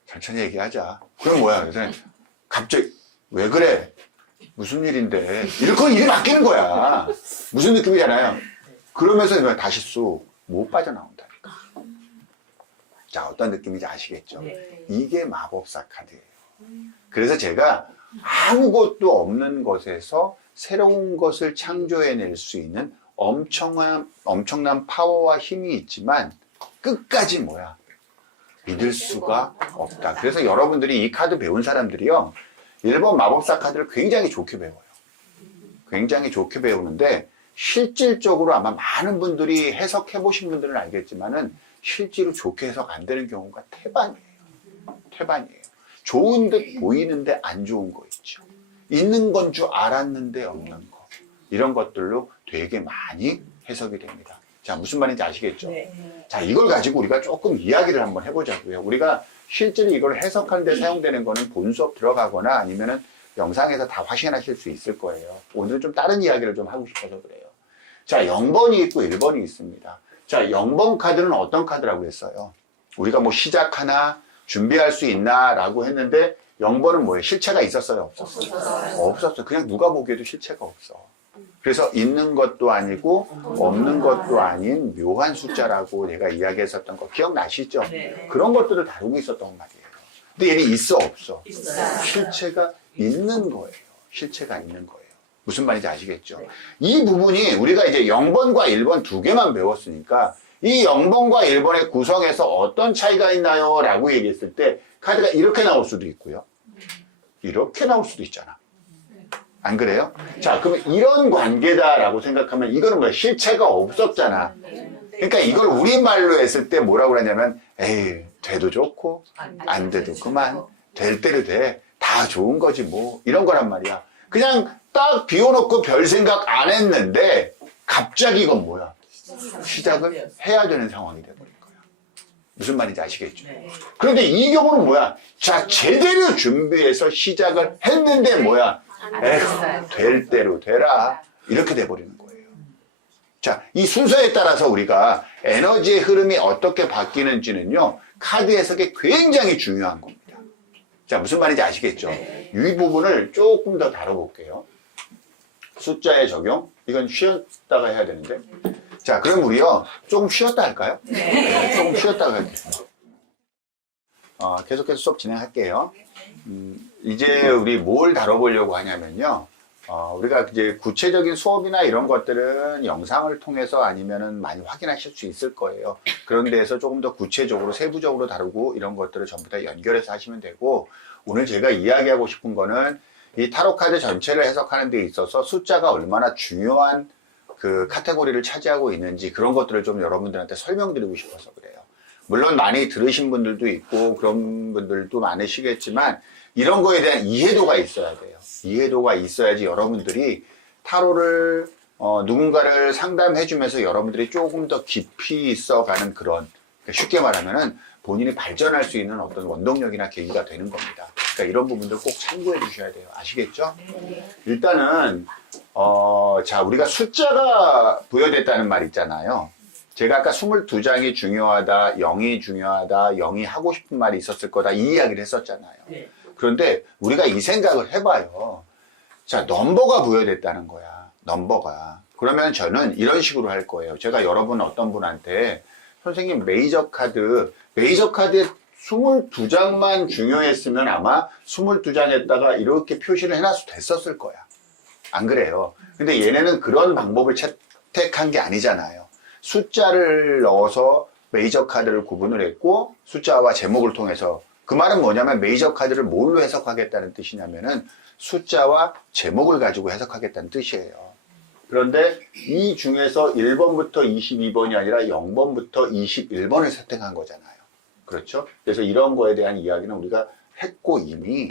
천천히 얘기하자. 그럼 뭐야? 그래서 갑자기 왜 그래? 무슨 일인데? 이렇게 일이 바뀌는 거야. 무슨 느낌이잖아요. 그러면서 다시 쑥 못 빠져나온다니까. 자, 어떤 느낌인지 아시겠죠? 이게 마법사 카드예요. 그래서 제가 아무것도 없는 것에서 새로운 것을 창조해낼 수 있는 엄청난 파워와 힘이 있지만 끝까지 뭐야? 믿을 수가 없다. 그래서 여러분들이 이 카드 배운 사람들이요. 1번 마법사 카드를 굉장히 좋게 배워요. 굉장히 좋게 배우는데 실질적으로 아마 많은 분들이 해석해 보신 분들은 알겠지만은 실제로 좋게 해석 안 되는 경우가 태반이에요. 좋은 듯 보이는데 안 좋은 거 있죠. 있는 건 줄 알았는데 없는 거. 이런 것들로 되게 많이 해석이 됩니다. 자, 무슨 말인지 아시겠죠? 네. 자, 이걸 가지고 우리가 조금 이야기를 한번 해보자고요. 우리가 실제로 이걸 해석하는 데 사용되는 거는 본 수업 들어가거나 아니면은 영상에서 다 확인하실 수 있을 거예요. 오늘은 좀 다른 이야기를 좀 하고 싶어서 그래요. 자, 0번이 있고 1번이 있습니다. 자, 0번 카드는 어떤 카드라고 했어요? 우리가 뭐 시작하나 준비할 수 있나 라고 했는데 0번은 뭐예요? 실체가 있었어요? 없었어요? 없었어요. 그냥 누가 보기에도 실체가 없어. 그래서 있는 것도 아니고 없는 것도 아닌 묘한 숫자라고 내가 이야기했었던 거 기억나시죠? 네. 그런 것들을 다루고 있었던 말이에요. 근데 얘는 있어 없어? 있어요. 실체가 있는 거예요. 실체가 있는 거예요. 무슨 말인지 아시겠죠? 이 부분이 우리가 이제 0번과 1번 두 개만 배웠으니까 이 0번과 1번의 구성에서 어떤 차이가 있나요? 라고 얘기했을 때 카드가 이렇게 나올 수도 있고요. 이렇게 나올 수도 있잖아. 안 그래요? 자, 그러면 이런 관계다라고 생각하면 이거는 뭐야? 실체가 없었잖아. 그러니까 이걸 우리말로 했을 때 뭐라고 그러냐면 에이, 돼도 좋고 안 돼도 그만. 될 대로 돼. 다 다 좋은 거지 뭐 이런 거란 말이야. 그냥 딱 비워놓고 별 생각 안 했는데 갑자기 이건 뭐야? 시작을 해야 되는 상황이 돼버린 거야. 무슨 말인지 아시겠죠? 그런데 이 경우는 뭐야? 자, 제대로 준비해서 시작을 했는데 뭐야? 에휴, 될 대로 되라. 이렇게 돼버리는 거예요. 자, 이 순서에 따라서 우리가 에너지의 흐름이 어떻게 바뀌는지는요, 카드 해석이 굉장히 중요한 겁니다. 자, 무슨 말인지 아시겠죠? 이 부분을 조금 더 다뤄볼게요. 숫자의 적용? 이건 쉬었다가 해야 되는데. 자, 그럼 우리요, 조금 쉬었다 할까요? 네. 조금 쉬었다가 할게요. 계속해서 수업 진행할게요. 이제 우리 뭘 다뤄보려고 하냐면요. 우리가 이제 구체적인 수업이나 이런 것들은 영상을 통해서 아니면은 많이 확인하실 수 있을 거예요. 그런 데에서 조금 더 구체적으로 세부적으로 다루고 이런 것들을 전부 다 연결해서 하시면 되고, 오늘 제가 이야기하고 싶은 거는 이 타로 카드 전체를 해석하는 데 있어서 숫자가 얼마나 중요한 그 카테고리를 차지하고 있는지 그런 것들을 좀 여러분들한테 설명드리고 싶어서 그래요. 물론 많이 들으신 분들도 있고 그런 분들도 많으시겠지만 이런 거에 대한 이해도가 있어야 돼요. 이해도가 있어야지 여러분들이 타로를 누군가를 상담해 주면서 여러분들이 조금 더 깊이 있어가는 그런, 그러니까 쉽게 말하면은 본인이 발전할 수 있는 어떤 원동력이나 계기가 되는 겁니다. 그러니까 이런 부분들 꼭 참고해 주셔야 돼요. 아시겠죠? 일단은 자, 우리가 숫자가 부여됐다는 말 있잖아요. 제가 아까 22장이 중요하다, 0이 중요하다, 0이 하고 싶은 말이 있었을 거다 이 이야기를 했었잖아요. 그런데 우리가 이 생각을 해봐요. 자, 넘버가 부여됐다는 거야. 넘버가. 그러면 저는 이런 식으로 할 거예요. 제가 여러분 어떤 분한테 선생님 메이저 카드에 22장만 중요했으면 아마 22장에다가 이렇게 표시를 해놔서 됐었을 거야. 안 그래요? 근데 얘네는 그런 방법을 채택한 게 아니잖아요. 숫자를 넣어서 메이저 카드를 구분을 했고 숫자와 제목을 통해서, 그 말은 뭐냐면 메이저 카드를 뭘로 해석하겠다는 뜻이냐면은 숫자와 제목을 가지고 해석하겠다는 뜻이에요. 그런데 이 중에서 1번부터 22번이 아니라 0번부터 21번을 선택한 거잖아요. 그렇죠? 그래서 이런 거에 대한 이야기는 우리가 했고 이미.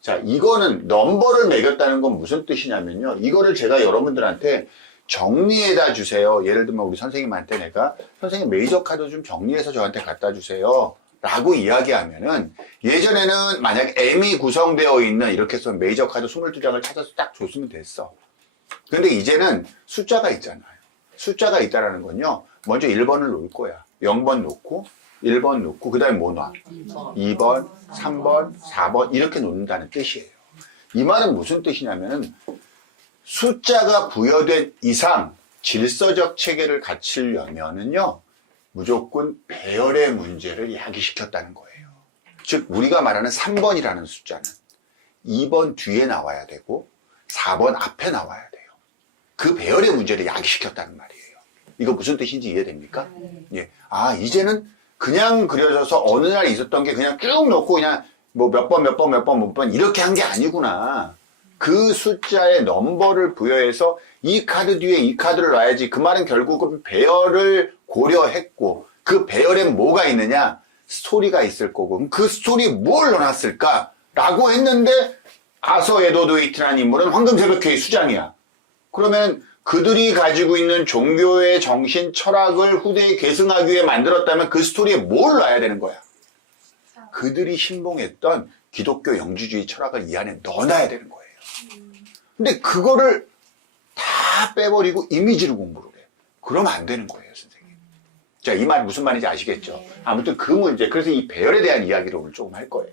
자, 이거는 넘버를 매겼다는 건 무슨 뜻이냐면요. 이거를 제가 여러분들한테 정리해다 주세요. 예를 들면 우리 선생님한테 내가 선생님 메이저 카드 좀 정리해서 저한테 갖다 주세요 라고 이야기하면은, 예전에는 만약 M이 구성되어 있는 이렇게 해서 메이저 카드 22장을 찾아서 딱 줬으면 됐어. 근데 이제는 숫자가 있잖아요. 숫자가 있다라는 건요, 먼저 1번을 놓을 거야. 0번 놓고 1번 놓고 그 다음에 뭐 놔? 2번, 3번, 4번 이렇게 놓는다는 뜻이에요. 이 말은 무슨 뜻이냐면은 숫자가 부여된 이상 질서적 체계를 갖추려면은요, 무조건 배열의 문제를 야기시켰다는 거예요. 즉 우리가 말하는 3번이라는 숫자는 2번 뒤에 나와야 되고 4번 앞에 나와야 돼요. 그 배열의 문제를 야기시켰다는 말이에요. 이거 무슨 뜻인지 이해됩니까? 예. 아, 이제는 그냥 그려져서 어느 날 있었던 게 그냥 쭉 놓고 그냥 뭐 몇 번 이렇게 한 게 아니구나. 그 숫자의 넘버를 부여해서 이 카드 뒤에 이 카드를 놔야지. 그 말은 결국은 배열을 고려했고, 그 배열에 뭐가 있느냐? 스토리가 있을 거고, 그럼 그 스토리에 뭘 넣어놨을까? 라고 했는데 아서 에도도이트라는 인물은 황금새벽회의 수장이야. 그러면 그들이 가지고 있는 종교의 정신, 철학을 후대에 계승하기 위해 만들었다면 그 스토리에 뭘 놔야 되는 거야? 그들이 신봉했던 기독교 영주주의 철학을 이 안에 넣어놔야 되는 거예요. 근데 그거를 다 빼버리고 이미지를 공부를 해. 그러면 안 되는 거예요, 선생님. 자, 이 말 무슨 말인지 아시겠죠? 아무튼 그 문제, 그래서 이 배열에 대한 이야기를 오늘 조금 할 거예요.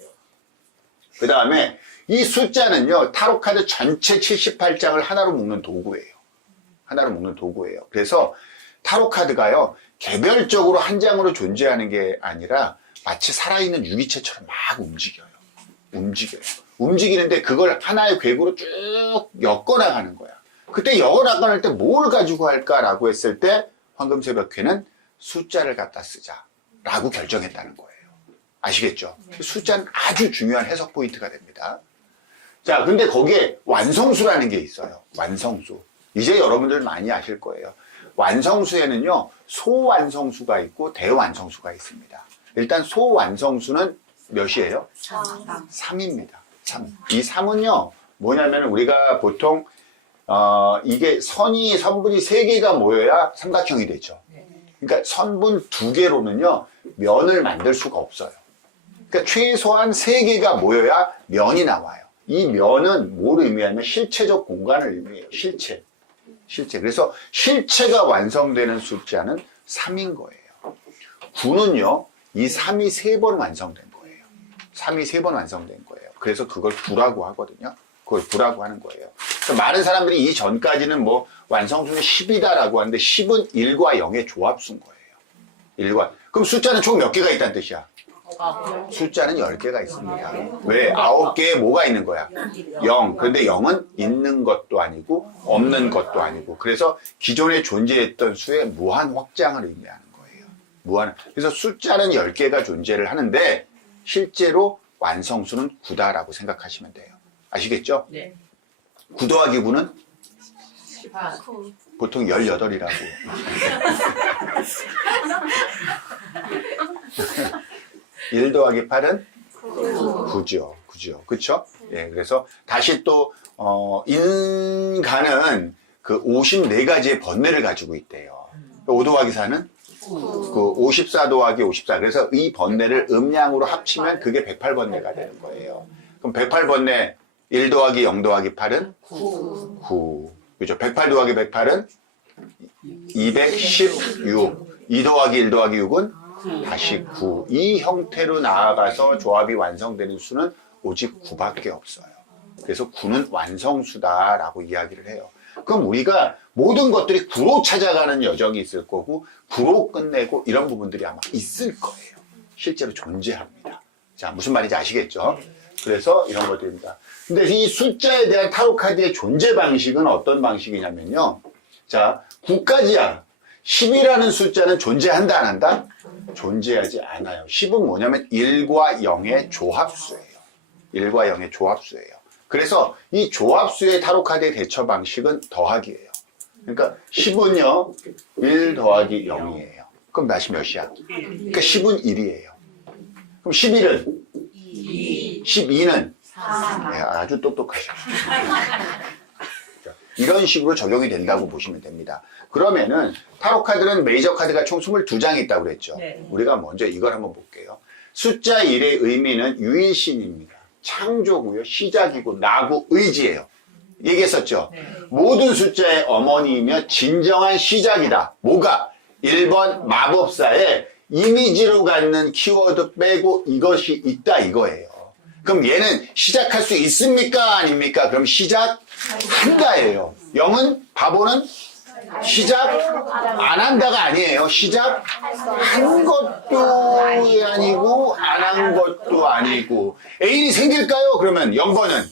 그 다음에 이 숫자는요, 타로카드 전체 78장을 하나로 묶는 도구예요. 하나로 묶는 도구예요. 그래서 타로카드가요, 개별적으로 한 장으로 존재하는 게 아니라 마치 살아있는 유기체처럼 막 움직여요. 움직이는데 그걸 하나의 궤구로 쭉 엮어나가는 거야. 그때 엮어나갈 때 뭘 가지고 할까라고 했을 때 황금새벽회는 숫자를 갖다 쓰자라고 결정했다는 거예요. 아시겠죠? 숫자는 아주 중요한 해석 포인트가 됩니다. 자, 근데 거기에 완성수라는 게 있어요. 완성수. 이제 여러분들 많이 아실 거예요. 완성수에는요, 소완성수가 있고 대완성수가 있습니다. 일단 소완성수는 몇이에요? 3입니다. 이 3은요, 뭐냐면 우리가 보통, 이게 선분이 3개가 모여야 삼각형이 되죠. 그러니까 선분 2개로는요, 면을 만들 수가 없어요. 그러니까 최소한 3개가 모여야 면이 나와요. 이 면은 뭘 의미하면 실체적 공간을 의미해요. 실체. 그래서 실체가 완성되는 숫자는 3인 거예요. 9는요, 이 3이 3번 완성된 거예요. 3이 3번 완성된 거예요. 그래서 그걸 9라고 하거든요. 그걸 9라고 하는 거예요. 그러니까 많은 사람들이 이 전까지는 뭐 완성수는 10이다라고 하는데 10은 1과 0의 조합수인 거예요. 그럼 숫자는 총 몇 개가 있다는 뜻이야? 숫자는 10개가 있습니다. 왜? 9개에 뭐가 있는 거야? 0. 그런데 0은 있는 것도 아니고 없는 것도 아니고 그래서 기존에 존재했던 수의 무한 확장을 의미하는 거예요. 그래서 숫자는 10개가 존재를 하는데 실제로 완성수는 9다라고 생각하시면 돼요. 아시겠죠? 네. 9 더하기 9는 18. 보통 18이라고. 1 더하기 8은 9죠. 그쵸? 예, 그래서 다시 또, 인간은 그 54가지의 번뇌를 가지고 있대요. 5 더하기 4는 그 54 더하기 54. 그래서 이 번뇌를 음량으로 합치면 그게 108번뇌가 되는 거예요. 그럼 108번뇌 1 더하기 0 더하기 8은 9. 그죠? 108 더하기 108은 216. 2 더하기 1 더하기 6은 다시 9. 이 형태로 나아가서 조합이 완성되는 수는 오직 9밖에 없어요. 그래서 9는 완성수다라고 이야기를 해요. 그럼 우리가 모든 것들이 9로 찾아가는 여정이 있을 거고 9로 끝내고 이런 부분들이 아마 있을 거예요. 실제로 존재합니다. 자, 무슨 말인지 아시겠죠? 그래서 이런 것들입니다. 근데 이 숫자에 대한 타로 카드의 존재 방식은 어떤 방식이냐면요. 자, 9까지야. 10이라는 숫자는 존재한다 안 한다? 존재하지 않아요. 10은 뭐냐면 1과 0의 조합수예요. 1과 0의 조합수예요. 그래서 이 조합수의 타로 카드의 대처 방식은 더하기예요. 그러니까 10은요. 1 더하기 0이에요. 그럼 다시 몇이야? 그러니까 10은 1이에요. 그럼 11은 12는 네, 아주 똑똑하죠. 이런 식으로 적용이 된다고 보시면 됩니다. 그러면은 타로 카드는 메이저 카드가 총 22장이 있다고 그랬죠. 네. 우리가 먼저 이걸 한번 볼게요. 숫자 1의 의미는 유일신입니다. 창조고요. 시작이고 나고 의지예요. 얘기했었죠. 네. 모든 숫자의 어머니이며 진정한 시작이다. 뭐가? 1번 마법사의 이미지로 갖는 키워드 빼고 이것이 있다 이거예요. 그럼 얘는 시작할 수 있습니까? 아닙니까? 그럼 시작한다예요. 0은 바보는 시작 안 한다가 아니에요. 시작한 것도 아니고 안 한 것도 아니고 애인이 생길까요? 그러면 0번은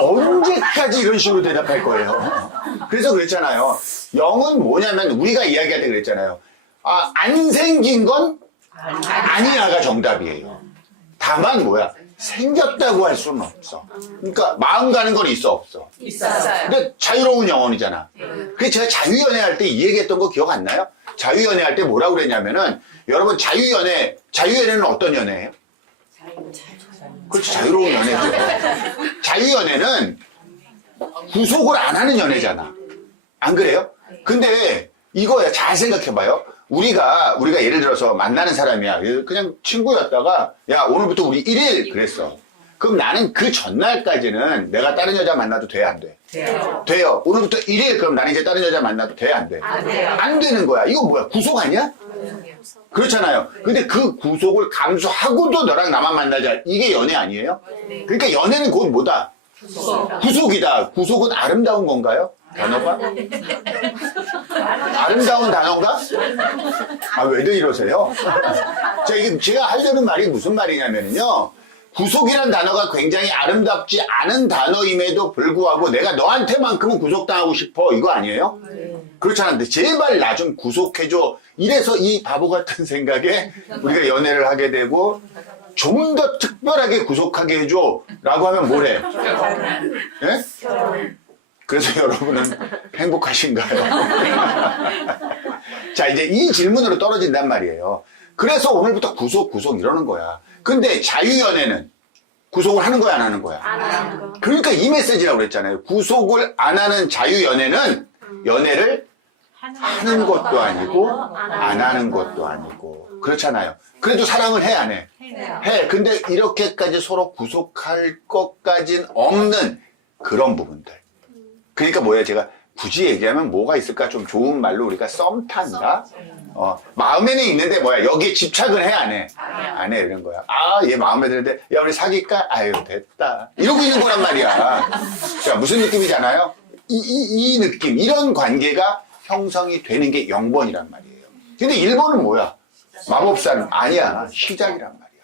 언제까지 이런 식으로 대답할 거예요. 그래서 그랬잖아요. 0은 뭐냐면 우리가 이야기할 때 그랬잖아요. 안 생긴 건 아니야가 정답이에요. 다만 뭐야? 생겼다고 할 수는 없어. 그러니까 마음 가는 건 있어 없어? 있어요. 근데 자유로운 영혼이잖아. 그래서 제가 자유연애할 때 이 얘기했던 거 기억 안 나요? 자유연애할 때 뭐라고 그랬냐면은 여러분 자유연애는 어떤 연애예요? 그렇죠. 자유로운 연애죠. 자유연애는 구속을 안 하는 연애잖아. 안 그래요? 근데 이거야. 잘 생각해봐요. 우리가 예를 들어서 만나는 사람이야. 그냥 친구였다가 야 오늘부터 우리 1일 그랬어. 그럼 나는 그 전날까지는 내가 다른 여자 만나도 돼? 안 돼? 돼요. 오늘부터 1일 그럼 나는 이제 다른 여자 만나도 돼? 안 돼? 안 되는 거야. 이거 뭐야? 구속 아니야? 그렇잖아요. 근데 그 구속을 감수하고도 너랑 나만 만나자. 이게 연애 아니에요? 그러니까 연애는 곧 뭐다? 구속이다. 구속은 아름다운 건가요? 단어가? 아름다운 단어인가? 왜들 이러세요? 자, 이게 제가 하려는 말이 무슨 말이냐면요. 구속이란 단어가 굉장히 아름답지 않은 단어임에도 불구하고 내가 너한테만큼은 구속당하고 싶어. 이거 아니에요? 그렇지 않은데 제발 나 좀 구속해줘. 이래서 이 바보 같은 생각에 우리가 연애를 하게 되고 좀 더 특별하게 구속하게 해줘. 라고 하면 뭐래? 예? 그래서 여러분은 행복하신가요? 자, 이제 이 질문으로 떨어진단 말이에요. 그래서 오늘부터 구속 이러는 거야. 근데 자유연애는 구속을 하는 거야, 안 하는 거야? 안 하는 거. 그러니까 이 메시지라고 그랬잖아요. 구속을 안 하는 자유연애는 연애를 하는 것도 아니고 안 하는 것도 아니고 그렇잖아요. 그래도 사랑을 해, 안 해? 해요. 해. 근데 이렇게까지 서로 구속할 것까진 없는 그런 부분들. 그러니까 뭐예요? 제가 굳이 얘기하면 뭐가 있을까? 좀 좋은 말로 우리가 썸 탄다? 마음에는 있는데 뭐야? 여기에 집착을 해, 안 해? 안 해, 이런 거야. 아, 얘 마음에 드는데, 야, 우리 사귈까? 아유, 됐다. 이러고 있는 거란 말이야. 자, 무슨 느낌이잖아요? 이 느낌, 이런 관계가 형성이 되는 게 0번이란 말이에요. 근데 1번은 뭐야? 마법사는 아니야. 시작이란 말이야.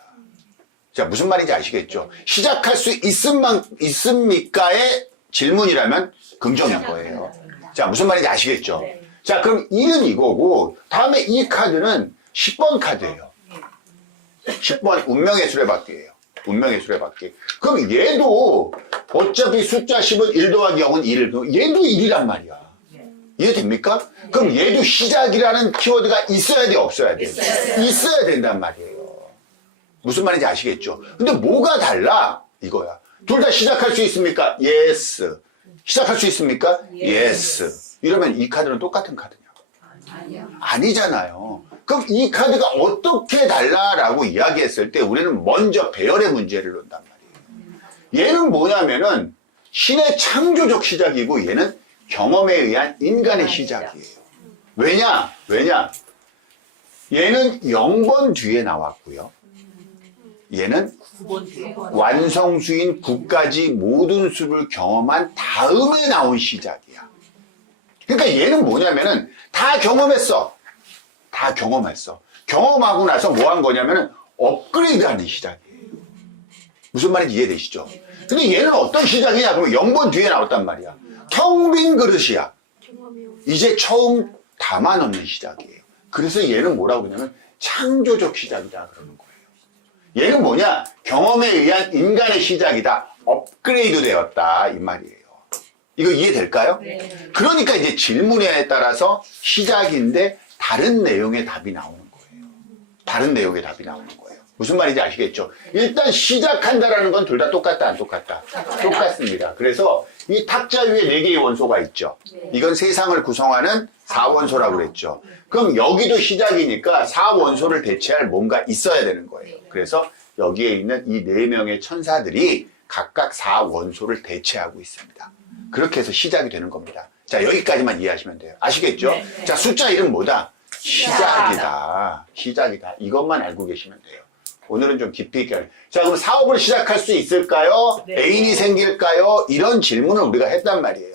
자, 무슨 말인지 아시겠죠? 시작할 수 있습니까의 질문이라면 긍정인 거예요. 자, 무슨 말인지 아시겠죠? 자, 그럼 1은 이거고, 다음에 이 카드는 10번 카드예요. 10번 운명의 수레바퀴예요. 운명의 수레바퀴. 그럼 얘도 어차피 숫자 10은 1 더하기 0은 1. 얘도 1이란 말이야. 이해됩니까? 그럼 얘도 시작이라는 키워드가 있어야 돼, 없어야 돼? 있어야 된단 말이에요. 무슨 말인지 아시겠죠? 근데 뭐가 달라? 이거야. 둘 다 시작할 수 있습니까? Yes. 시작할 수 있습니까? Yes. 이러면 이 카드는 똑같은 카드냐? 아니잖아요. 그럼 이 카드가 어떻게 달라라고 이야기했을 때 우리는 먼저 배열의 문제를 놓는단 말이에요. 얘는 뭐냐면은 신의 창조적 시작이고 얘는 경험에 의한 인간의 시작이에요. 왜냐? 얘는 0번 뒤에 나왔고요. 얘는 완성수인 9까지 모든 수를 경험한 다음에 나온 시작이야. 그러니까 얘는 뭐냐면은 다 경험했어. 다 경험했어. 경험하고 나서 뭐 한 거냐면은 업그레이드 하는 시작이에요. 무슨 말인지 이해되시죠? 근데 얘는 어떤 시작이냐? 그러면 0번 뒤에 나왔단 말이야. 텅 빈 그릇이야. 이제 처음 담아 넣는 시작이에요. 그래서 얘는 뭐라고 그러냐면 창조적 시작이다 그러는 거예요. 얘는 뭐냐? 경험에 의한 인간의 시작이다. 업그레이드 되었다. 이 말이에요. 이거 이해될까요? 네. 그러니까 이제 질문에 따라서 시작인데 다른 내용의 답이 나오는 거예요. 다른 내용의 답이 나오는 거예요. 무슨 말인지 아시겠죠? 일단 시작한다라는 건 둘 다 똑같다, 안 똑같다? 똑같습니다. 그래서 이 탁자 위에 4개의 원소가 있죠. 이건 세상을 구성하는 4원소라고 그랬죠. 그럼 여기도 시작이니까 4원소를 대체할 뭔가 있어야 되는 거예요. 그래서 여기에 있는 이 4명의 천사들이 각각 4원소를 대체하고 있습니다. 그렇게 해서 시작이 되는 겁니다. 자, 여기까지만 이해하시면 돼요. 아시겠죠? 네. 자, 숫자 이름 뭐다? 시작이다. 시작이다. 이것만 알고 계시면 돼요. 오늘은 좀 깊이 있게. 자, 그럼 사업을 시작할 수 있을까요? 네. 애인이 생길까요? 이런 질문을 우리가 했단 말이에요.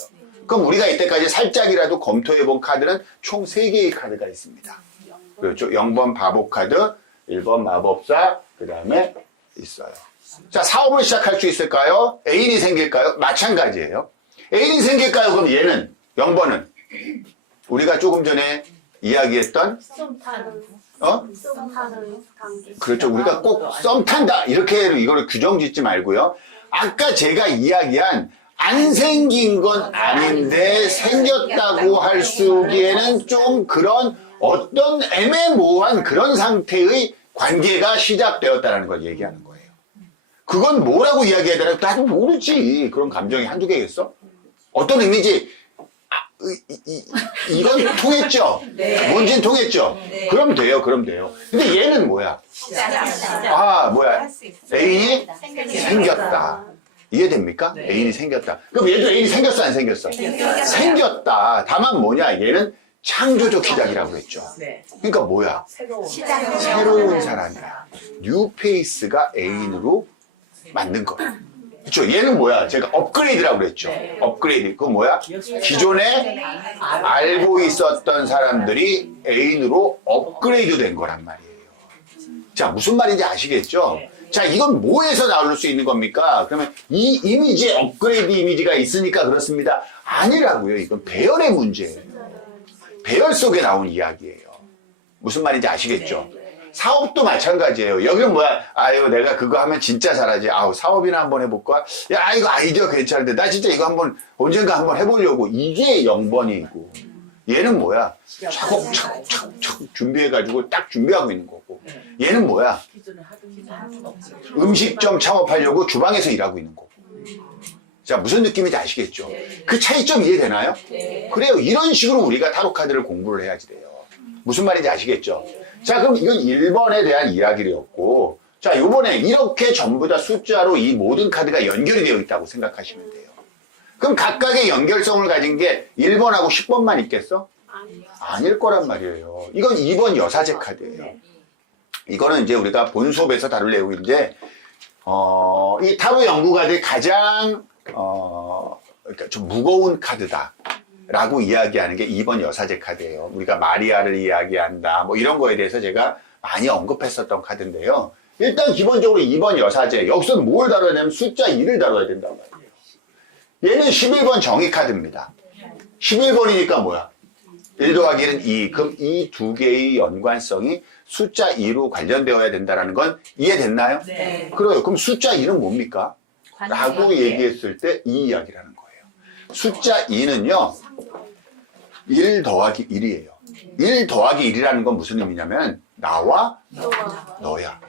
그럼 우리가 이때까지 살짝이라도 검토해본 카드는 총 3개의 카드가 있습니다. 그렇죠? 0번 바보 카드, 1번 마법사, 그 다음에 있어요. 자, 사업을 시작할 수 있을까요? 애인이 생길까요? 마찬가지예요. 애인이 생길까요? 그럼 얘는 0번은 우리가 조금 전에 이야기했던 썸 타는 관계. 그렇죠. 우리가 꼭 썸 탄다 이렇게 이거를 규정 짓지 말고요. 아까 제가 이야기한 안 생긴 건 아닌데 생겼다고 할 수기에는 좀 그런 어떤 애매모호한 그런 상태의 관계가 시작되었다는 걸 얘기하는 거예요. 그건 뭐라고 이야기해야 되나? 나도 모르지. 그런 감정이 한두 개겠어? 어떤 의미인지 이건 통했죠? 네. 뭔지는 통했죠? 네. 그럼 돼요. 근데 얘는 뭐야? 애인이 생겼다. 이해됩니까? 네. 애인이 생겼다. 그럼 얘도 애인이 생겼어, 안 생겼어? 생겼다. 다만 뭐냐? 얘는 창조적 시작이라고 했죠. 네. 그러니까 뭐야? 새로운 사람이야. 뉴 페이스가 애인으로 만든 거야. 그렇죠? 얘는 뭐야? 제가 업그레이드라고 그랬죠. 네. 업그레이드. 그건 뭐야? 기존에 알고 있었던 사람들이 애인으로 업그레이드 된 거란 말이에요. 자, 무슨 말인지 아시겠죠? 자, 이건 뭐에서 나올 수 있는 겁니까? 그러면 이 이미지에 업그레이드 이미지가 있으니까 그렇습니다. 아니라고요. 이건 배열의 문제예요. 배열 속에 나온 이야기예요. 무슨 말인지 아시겠죠? 사업도 마찬가지예요. 여기는 뭐야? 아유, 내가 그거 하면 진짜 잘하지. 아우, 사업이나 한번 해볼까? 야, 이거 아이디어 괜찮은데 나 진짜 이거 언젠가 한번 해보려고. 이게 0번이고 얘는 뭐야? 차곡차곡 준비해가지고 딱 준비하고 있는 거고. 얘는 뭐야? 음식점 창업하려고 주방에서 일하고 있는 거고. 자, 무슨 느낌인지 아시겠죠? 그 차이점 이해되나요? 그래요. 이런 식으로 우리가 타로 카드를 공부를 해야지 돼요. 무슨 말인지 아시겠죠? 자, 그럼 이건 1번에 대한 이야기였고, 자, 요번에 이렇게 전부 다 숫자로 이 모든 카드가 연결이 되어 있다고 생각하시면 돼요. 그럼 각각의 연결성을 가진 게 1번하고 10번만 있겠어? 아닐 거란 말이에요. 이건 2번 여사제 카드예요. 이거는 이제 우리가 본 수업에서 다룰 내용인데, 이 타로 연구 카드의 가장, 그러니까 좀 무거운 카드다라고 이야기하는 게 2번 여사제 카드예요. 우리가 마리아를 이야기한다, 뭐 이런 거에 대해서 제가 많이 언급했었던 카드인데요. 일단 기본적으로 2번 여사제, 여기서 뭘 다뤄야 되냐면 숫자 2를 다뤄야 된단 말이에요. 얘는 11번 정의 카드입니다. 11번이니까 뭐야? 1 더하기 1은 2. 그럼 이 두 개의 연관성이 숫자 2로 관련되어야 된다는 건 이해됐나요? 네. 그래요. 그럼 숫자 2는 뭡니까? 라고 얘기했을 때 이 이야기라는 거예요. 숫자 2는요, 1 더하기 1이에요. 1 더하기 1이라는 건 무슨 의미냐면, 나와 너야.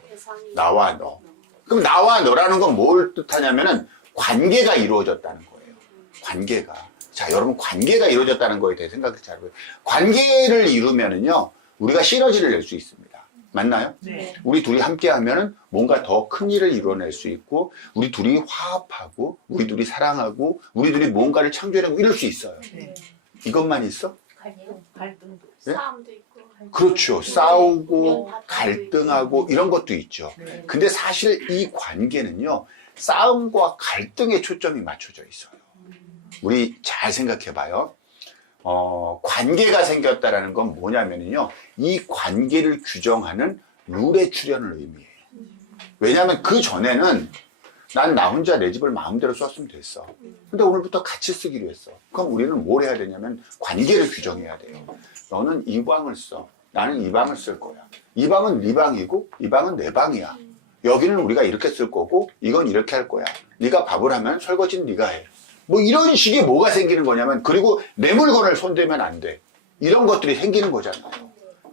나와 너. 그럼 나와 너라는 건 뭘 뜻하냐면은, 관계가 이루어졌다는 거예요. 관계가. 자, 여러분, 관계가 이루어졌다는 거에 대해 생각을 잘 해보세요. 관계를 이루면은요, 우리가 시너지를 낼 수 있습니다. 맞나요? 네. 우리 둘이 함께 하면은 뭔가 더 큰 일을 이뤄낼 수 있고, 우리 둘이 화합하고, 우리 둘이 사랑하고, 우리 둘이 뭔가를 창조하고 이럴 수 있어요. 네. 이것만 있어? 갈등도. 네? 싸움도 있고. 그렇죠. 싸우고, 갈등하고, 이런 것도 있죠. 네. 근데 사실 이 관계는요, 싸움과 갈등에 초점이 맞춰져 있어요. 우리 잘 생각해 봐요. 관계가 생겼다라는 건 뭐냐면요, 이 관계를 규정하는 룰의 출현을 의미해요. 왜냐하면 그 전에는 난 나 혼자 내 집을 마음대로 썼으면 됐어. 근데 오늘부터 같이 쓰기로 했어. 그럼 우리는 뭘 해야 되냐면 관계를 규정해야 돼요. 너는 이 방을 써. 나는 이 방을 쓸 거야. 이 방은 네 방이고 이 방은 내 방이야. 여기는 우리가 이렇게 쓸 거고 이건 이렇게 할 거야. 네가 밥을 하면 설거지는 네가 해. 뭐 이런 식의 뭐가 생기는 거냐면, 그리고 내 물건을 손대면 안 돼. 이런 것들이 생기는 거잖아요.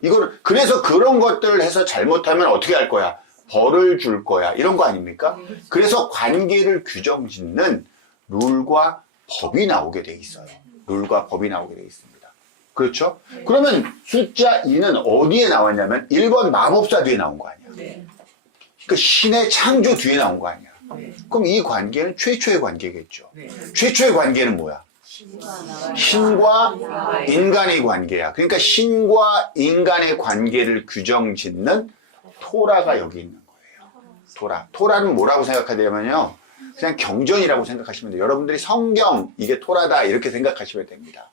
이걸 그래서 그런 것들을 해서 잘못하면 어떻게 할 거야? 벌을 줄 거야. 이런 거 아닙니까? 그래서 관계를 규정짓는 룰과 법이 나오게 돼 있어요. 룰과 법이 나오게 돼 있습니다. 그렇죠? 그러면 숫자 2는 어디에 나왔냐면 1번 마법사 뒤에 나온 거 아니야. 네. 그 신의 창조 뒤에 나온 거 아니야. 네. 그럼 이 관계는 최초의 관계겠죠. 네. 최초의 관계는 뭐야? 신과 인간의 관계야. 그러니까 신과 인간의 관계를 규정짓는 토라가 여기 있는 거예요. 토라. 토라는 뭐라고 생각하냐면요, 그냥 경전이라고 생각하시면 돼요. 여러분들이 성경, 이게 토라다 이렇게 생각하시면 됩니다.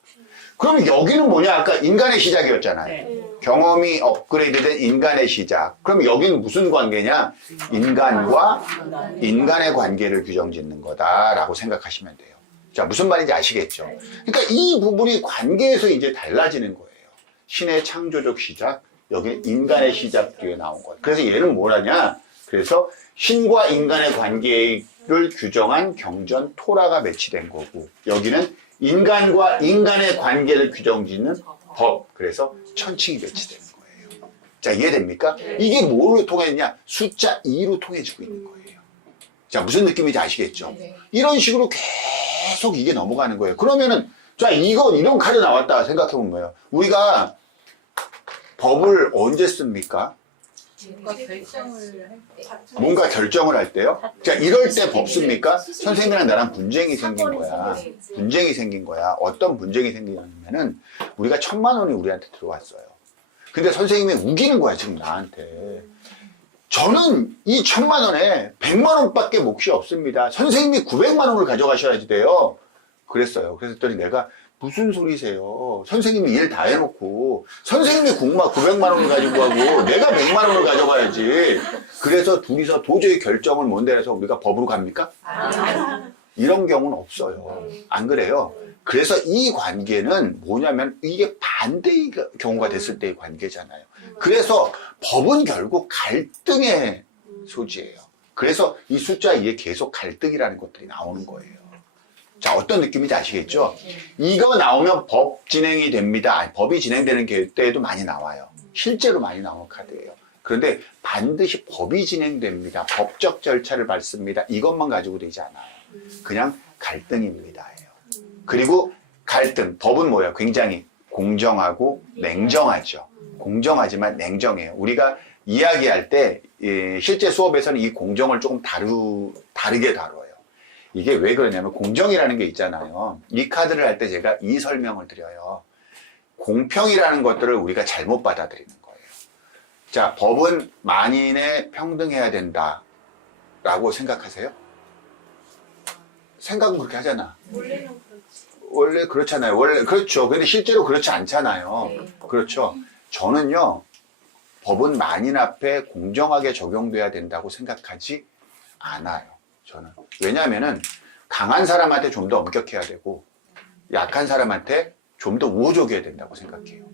그럼 여기는 뭐냐? 아까 인간의 시작이었잖아요. 네. 경험이 업그레이드된 인간의 시작. 그럼 여기는 무슨 관계냐? 인간과 인간의 관계를 규정짓는 거다라고 생각하시면 돼요. 자, 무슨 말인지 아시겠죠? 그러니까 이 부분이 관계에서 이제 달라지는 거예요. 신의 창조적 시작, 여기 인간의 시작 뒤에 나온 거예요. 그래서 얘는 뭐라냐? 그래서 신과 인간의 관계를 규정한 경전 토라가 매치된 거고, 여기는 인간과 인간의 관계를 규정짓는 법, 그래서 천칭이 매치되는 거예요. 자, 이해됩니까? 이게 뭐로 통했냐? 숫자 2로 통해지고 있는 거예요. 자, 무슨 느낌인지 아시겠죠? 이런 식으로 계속 이게 넘어가는 거예요. 그러면은, 자, 이런 카드 나왔다 생각해보면 뭐예요? 우리가 법을 언제 씁니까? 뭔가 결정을 할 때요? 자, 이럴 때 법 씁니까? 선생님이랑 나랑 분쟁이 생긴 거야. 분쟁이 생긴 거야. 어떤 분쟁이 생기냐면은, 우리가 1,000만 원이 우리한테 들어왔어요. 근데 선생님이 우기는 거야, 지금 나한테. 저는 이 1,000만 원에 100만 원밖에 몫이 없습니다. 선생님이 900만 원을 가져가셔야지 돼요. 그랬어요. 그랬더니 내가, 무슨 소리세요? 선생님이 일 다 해놓고 선생님이 국마 900만 원을 가지고 가고 내가 100만 원을 가져가야지. 그래서 둘이서 도저히 결정을 못 내려서 우리가 법으로 갑니까? 이런 경우는 없어요. 안 그래요? 그래서 이 관계는 뭐냐면 이게 반대의 경우가 됐을 때의 관계잖아요. 그래서 법은 결국 갈등의 소지예요. 그래서 이 숫자 2에 계속 갈등이라는 것들이 나오는 거예요. 자, 어떤 느낌인지 아시겠죠? 이거 나오면 법 진행이 됩니다. 아니, 법이 진행되는 때에도 많이 나와요. 실제로 많이 나오는 카드예요. 그런데 반드시 법이 진행됩니다. 법적 절차를 밟습니다. 이것만 가지고 되지 않아요. 그냥 갈등입니다예요. 그리고 갈등, 법은 뭐예요? 굉장히 공정하고 냉정하죠. 공정하지만 냉정해요. 우리가 이야기할 때 실제 수업에서는 이 공정을 조금 다르게 다뤄요. 이게 왜 그러냐면 공정이라는 게 있잖아요. 이 카드를 할 때 제가 이 설명을 드려요. 공평이라는 것들을 우리가 잘못 받아들이는 거예요. 자, 법은 만인에 평등해야 된다라고 생각하세요? 생각은 그렇게 하잖아. 원래는 그렇지. 원래 그렇잖아요. 원래 그렇죠. 근데 실제로 그렇지 않잖아요. 그렇죠. 저는요, 법은 만인 앞에 공정하게 적용돼야 된다고 생각하지 않아요. 저는. 왜냐하면은 강한 사람한테 좀 더 엄격해야 되고 약한 사람한테 좀 더 우호적이어야 된다고 생각해요.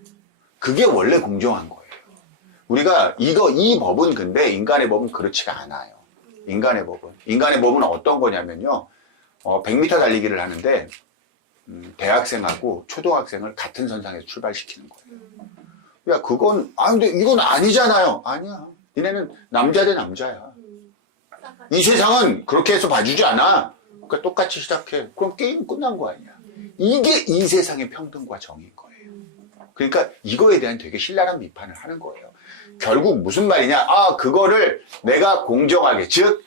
그게 원래 공정한 거예요. 우리가 이 법은 근데 인간의 법은 그렇지가 않아요. 인간의 법은 어떤 거냐면요. 100m 달리기를 하는데 대학생하고 초등학생을 같은 선상에서 출발시키는 거예요. 야, 근데 이건 아니잖아요. 아니야. 니네는 남자 대 남자야. 이 세상은 그렇게 해서 봐주지 않아. 그러니까 똑같이 시작해. 그럼 게임 끝난 거 아니야. 이게 이 세상의 평등과 정의인 거예요. 그러니까 이거에 대한 되게 신랄한 비판을 하는 거예요. 결국 무슨 말이냐? 그거를 내가 공정하게, 즉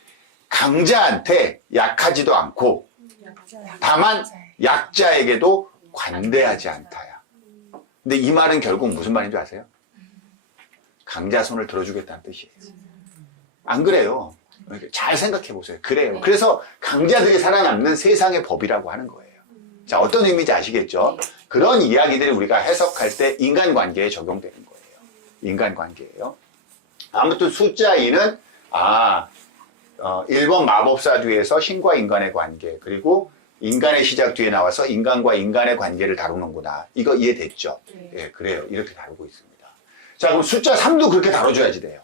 강자한테 약하지도 않고 다만 약자에게도 관대하지 않다야. 근데 이 말은 결국 무슨 말인 줄 아세요? 강자 손을 들어주겠다는 뜻이에요. 안 그래요? 잘 생각해 보세요. 그래요. 그래서 강자들이 살아남는 세상의 법이라고 하는 거예요. 자, 어떤 의미인지 아시겠죠? 그런 이야기들을 우리가 해석할 때 인간관계에 적용되는 거예요. 인간관계예요. 아무튼 숫자 2는 1번 마법사 뒤에서 신과 인간의 관계, 그리고 인간의 시작 뒤에 나와서 인간과 인간의 관계를 다루는구나. 이거 이해됐죠? 예, 그래요. 이렇게 다루고 있습니다. 자, 그럼 숫자 3도 그렇게 다뤄줘야지 돼요.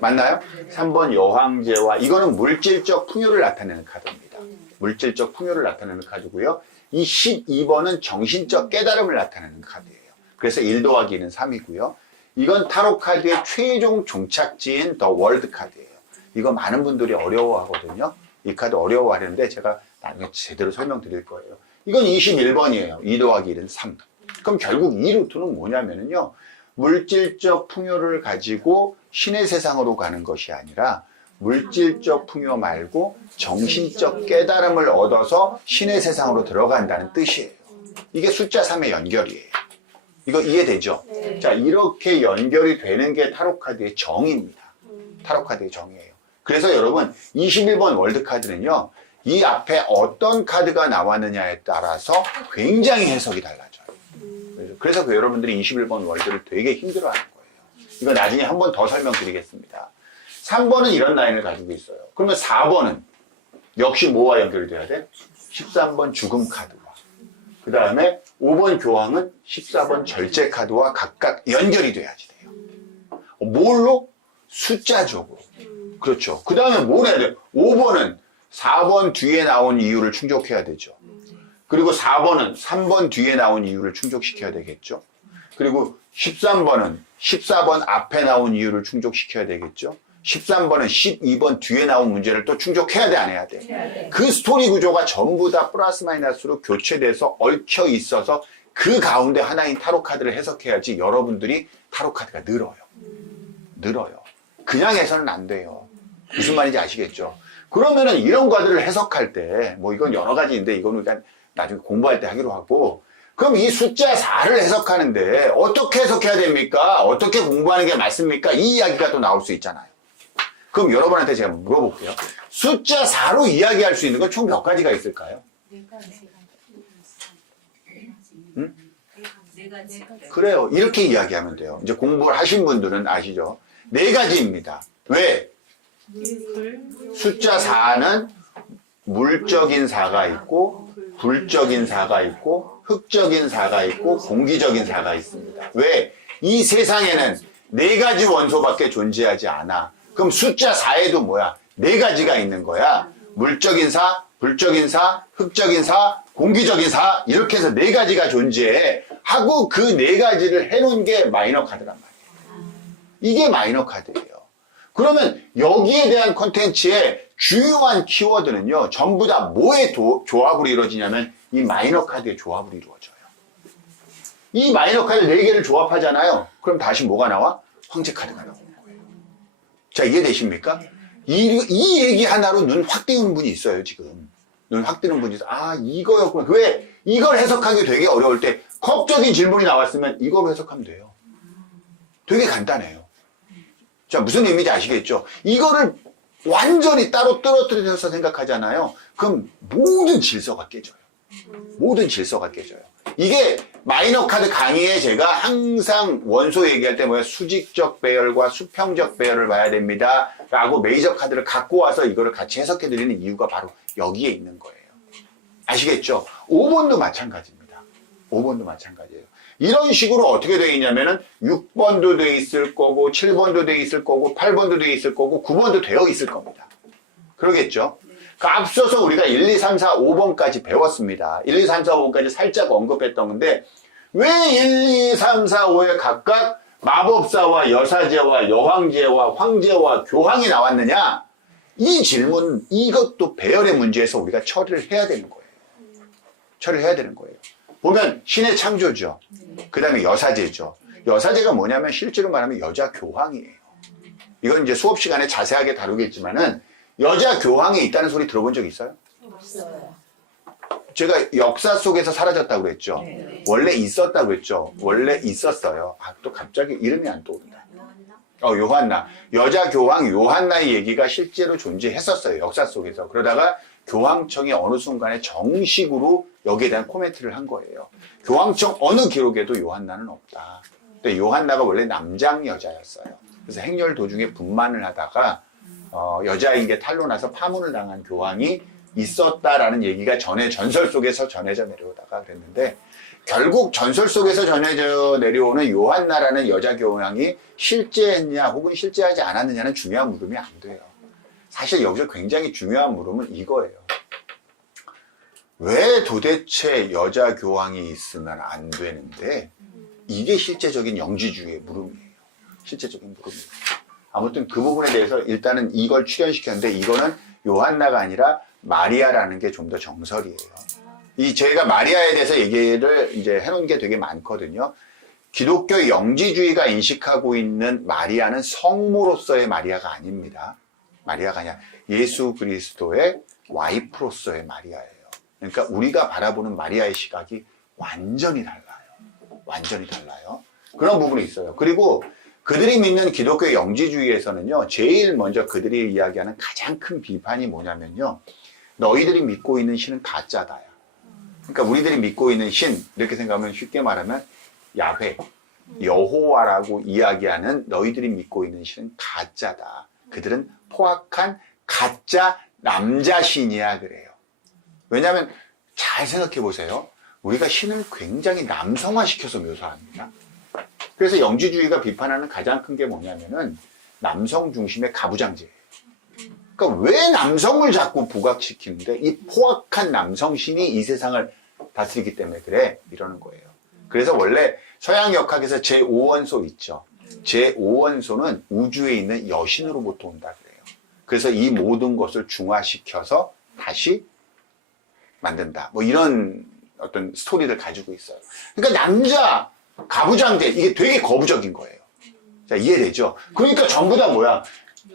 맞나요? 3번 여황제와, 이거는 물질적 풍요를 나타내는 카드입니다. 물질적 풍요를 나타내는 카드고요. 이 12번은 정신적 깨달음을 나타내는 카드예요. 그래서 1 더하기 2는 3이고요. 이건 타로 카드의 최종 종착지인 더 월드 카드예요. 이거 많은 분들이 어려워하거든요. 이 카드 어려워하는데 제가 나중에 제대로 설명드릴 거예요. 이건 21번이에요. 2 더하기 1은 3. 그럼 결국 이 루트는 뭐냐면요. 물질적 풍요를 가지고 신의 세상으로 가는 것이 아니라 물질적 풍요 말고 정신적 깨달음을 얻어서 신의 세상으로 들어간다는 뜻이에요. 이게 숫자 3의 연결이에요. 이거 이해되죠? 네. 자, 이렇게 연결이 되는 게 타로카드의 정의입니다. 타로카드의 정의예요. 그래서 여러분 21번 월드카드는요. 이 앞에 어떤 카드가 나왔느냐에 따라서 굉장히 해석이 달라져요. 그래서 여러분들이 21번 월드를 되게 힘들어하는 거예요. 이거 나중에 한 번 더 설명드리겠습니다. 3번은 이런 라인을 가지고 있어요. 그러면 4번은 역시 뭐와 연결돼야 돼? 13번 죽음 카드와, 그 다음에 5번 교황은 14번 절제 카드와 각각 연결이 돼야지 돼요. 뭘로? 숫자적으로. 그렇죠. 그 다음에 뭘 해야 돼요? 5번은 4번 뒤에 나온 이유를 충족해야 되죠. 그리고 4번은 3번 뒤에 나온 이유를 충족시켜야 되겠죠. 그리고 13번은 14번 앞에 나온 이유를 충족시켜야 되겠죠. 13번은 12번 뒤에 나온 문제를 또 충족해야 돼, 안 해야 돼? 그 스토리 구조가 전부 다 플러스 마이너스로 교체돼서 얽혀 있어서 그 가운데 하나인 타로 카드를 해석해야지 여러분들이 타로 카드가 늘어요. 그냥 해서는 안 돼요. 무슨 말인지 아시겠죠? 그러면은 이런 카드를 해석할 때, 뭐 이건 여러 가지인데 이거는 일단 나중에 공부할 때 하기로 하고, 그럼 이 숫자 4를 해석하는데 어떻게 해석해야 됩니까? 어떻게 공부하는 게 맞습니까? 이 이야기가 또 나올 수 있잖아요. 그럼 여러분한테 제가 물어볼게요. 숫자 4로 이야기할 수 있는 건 총 몇 가지가 있을까요? 응? 그래요. 이렇게 이야기하면 돼요. 이제 공부를 하신 분들은 아시죠? 4가지입니다. 왜? 숫자 4는 물적인 4가 있고, 불적인 4가 있고, 흑적인 4가 있고, 공기적인 4가 있습니다. 왜? 이 세상에는 4가지 원소밖에 존재하지 않아. 그럼 숫자 4에도 뭐야? 4가지가 있는 거야. 물적인 4, 불적인 사, 흑적인 사, 공기적인 사 이렇게 해서 네 가지가 존재해 하고 그 네 가지를 해놓은 게 마이너 카드란 말이에요. 이게 마이너 카드예요. 그러면 여기에 대한 콘텐츠의 중요한 키워드는요. 전부 다 뭐의 조합으로 이루어지냐면 이 마이너 카드의 조합으로 이루어져요. 이 마이너 카드 4개를 조합하잖아요. 그럼 다시 뭐가 나와? 황제 카드가 나오는 거예요. 자, 이해되십니까? 이 얘기 하나로 눈 확 띄우는 분이 있어요, 지금. 눈 확 뜨는 분이 있어요. 아, 이거였구나. 왜? 이걸 해석하기 되게 어려울 때 컵적인 질문이 나왔으면 이걸로 해석하면 돼요. 되게 간단해요. 자, 무슨 의미인지 아시겠죠? 이거를 완전히 따로 떨어뜨려서 생각하잖아요. 그럼 모든 질서가 깨져요. 모든 질서가 깨져요. 이게 마이너 카드 강의에 제가 항상 원소 얘기할 때 뭐야? 수직적 배열과 수평적 배열을 봐야 됩니다. 라고 메이저 카드를 갖고 와서 이거를 같이 해석해 드리는 이유가 바로 여기에 있는 거예요. 아시겠죠? 5번도 마찬가지입니다. 5번도 마찬가지예요. 이런 식으로 어떻게 되어 있냐면은 6번도 되어 있을 거고 7번도 되어 있을 거고 8번도 되어 있을 거고 9번도 되어 있을 겁니다. 그러겠죠? 그 앞서서 우리가 1, 2, 3, 4, 5번까지 배웠습니다. 1, 2, 3, 4, 5번까지 살짝 언급했던 건데 왜 1, 2, 3, 4, 5에 각각 마법사와 여사제와 여황제와 황제와 교황이 나왔느냐? 이 질문, 이것도 배열의 문제에서 우리가 처리를 해야 되는 거예요. 처리를 해야 되는 거예요. 보면 신의 창조죠. 그 다음에 여사제죠. 여사제가 뭐냐면 실제로 말하면 여자 교황이에요. 이건 이제 수업 시간에 자세하게 다루겠지만은 여자 교황이 있다는 소리 들어본 적 있어요? 없어요. 제가 역사 속에서 사라졌다고 그랬죠. 네. 원래 있었다고 그랬죠. 원래 있었어요. 아, 또 갑자기 이름이 안 떠오른다. 요한나. 여자 교황 요한나의 얘기가 실제로 존재했었어요. 역사 속에서. 그러다가 교황청이 어느 순간에 정식으로 여기에 대한 코멘트를 한 거예요. 교황청 어느 기록에도 요한나는 없다. 근데 요한나가 원래 남장 여자였어요. 그래서 행렬 도중에 분만을 하다가 여자인 게 탄로나서 파문을 당한 교황이 있었다라는 얘기가 전설 속에서 전해져 내려오다가 그랬는데 결국 전설 속에서 전해져 내려오는 요한나라는 여자 교황이 실제했냐 혹은 실제하지 않았느냐는 중요한 물음이 안 돼요. 사실 여기서 굉장히 중요한 물음은 이거예요. 왜 도대체 여자 교황이 있으면 안 되는데 이게 실제적인 영지주의의 물음이에요. 실제적인 물음이에요. 아무튼 그 부분에 대해서 일단은 이걸 출연시켰는데 이거는 요한나가 아니라 마리아라는 게 좀 더 정설이에요. 제가 마리아에 대해서 얘기를 이제 해놓은 게 되게 많거든요. 기독교 영지주의가 인식하고 있는 마리아는 성모로서의 마리아가 아닙니다. 마리아가 아니라 예수 그리스도의 와이프로서의 마리아예요. 그러니까 우리가 바라보는 마리아의 시각이 완전히 달라요. 완전히 달라요. 그런 부분이 있어요. 그리고 그들이 믿는 기독교 영지주의에서는요, 제일 먼저 그들이 이야기하는 가장 큰 비판이 뭐냐면요, 너희들이 믿고 있는 신은 가짜다야. 그러니까 우리들이 믿고 있는 신, 이렇게 생각하면 쉽게 말하면 야훼, 여호와라고 이야기하는 너희들이 믿고 있는 신은 가짜다. 그들은 포악한 가짜 남자 신이야 그래요. 왜냐하면 잘 생각해 보세요. 우리가 신을 굉장히 남성화시켜서 묘사합니다. 그래서 영지주의가 비판하는 가장 큰 게 뭐냐면은 남성 중심의 가부장제예요. 그러니까 왜 남성을 자꾸 부각시키는데 이 포악한 남성신이 이 세상을 다스리기 때문에 그래 이러는 거예요. 그래서 원래 서양 역학에서 제5원소 있죠. 제5원소는 우주에 있는 여신으로부터 온다 그래요. 그래서 이 모든 것을 중화시켜서 다시 만든다. 뭐 이런 어떤 스토리를 가지고 있어요. 그러니까 남자 가부장제 이게 되게 거부적인 거예요. 자, 이해되죠? 그러니까 전부 다 뭐야?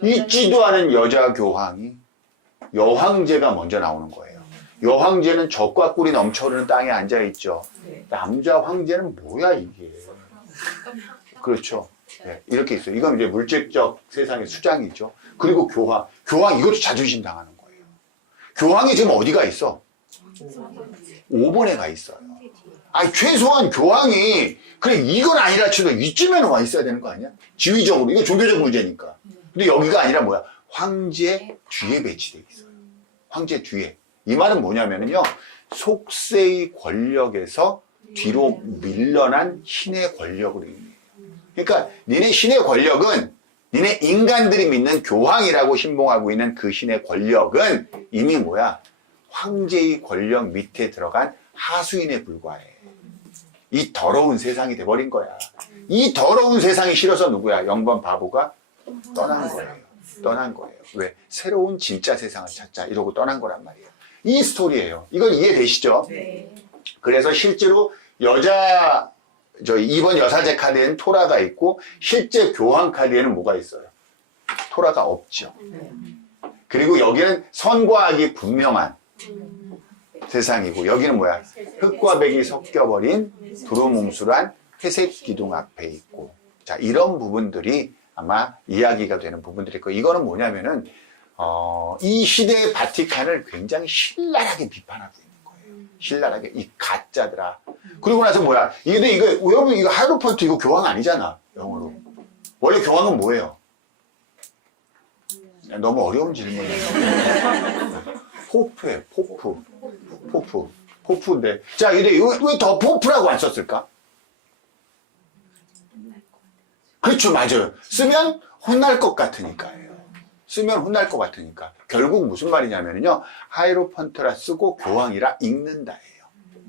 있지도 않은 여자 교황이 여황제가 먼저 나오는 거예요. 여황제는 젖과 꿀이 넘쳐흐르는 땅에 앉아 있죠. 남자 황제는 뭐야 이게? 그렇죠. 네, 이렇게 있어요. 이건 이제 물질적 세상의 수장이죠. 그리고 교황 이것도 자존심 당하는 거예요. 교황이 지금 어디가 있어? 5번에 가 있어요. 아니 최소한 교황이 그래 이건 아니라 치도 이쯤에는 와 있어야 되는 거 아니야? 지위적으로 이거 종교적 문제니까. 근데 여기가 아니라 뭐야? 황제 뒤에 배치되어 있어요. 황제 뒤에. 이 말은 뭐냐면요. 속세의 권력에서 뒤로 밀려난 신의 권력으로 의미해요. 그러니까 니네 신의 권력은 니네 인간들이 믿는 교황이라고 신봉하고 있는 그 신의 권력은 이미 뭐야? 황제의 권력 밑에 들어간 하수인에 불과해. 이 더러운 세상이 돼버린 거야. 이 더러운 세상이 싫어서 누구야? 영번 바보가 떠난 거예요. 떠난 거예요. 왜? 새로운 진짜 세상을 찾자 이러고 떠난 거란 말이에요. 이 스토리예요. 이건 이해되시죠? 네. 그래서 실제로 이번 여사제 카드에는 토라가 있고 실제 교황 카드에는 뭐가 있어요? 토라가 없죠. 그리고 여기는 선과 악이 분명한 세상이고 여기는 뭐야? 흑과 백이 섞여버린 두루뭉술한 회색 기둥 앞에 있고 자 이런 부분들이 아마 이야기가 되는 부분들일 거예요. 이거는 뭐냐면은 이 시대의 바티칸을 굉장히 신랄하게 비판하고 있는 거예요. 신랄하게 이 가짜들아. 그리고 나서 뭐야? 근데 이거 여러분 이거 하이로펀트 이거 교황 아니잖아 영어로. 원래 교황은 뭐예요? 너무 어려운 질문이에요. 포프예요. 포프인데 자 근데 왜 더 포프라고 안 썼을까? 그렇죠, 맞아요. 쓰면 혼날 것 같으니까요. 쓰면 혼날 것 같으니까. 결국 무슨 말이냐면요. 하이로펀트라 쓰고 교황이라 읽는다예요.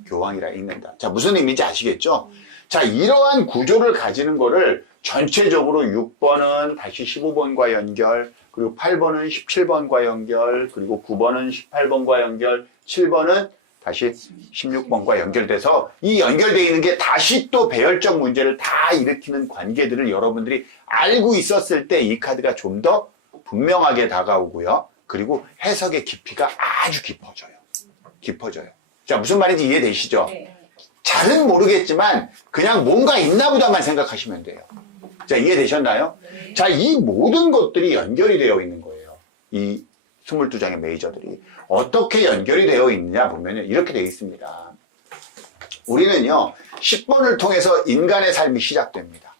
교황이라 읽는다. 자, 무슨 의미인지 아시겠죠? 자, 이러한 구조를 가지는 거를 전체적으로 6번은 다시 15번과 연결, 그리고 8번은 17번과 연결, 그리고 9번은 18번과 연결, 7번은 다시 16번과 연결돼서 이 연결되어 있는 게 다시 또 배열적 문제를 다 일으키는 관계들을 여러분들이 알고 있었을 때 이 카드가 좀 더 분명하게 다가오고요. 그리고 해석의 깊이가 아주 깊어져요. 자, 무슨 말인지 이해되시죠? 네. 잘은 모르겠지만 그냥 뭔가 있나 보다만 생각하시면 돼요. 자, 이해되셨나요? 네. 자, 이 모든 것들이 연결이 되어 있는 거예요. 이 22장의 메이저들이. 어떻게 연결이 되어 있느냐 보면 이렇게 되어 있습니다. 우리는요, 10번을 통해서 인간의 삶이 시작됩니다.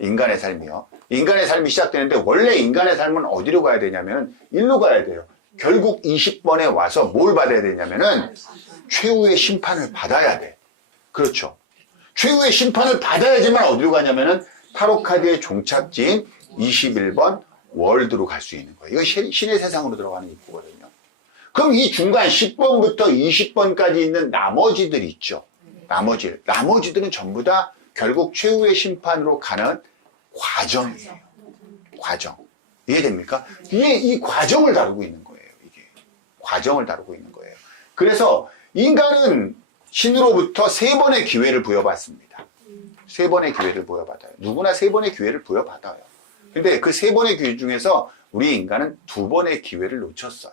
인간의 삶이요. 인간의 삶이 시작되는데 원래 인간의 삶은 어디로 가야 되냐면 일로 가야 돼요. 결국 20번에 와서 뭘 받아야 되냐면은 최후의 심판을 받아야 돼. 그렇죠. 최후의 심판을 받아야지만 어디로 가냐면은 타로카드의 종착지인 21번 월드로 갈 수 있는 거예요. 이건 신의 세상으로 들어가는 입구거든요. 그럼 이 중간 10번부터 20번까지 있는 나머지들 있죠. 나머지들은 전부 다 결국 최후의 심판으로 가는 과정이에요. 과정. 이해됩니까? 이 과정을 다루고 있는 거예요. 이게. 과정을 다루고 있는 거예요. 그래서 인간은 신으로부터 3번의 기회를 부여받습니다. 3번의 기회를 부여받아요. 누구나 3번의 기회를 부여받아요. 근데 그 3번의 기회 중에서 우리 인간은 2번의 기회를 놓쳤어요.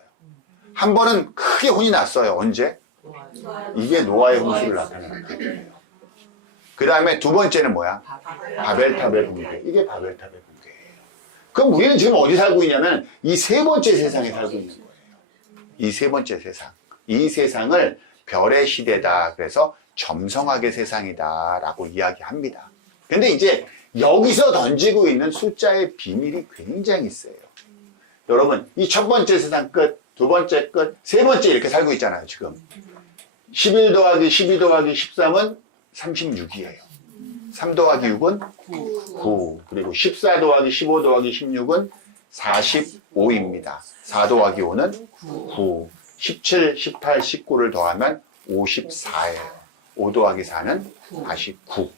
한 번은 크게 혼이 났어요. 언제? 이게 노아의 홍수를 나타내는 거예요. 그 다음에 2번째는 뭐야? 바벨탑의 붕괴. 이게 바벨탑의 붕괴예요. 그럼 우리는 지금 어디 살고 있냐면 이 3번째 세상에 살고 있는 거예요. 이 3번째 세상. 이 세상을 별의 시대다. 그래서 점성학의 세상이다. 라고 이야기합니다. 근데 이제 여기서 던지고 있는 숫자의 비밀이 굉장히 세요. 여러분, 이 첫 번째 세상 끝, 2번째 끝, 3번째 이렇게 살고 있잖아요, 지금. 11 더하기 12 더하기 13은 36이에요. 3 더하기 6은 9. 그리고 14 더하기 15 더하기 16은 45입니다. 4 더하기 5는 9. 17, 18, 19를 더하면 54예요. 5 더하기 4는 다시 9.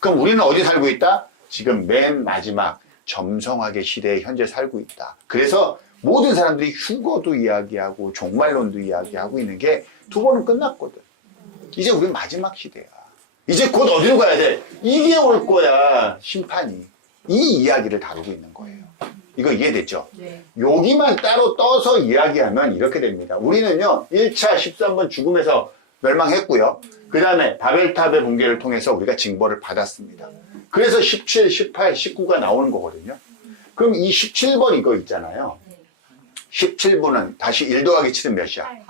그럼 우리는 어디 살고 있다? 지금 맨 마지막 점성학의 시대에 현재 살고 있다. 그래서 모든 사람들이 휴거도 이야기하고 종말론도 이야기하고 있는 게 2번은 끝났거든. 이제 우리 마지막 시대야. 이제 곧 어디로 가야 돼? 이게 올 거야, 심판이. 이 이야기를 다루고 있는 거예요. 이거 이해됐죠? 네. 여기만 따로 떠서 이야기하면 이렇게 됩니다. 우리는요, 1차 13번 죽음에서 멸망했고요. 그 다음에 바벨탑의 붕괴를 통해서 우리가 징벌을 받았습니다. 그래서 17, 18, 19가 나오는 거거든요. 그럼 이 17번 이거 있잖아요. 17번은 다시 1 더하기 7은 몇이야?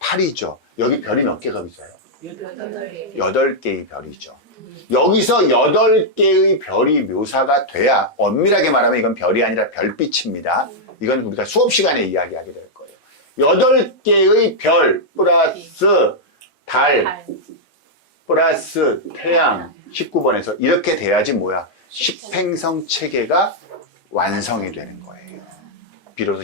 8이죠. 여기 별이 몇 개가 있어요? 8개의 별이죠. 여기서 8개의 별이 묘사가 돼야 엄밀하게 말하면 이건 별이 아니라 별빛입니다. 이건 우리가 수업 시간에 이야기하게 될 거예요. 8개의 별 플러스 달 플러스 태양 19번에서 이렇게 돼야지 뭐야? 십행성 체계가 완성이 되는 거예요. 비로소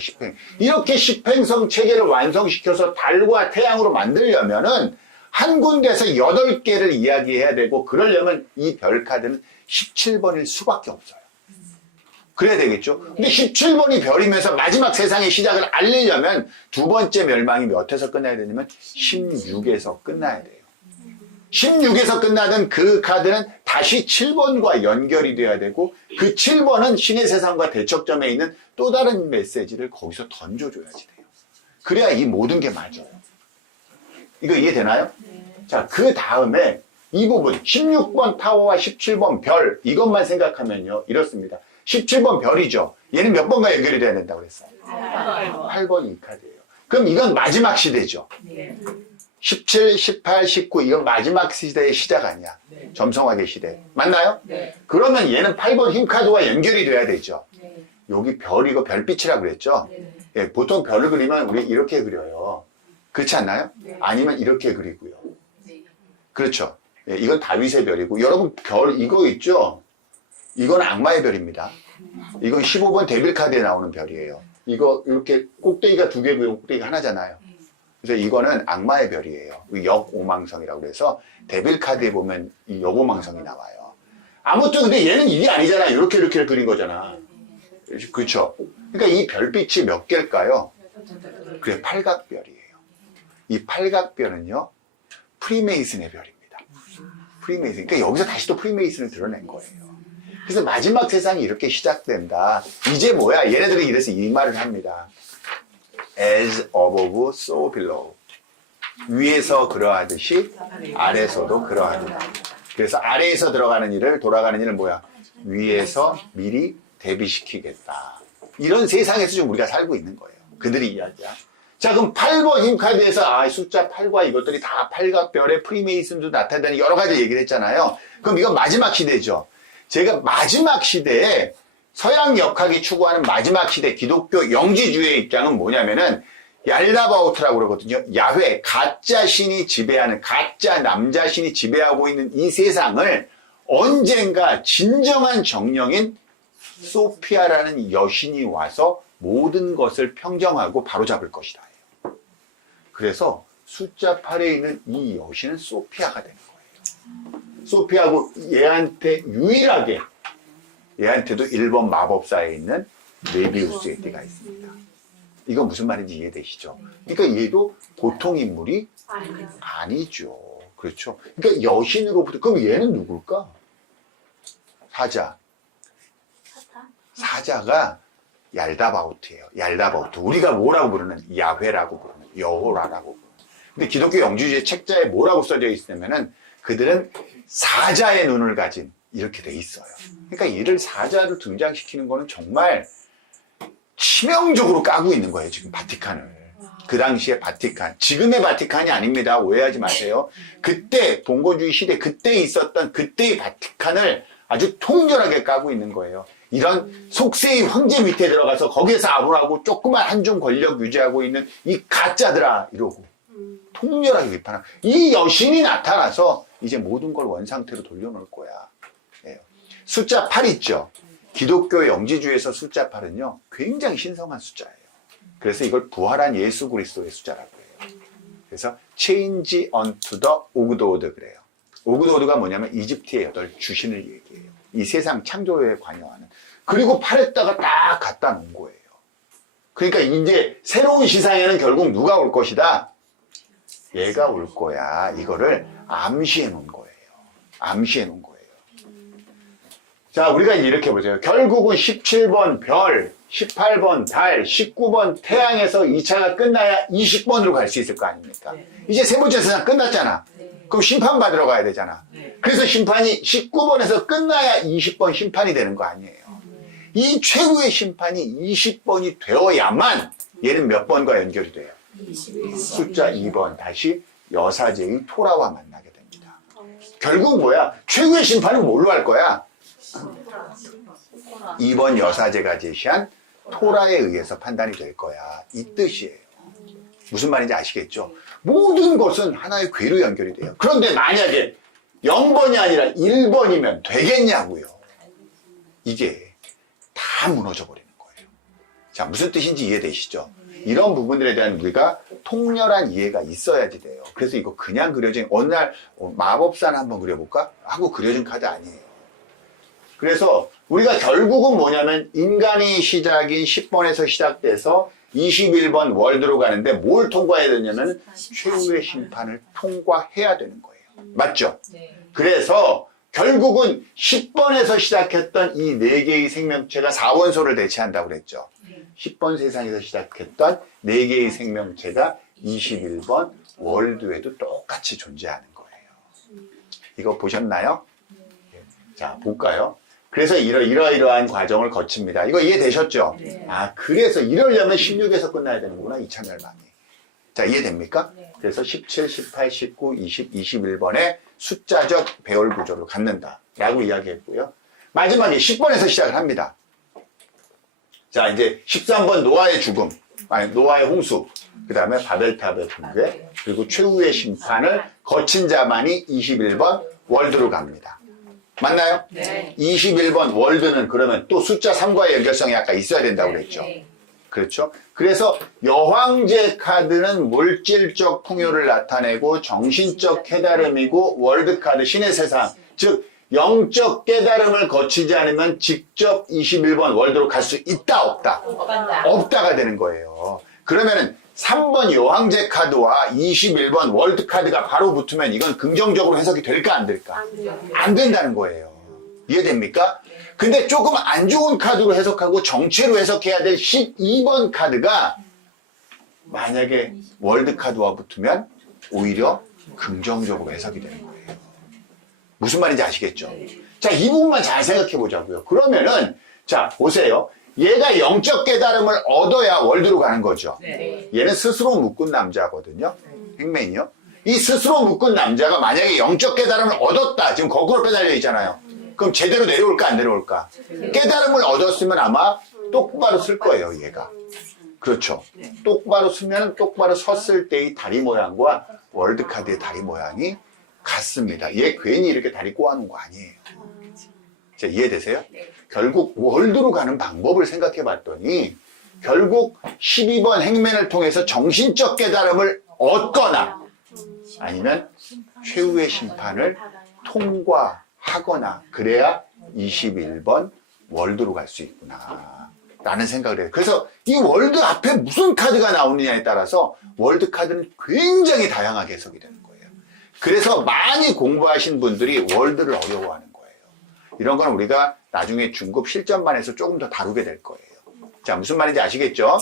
이렇게 십행성 체계를 완성시켜서 달과 태양으로 만들려면은 한 군데서 8개를 이야기해야 되고, 그러려면 이 별 카드는 17번일 수밖에 없어요. 그래야 되겠죠? 근데 17번이 별이면서 마지막 세상의 시작을 알리려면 두 번째 멸망이 몇에서 끝나야 되냐면 16에서 끝나야 돼요. 16에서 끝나는 그 카드는 다시 7번과 연결이 돼야 되고, 그 7번은 신의 세상과 대척점에 있는 또 다른 메시지를 거기서 던져줘야지 돼요. 그래야 이 모든 게 맞아요. 이거 이해되나요? 자, 그 다음에 이 부분 16번 타워와 17번 별, 이것만 생각하면요 이렇습니다. 17번 별이죠. 얘는 몇 번과 연결이 돼야 된다고 그랬어요? 8번 이 카드예요. 그럼 이건 마지막 시대죠. 17, 18, 19 이건 마지막 시대의 시작 아니야. 점성화계 시대. 맞나요? 그러면 얘는 8번 힘 카드와 연결이 돼야 되죠. 여기 별이고 별빛이라고 그랬죠. 예, 보통 별을 그리면 우리 이렇게 그려요. 그렇지 않나요? 아니면 이렇게 그리고요. 그렇죠. 예, 이건 다윗의 별이고, 여러분 별 이거 있죠? 이건 악마의 별입니다. 이건 15번 데빌 카드에 나오는 별이에요. 이거 이렇게 꼭대기가 2개고 꼭대기가 하나잖아요. 그래서 이거는 악마의 별이에요. 역오망성이라고 그래서 데빌 카드에 보면 이 역오망성이 나와요. 아무튼 근데 얘는 이게 아니잖아요. 이렇게 그린 거잖아. 그렇죠. 그러니까 이 별빛이 몇 개일까요? 그래, 팔각별이에요. 이 팔각별은요 프리메이슨의 별입니다. 프리메이슨. 그러니까 여기서 다시 또 프리메이슨을 드러낸 거예요. 그래서 마지막 세상이 이렇게 시작된다. 이제 뭐야? 얘네들이 이래서 이 말을 합니다. As above, so below. 위에서 그러하듯이 아래에서도 그러하리라. 그래서 아래에서 돌아가는 일을 뭐야? 위에서 미리 대비시키겠다. 이런 세상에서 지금 우리가 살고 있는 거예요. 그들이 이야기야. 자, 그럼 8번 힘카드에서 숫자 8과 이것들이 다 팔각별의 프리메이슨도 나타낸다는 여러 가지 얘기를 했잖아요. 그럼 이건 마지막 시대죠. 제가 마지막 시대에 서양 역학이 추구하는 마지막 시대 기독교 영지주의의 입장은 뭐냐면은 얄다바오트라고 그러거든요. 야훼, 가짜 신이 지배하는, 가짜 남자 신이 지배하고 있는 이 세상을 언젠가 진정한 정령인 소피아라는 여신이 와서 모든 것을 평정하고 바로잡을 것이다. 그래서 숫자 8에 있는 이 여신은 소피아가 되는 거예요. 소피아하고 얘한테 유일하게, 얘한테도 1번 마법사에 있는 메비우스의 띠가 있습니다. 이건 무슨 말인지 이해되시죠? 그러니까 얘도 보통 인물이 아니죠. 그렇죠. 그러니까 여신으로부터, 그럼 얘는 누굴까? 사자. 사자가 얄다바오트예요. 얄다바오트. 우리가 뭐라고 부르는? 야훼라고 부르는, 여호라라고 부르는. 근데 기독교 영주주의 책자에 뭐라고 써져 있냐면은 그들은 사자의 눈을 가진, 이렇게 돼 있어요. 그러니까 이를 사자를 등장시키는 거는 정말 치명적으로 까고 있는 거예요, 지금 바티칸을. 그 당시에 바티칸, 지금의 바티칸이 아닙니다. 오해하지 마세요. 그때 봉건주의 시대, 그때 있었던 그때의 바티칸을 아주 통렬하게 까고 있는 거예요. 이런 속세의 황제 밑에 들어가서 거기에서 아부하고 조그만 한 줌 권력 유지하고 있는 이 가짜들아 이러고 통렬하게 비판하고, 이 여신이 나타나서 이제 모든 걸 원상태로 돌려놓을 거야. 예. 숫자 8 있죠. 기독교 영지주의에서 숫자 8은요 굉장히 신성한 숫자예요. 그래서 이걸 부활한 예수 그리스도의 숫자라고 해요. 그래서 change unto the 오그도드 그래요. 오그도드가 뭐냐면 이집트의 8 주신을 얘기해요. 이 세상 창조에 관여하는. 그리고 8에다가 딱 갖다 놓은 거예요. 그러니까 이제 새로운 시상에는 결국 누가 올 것이다? 얘가 올 거야. 이거를 암시해 놓은 거예요. 암시해 놓은 거예요. 자, 우리가 이렇게 보세요. 결국은 17번 별, 18번 달, 19번 태양에서 2차가 끝나야 20번으로 갈 수 있을 거 아닙니까? 이제 세 번째 세상 끝났잖아. 그럼 심판 받으러 가야 되잖아. 그래서 심판이 19번에서 끝나야 20번 심판이 되는 거 아니에요. 이 최후의 심판이 20번이 되어야만 얘는 몇 번과 연결이 돼요? 숫자 2번 다시 여사제인 토라와 만나게 됩니다. 결국 뭐야? 최후의 심판은 뭘로 할 거야? 2번 여사제가 제시한 토라에 의해서 판단이 될 거야. 이 뜻이에요. 무슨 말인지 아시겠죠? 모든 것은 하나의 괴로 연결이 돼요. 그런데 만약에 0번이 아니라 1번이면 되겠냐고요. 이게 다 무너져 버리는 거예요. 자, 무슨 뜻인지 이해되시죠? 이런 부분들에 대한 우리가 통렬한 이해가 있어야지 돼요. 그래서 이거 그냥 그려진, 어느 날 마법사나 한번 그려볼까? 하고 그려진 카드 아니에요. 그래서 우리가 결국은 뭐냐면 인간이 시작인 10번에서 시작돼서 21번 월드로 가는데 뭘 통과해야 되냐면 최후의 심판을 통과해야 되는 거예요. 맞죠? 네. 그래서 결국은 10번에서 시작했던 이 4개의 생명체가 4원소를 대체한다고 그랬죠. 10번 세상에서 시작했던 4개의 생명체가 21번 월드에도 똑같이 존재하는 거예요. 이거 보셨나요? 자, 볼까요? 그래서 이러이러한 과정을 거칩니다. 이거 이해되셨죠? 네. 아, 그래서 이러려면 16에서 끝나야 되는구나, 이참열망이. 자, 이해됩니까? 네. 그래서 17, 18, 19, 20, 21번의 숫자적 배열 구조를 갖는다. 라고 이야기했고요. 마지막에 10번에서 시작을 합니다. 자, 이제 13번 노아의 죽음, 아니, 노아의 홍수, 그 다음에 바벨탑의 붕괴, 그리고 최후의 심판을 거친 자만이 21번 월드로 갑니다. 맞나요? 네. 21번 월드는 그러면 또 숫자 3과의 연결성이 아까 있어야 된다고 그랬죠. 네. 그렇죠? 그래서 여황제 카드는 물질적 풍요를 나타내고 정신적 깨달음이고 월드 카드 신의 세상, 즉 영적 깨달음을 거치지 않으면 직접 21번 월드로 갈 수 있다 없다? 없다. 없다가 되는 거예요. 그러면은 3번 여황제 카드와 21번 월드 카드가 바로 붙으면 이건 긍정적으로 해석이 될까 안 될까? 안 돼요. 안 된다는 거예요. 이해됩니까? 근데 조금 안 좋은 카드로 해석하고 정체로 해석해야 될 12번 카드가 만약에 월드 카드와 붙으면 오히려 긍정적으로 해석이 되는 거예요. 무슨 말인지 아시겠죠? 자, 이 부분만 잘 생각해 보자고요. 그러면은, 자, 보세요. 얘가 영적 깨달음을 얻어야 월드로 가는 거죠. 네. 얘는 스스로 묶은 남자거든요. 행맨이요. 이 스스로 묶은 남자가 만약에 영적 깨달음을 얻었다. 지금 거꾸로 빼달려 있잖아요. 그럼 제대로 내려올까 안 내려올까? 깨달음을 얻었으면 아마 똑바로 쓸 거예요, 얘가. 그렇죠. 똑바로 쓰면 똑바로 섰을 때의 다리 모양과 월드카드의 다리 모양이 같습니다. 얘 괜히 이렇게 다리 꼬아놓은 거 아니에요. 자, 이해되세요? 결국 월드로 가는 방법을 생각해 봤더니 결국 12번 행맨을 통해서 정신적 깨달음을 얻거나 아니면 최후의 심판을 통과하거나 그래야 21번 월드로 갈 수 있구나 라는 생각을 해요. 그래서 이 월드 앞에 무슨 카드가 나오느냐에 따라서 월드 카드는 굉장히 다양하게 해석이 되는 거예요. 그래서 많이 공부하신 분들이 월드를 어려워하는 거예요. 이런 건 우리가 나중에 중급 실전반에서 조금 더 다루게 될 거예요. 자, 무슨 말인지 아시겠죠?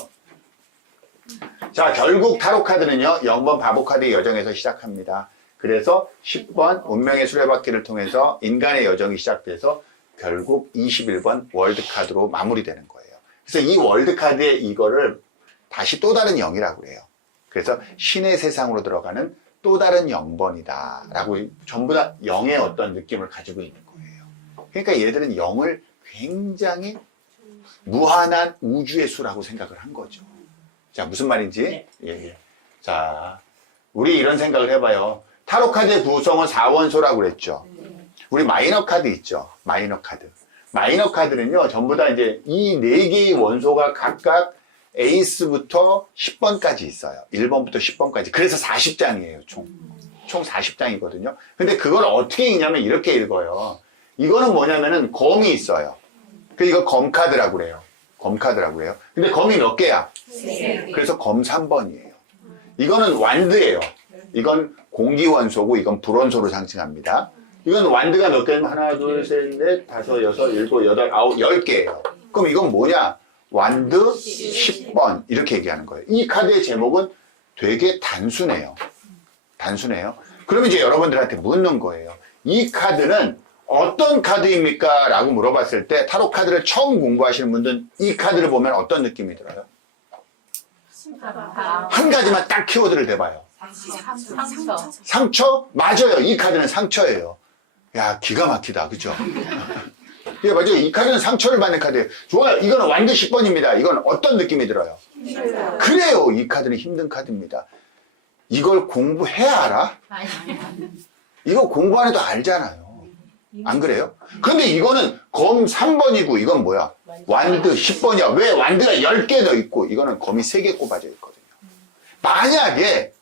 자, 결국 타로 카드는요, 0번 바보 카드의 여정에서 시작합니다. 그래서 10번 운명의 수레바퀴를 통해서 인간의 여정이 시작돼서 결국 21번 월드 카드로 마무리되는 거예요. 그래서 이 월드 카드의 이거를 다시 또 다른 0이라고 해요. 그래서 신의 세상으로 들어가는 또 다른 0번이다 라고 전부 다 0의 어떤 느낌을 가지고 있는 거예요. 그러니까 얘들은 0을 굉장히 무한한 우주의 수라고 생각을 한 거죠. 자, 무슨 말인지? 네. 예. 자, 우리 이런 생각을 해봐요. 타로 카드의 구성은 4원소라고 그랬죠. 우리 마이너 카드 있죠. 마이너 카드. 마이너 카드는요, 전부 다 이제 이 4개의 원소가 각각 에이스부터 10번까지 있어요. 1번부터 10번까지. 그래서 40장이에요, 총. 총 40장이거든요. 근데 그걸 어떻게 읽냐면 이렇게 읽어요. 이거는 뭐냐면은 검이 있어요. 그래서 이거 검카드라고 그래요. 검카드라고 그래요. 근데 검이 몇 개야? 그래서 검 3번이에요. 이거는 완드예요. 이건 공기원소고 이건 불원소로 상징합니다. 이건 완드가 몇 개냐면 하나, 둘, 셋, 넷, 다섯, 여섯, 일곱, 여덟, 아홉, 10개예요. 그럼 이건 뭐냐? 완드 10번 이렇게 얘기하는 거예요. 이 카드의 제목은 되게 단순해요. 단순해요. 그러면 이제 여러분들한테 묻는 거예요. 이 카드는 어떤 카드입니까? 라고 물어봤을 때 타로 카드를 처음 공부하시는 분들은 이 카드를 보면 어떤 느낌이 들어요? 한 가지만 딱 키워드를 대봐요. 상처. 상처? 맞아요. 이 카드는 상처예요. 야, 기가 막히다. 그죠? 예, 맞아요. 이 카드는 상처를 받는 카드예요. 좋아요. 이거는 완드 10번입니다. 이건 어떤 느낌이 들어요? 그래요. 이 카드는 힘든 카드입니다. 이걸 공부해야 알아? 이거 공부 안 해도 알잖아요. 안 그래요? 그런데 이거는 검 3번이고 이건 뭐야? 완드 10번이야. 왜? 완드가 10개 더 있고 이거는 검이 3개 꼽아져 있거든요. 만약에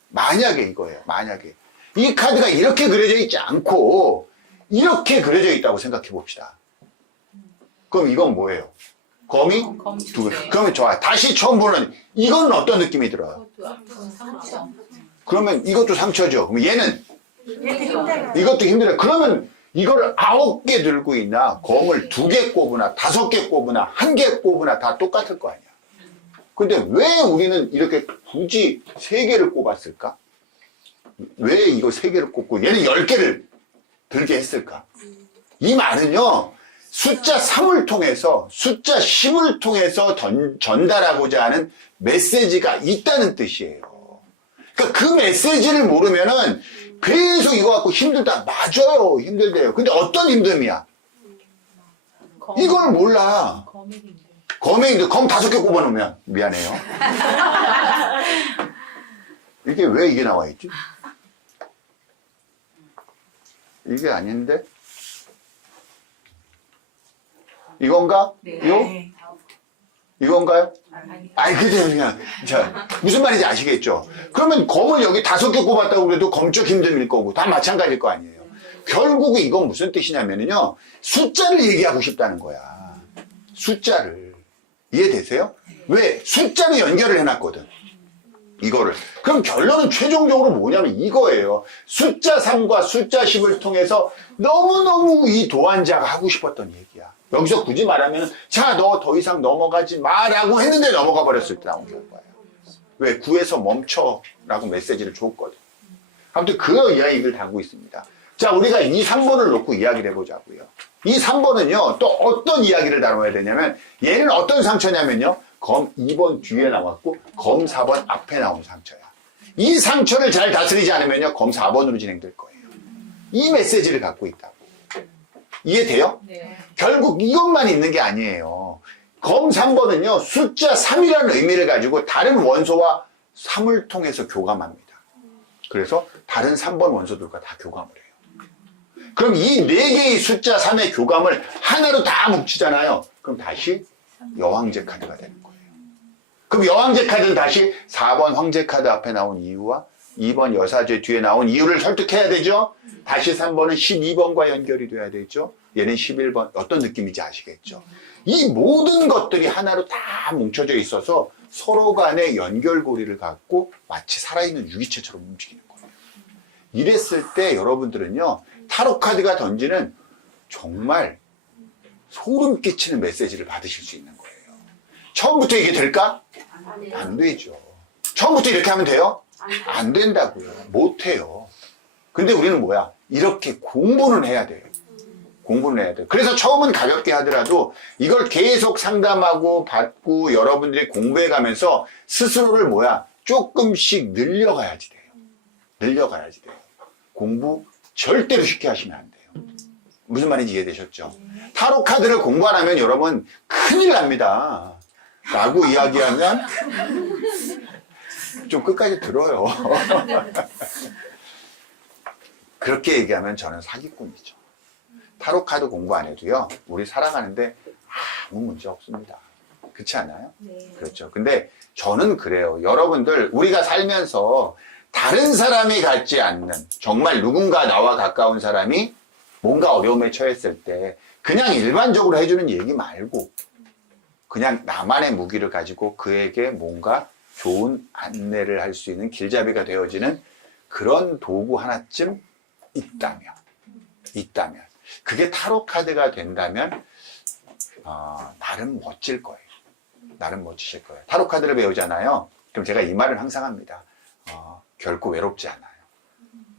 이거예요. 만약에 이 카드가 이렇게 그려져 있지 않고 이렇게 그려져 있다고 생각해 봅시다. 그럼 이건 뭐예요? 검이 검 2개. 그러면 좋아요. 다시 처음 보는 이건 어떤 느낌이 들어요? 상처. 그러면 이것도 상처죠. 그럼 얘는 이렇게 힘들어요. 이것도 힘들어요. 그러면 이거를 9개 들고 있나 검을 2개 꼽으나 5개 꼽으나 1개 꼽으나 다 똑같을 거 아니야. 근데 왜 우리는 이렇게 굳이 3개를 꼽았을까? 왜 이거 3개를 꼽고 얘는 10개를 들게 했을까? 이 말은요, 숫자 3을 통해서, 숫자 10을 통해서 전달하고자 하는 메시지가 있다는 뜻이에요. 그러니까 그 메시지를 모르면은 계속 이거 갖고 힘들다. 맞아요. 힘들대요. 근데 어떤 힘듦이야? 이걸 몰라. 검이 힘들어. 검에 이제 검 5개 꼽아놓으면 미안해요. 이게 왜 이게 나와 있지? 이게 아닌데? 이건가? 네. 이건가요? 아니, 그냥, 자, 무슨 말인지 아시겠죠? 그러면 검을 여기 5개 꼽았다고 그래도 검적 힘듦일 거고, 다 마찬가지일 거 아니에요. 결국은 이건 무슨 뜻이냐면요, 숫자를 얘기하고 싶다는 거야. 숫자를. 이해되세요? 왜? 숫자를 연결을 해놨거든. 이거를. 그럼 결론은 최종적으로 뭐냐면 이거예요. 숫자 3과 숫자 10을 통해서 너무너무 이 도안자가 하고 싶었던 얘기야. 여기서 굳이 말하면, 자, 너 더 이상 넘어가지 마라고 했는데 넘어가 버렸을 때 나온 결과예요. 왜? 9에서 멈춰라고 메시지를 줬거든. 아무튼 그 이야기를 담고 있습니다. 자, 우리가 이 3번을 놓고 이야기를 해보자고요. 이 3번은요, 또 어떤 이야기를 다뤄야 되냐면, 얘는 어떤 상처냐면요, 검 2번 뒤에 나왔고, 검 4번 앞에 나온 상처야. 이 상처를 잘 다스리지 않으면요, 검 4번으로 진행될 거예요. 이 메시지를 갖고 있다고. 이해돼요? 네. 결국 이것만 있는 게 아니에요. 검 3번은요, 숫자 3이라는 의미를 가지고 다른 원소와 3을 통해서 교감합니다. 그래서 다른 3번 원소들과 다 교감을 해요. 그럼 이 4개의 숫자 3의 교감을 하나로 다 뭉치잖아요. 그럼 다시 여왕제 카드가 되는 거예요. 그럼 여왕제 카드는 다시 4번 황제 카드 앞에 나온 이유와 2번 여사제 뒤에 나온 이유를 설득해야 되죠. 다시 3번은 12번과 연결이 돼야 되죠. 얘는 11번. 어떤 느낌인지 아시겠죠? 이 모든 것들이 하나로 다 뭉쳐져 있어서 서로 간의 연결고리를 갖고 마치 살아있는 유기체처럼 움직이는 거예요. 이랬을 때 여러분들은요, 타로 카드가 던지는 정말 소름 끼치는 메시지를 받으실 수 있는 거예요. 처음부터 이게 될까? 안 되죠. 처음부터 이렇게 하면 돼요? 안 된다고요. 못 해요. 근데 우리는 뭐야? 이렇게 공부는 해야 돼요. 공부는 해야 돼요. 그래서 처음은 가볍게 하더라도 이걸 계속 상담하고 받고 여러분들이 공부해 가면서 스스로를 뭐야? 조금씩 늘려가야지 돼요. 늘려가야지 돼요. 공부 절대로 쉽게 하시면 안 돼요. 무슨 말인지 이해되셨죠? 타로 카드를 공부 안 하면 여러분 큰일 납니다. 라고 이야기하면 좀 끝까지 들어요. 그렇게 얘기하면 저는 사기꾼이죠. 타로 카드 공부 안 해도요, 우리 살아가는데 아무 문제 없습니다. 그렇지 않아요? 네. 그렇죠. 근데 저는 그래요. 여러분들, 우리가 살면서 다른 사람이 갖지 않는, 정말 누군가 나와 가까운 사람이 뭔가 어려움에 처했을 때 그냥 일반적으로 해주는 얘기 말고 그냥 나만의 무기를 가지고 그에게 뭔가 좋은 안내를 할 수 있는 길잡이가 되어지는 그런 도구 하나쯤 있다면 그게 타로 카드가 된다면 나름 멋질 거예요. 나름 멋지실 거예요. 타로 카드를 배우잖아요. 그럼 제가 이 말을 항상 합니다. 결코 외롭지 않아요.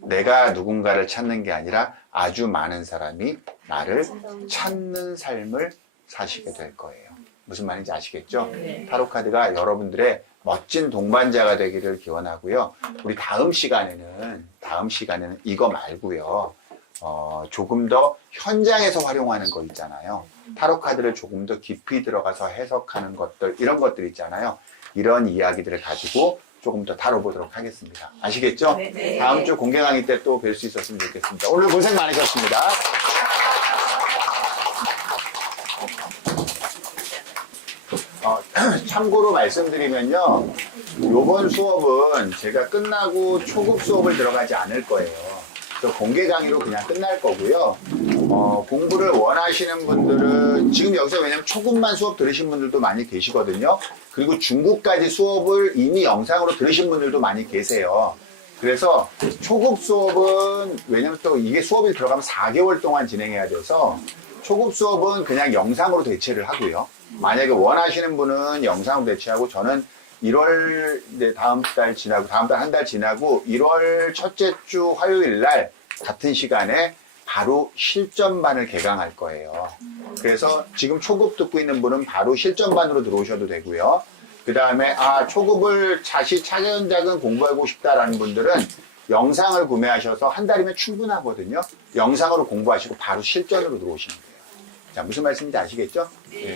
내가 누군가를 찾는 게 아니라 아주 많은 사람이 나를 찾는 삶을 사시게 될 거예요. 무슨 말인지 아시겠죠? 네. 타로 카드가 여러분들의 멋진 동반자가 되기를 기원하고요. 우리 다음 시간에는 이거 말고요. 조금 더 현장에서 활용하는 거 있잖아요. 타로 카드를 조금 더 깊이 들어가서 해석하는 것들, 이런 것들 있잖아요. 이런 이야기들을 가지고 조금 더 다뤄보도록 하겠습니다. 아시겠죠? 네. 다음 주 공개 강의 때 또 뵐 수 있었으면 좋겠습니다. 오늘 고생 많으셨습니다. 참고로 말씀드리면요. 요번 수업은 제가 끝나고 초급 수업을 들어가지 않을 거예요. 그래서 공개 강의로 그냥 끝날 거고요. 공부를 원하시는 분들은 지금 여기서 왜냐면 초급만 수업 들으신 분들도 많이 계시거든요. 그리고 중급까지 수업을 이미 영상으로 들으신 분들도 많이 계세요. 그래서 초급 수업은 왜냐면 또 이게 수업이 들어가면 4개월 동안 진행해야 돼서 초급 수업은 그냥 영상으로 대체를 하고요. 만약에 원하시는 분은 영상으로 대체하고 저는 1월 이제 다음 달 지나고 다음 달 한 달 지나고 1월 첫째 주 화요일 날 같은 시간에 바로 실전반을 개강할 거예요. 그래서 지금 초급 듣고 있는 분은 바로 실전반으로 들어오셔도 되고요. 그 다음에 초급을 다시 차근차근 공부하고 싶다라는 분들은 영상을 구매하셔서 한 달이면 충분하거든요. 영상으로 공부하시고 바로 실전으로 들어오시면 돼요. 자, 무슨 말씀인지 아시겠죠? 네.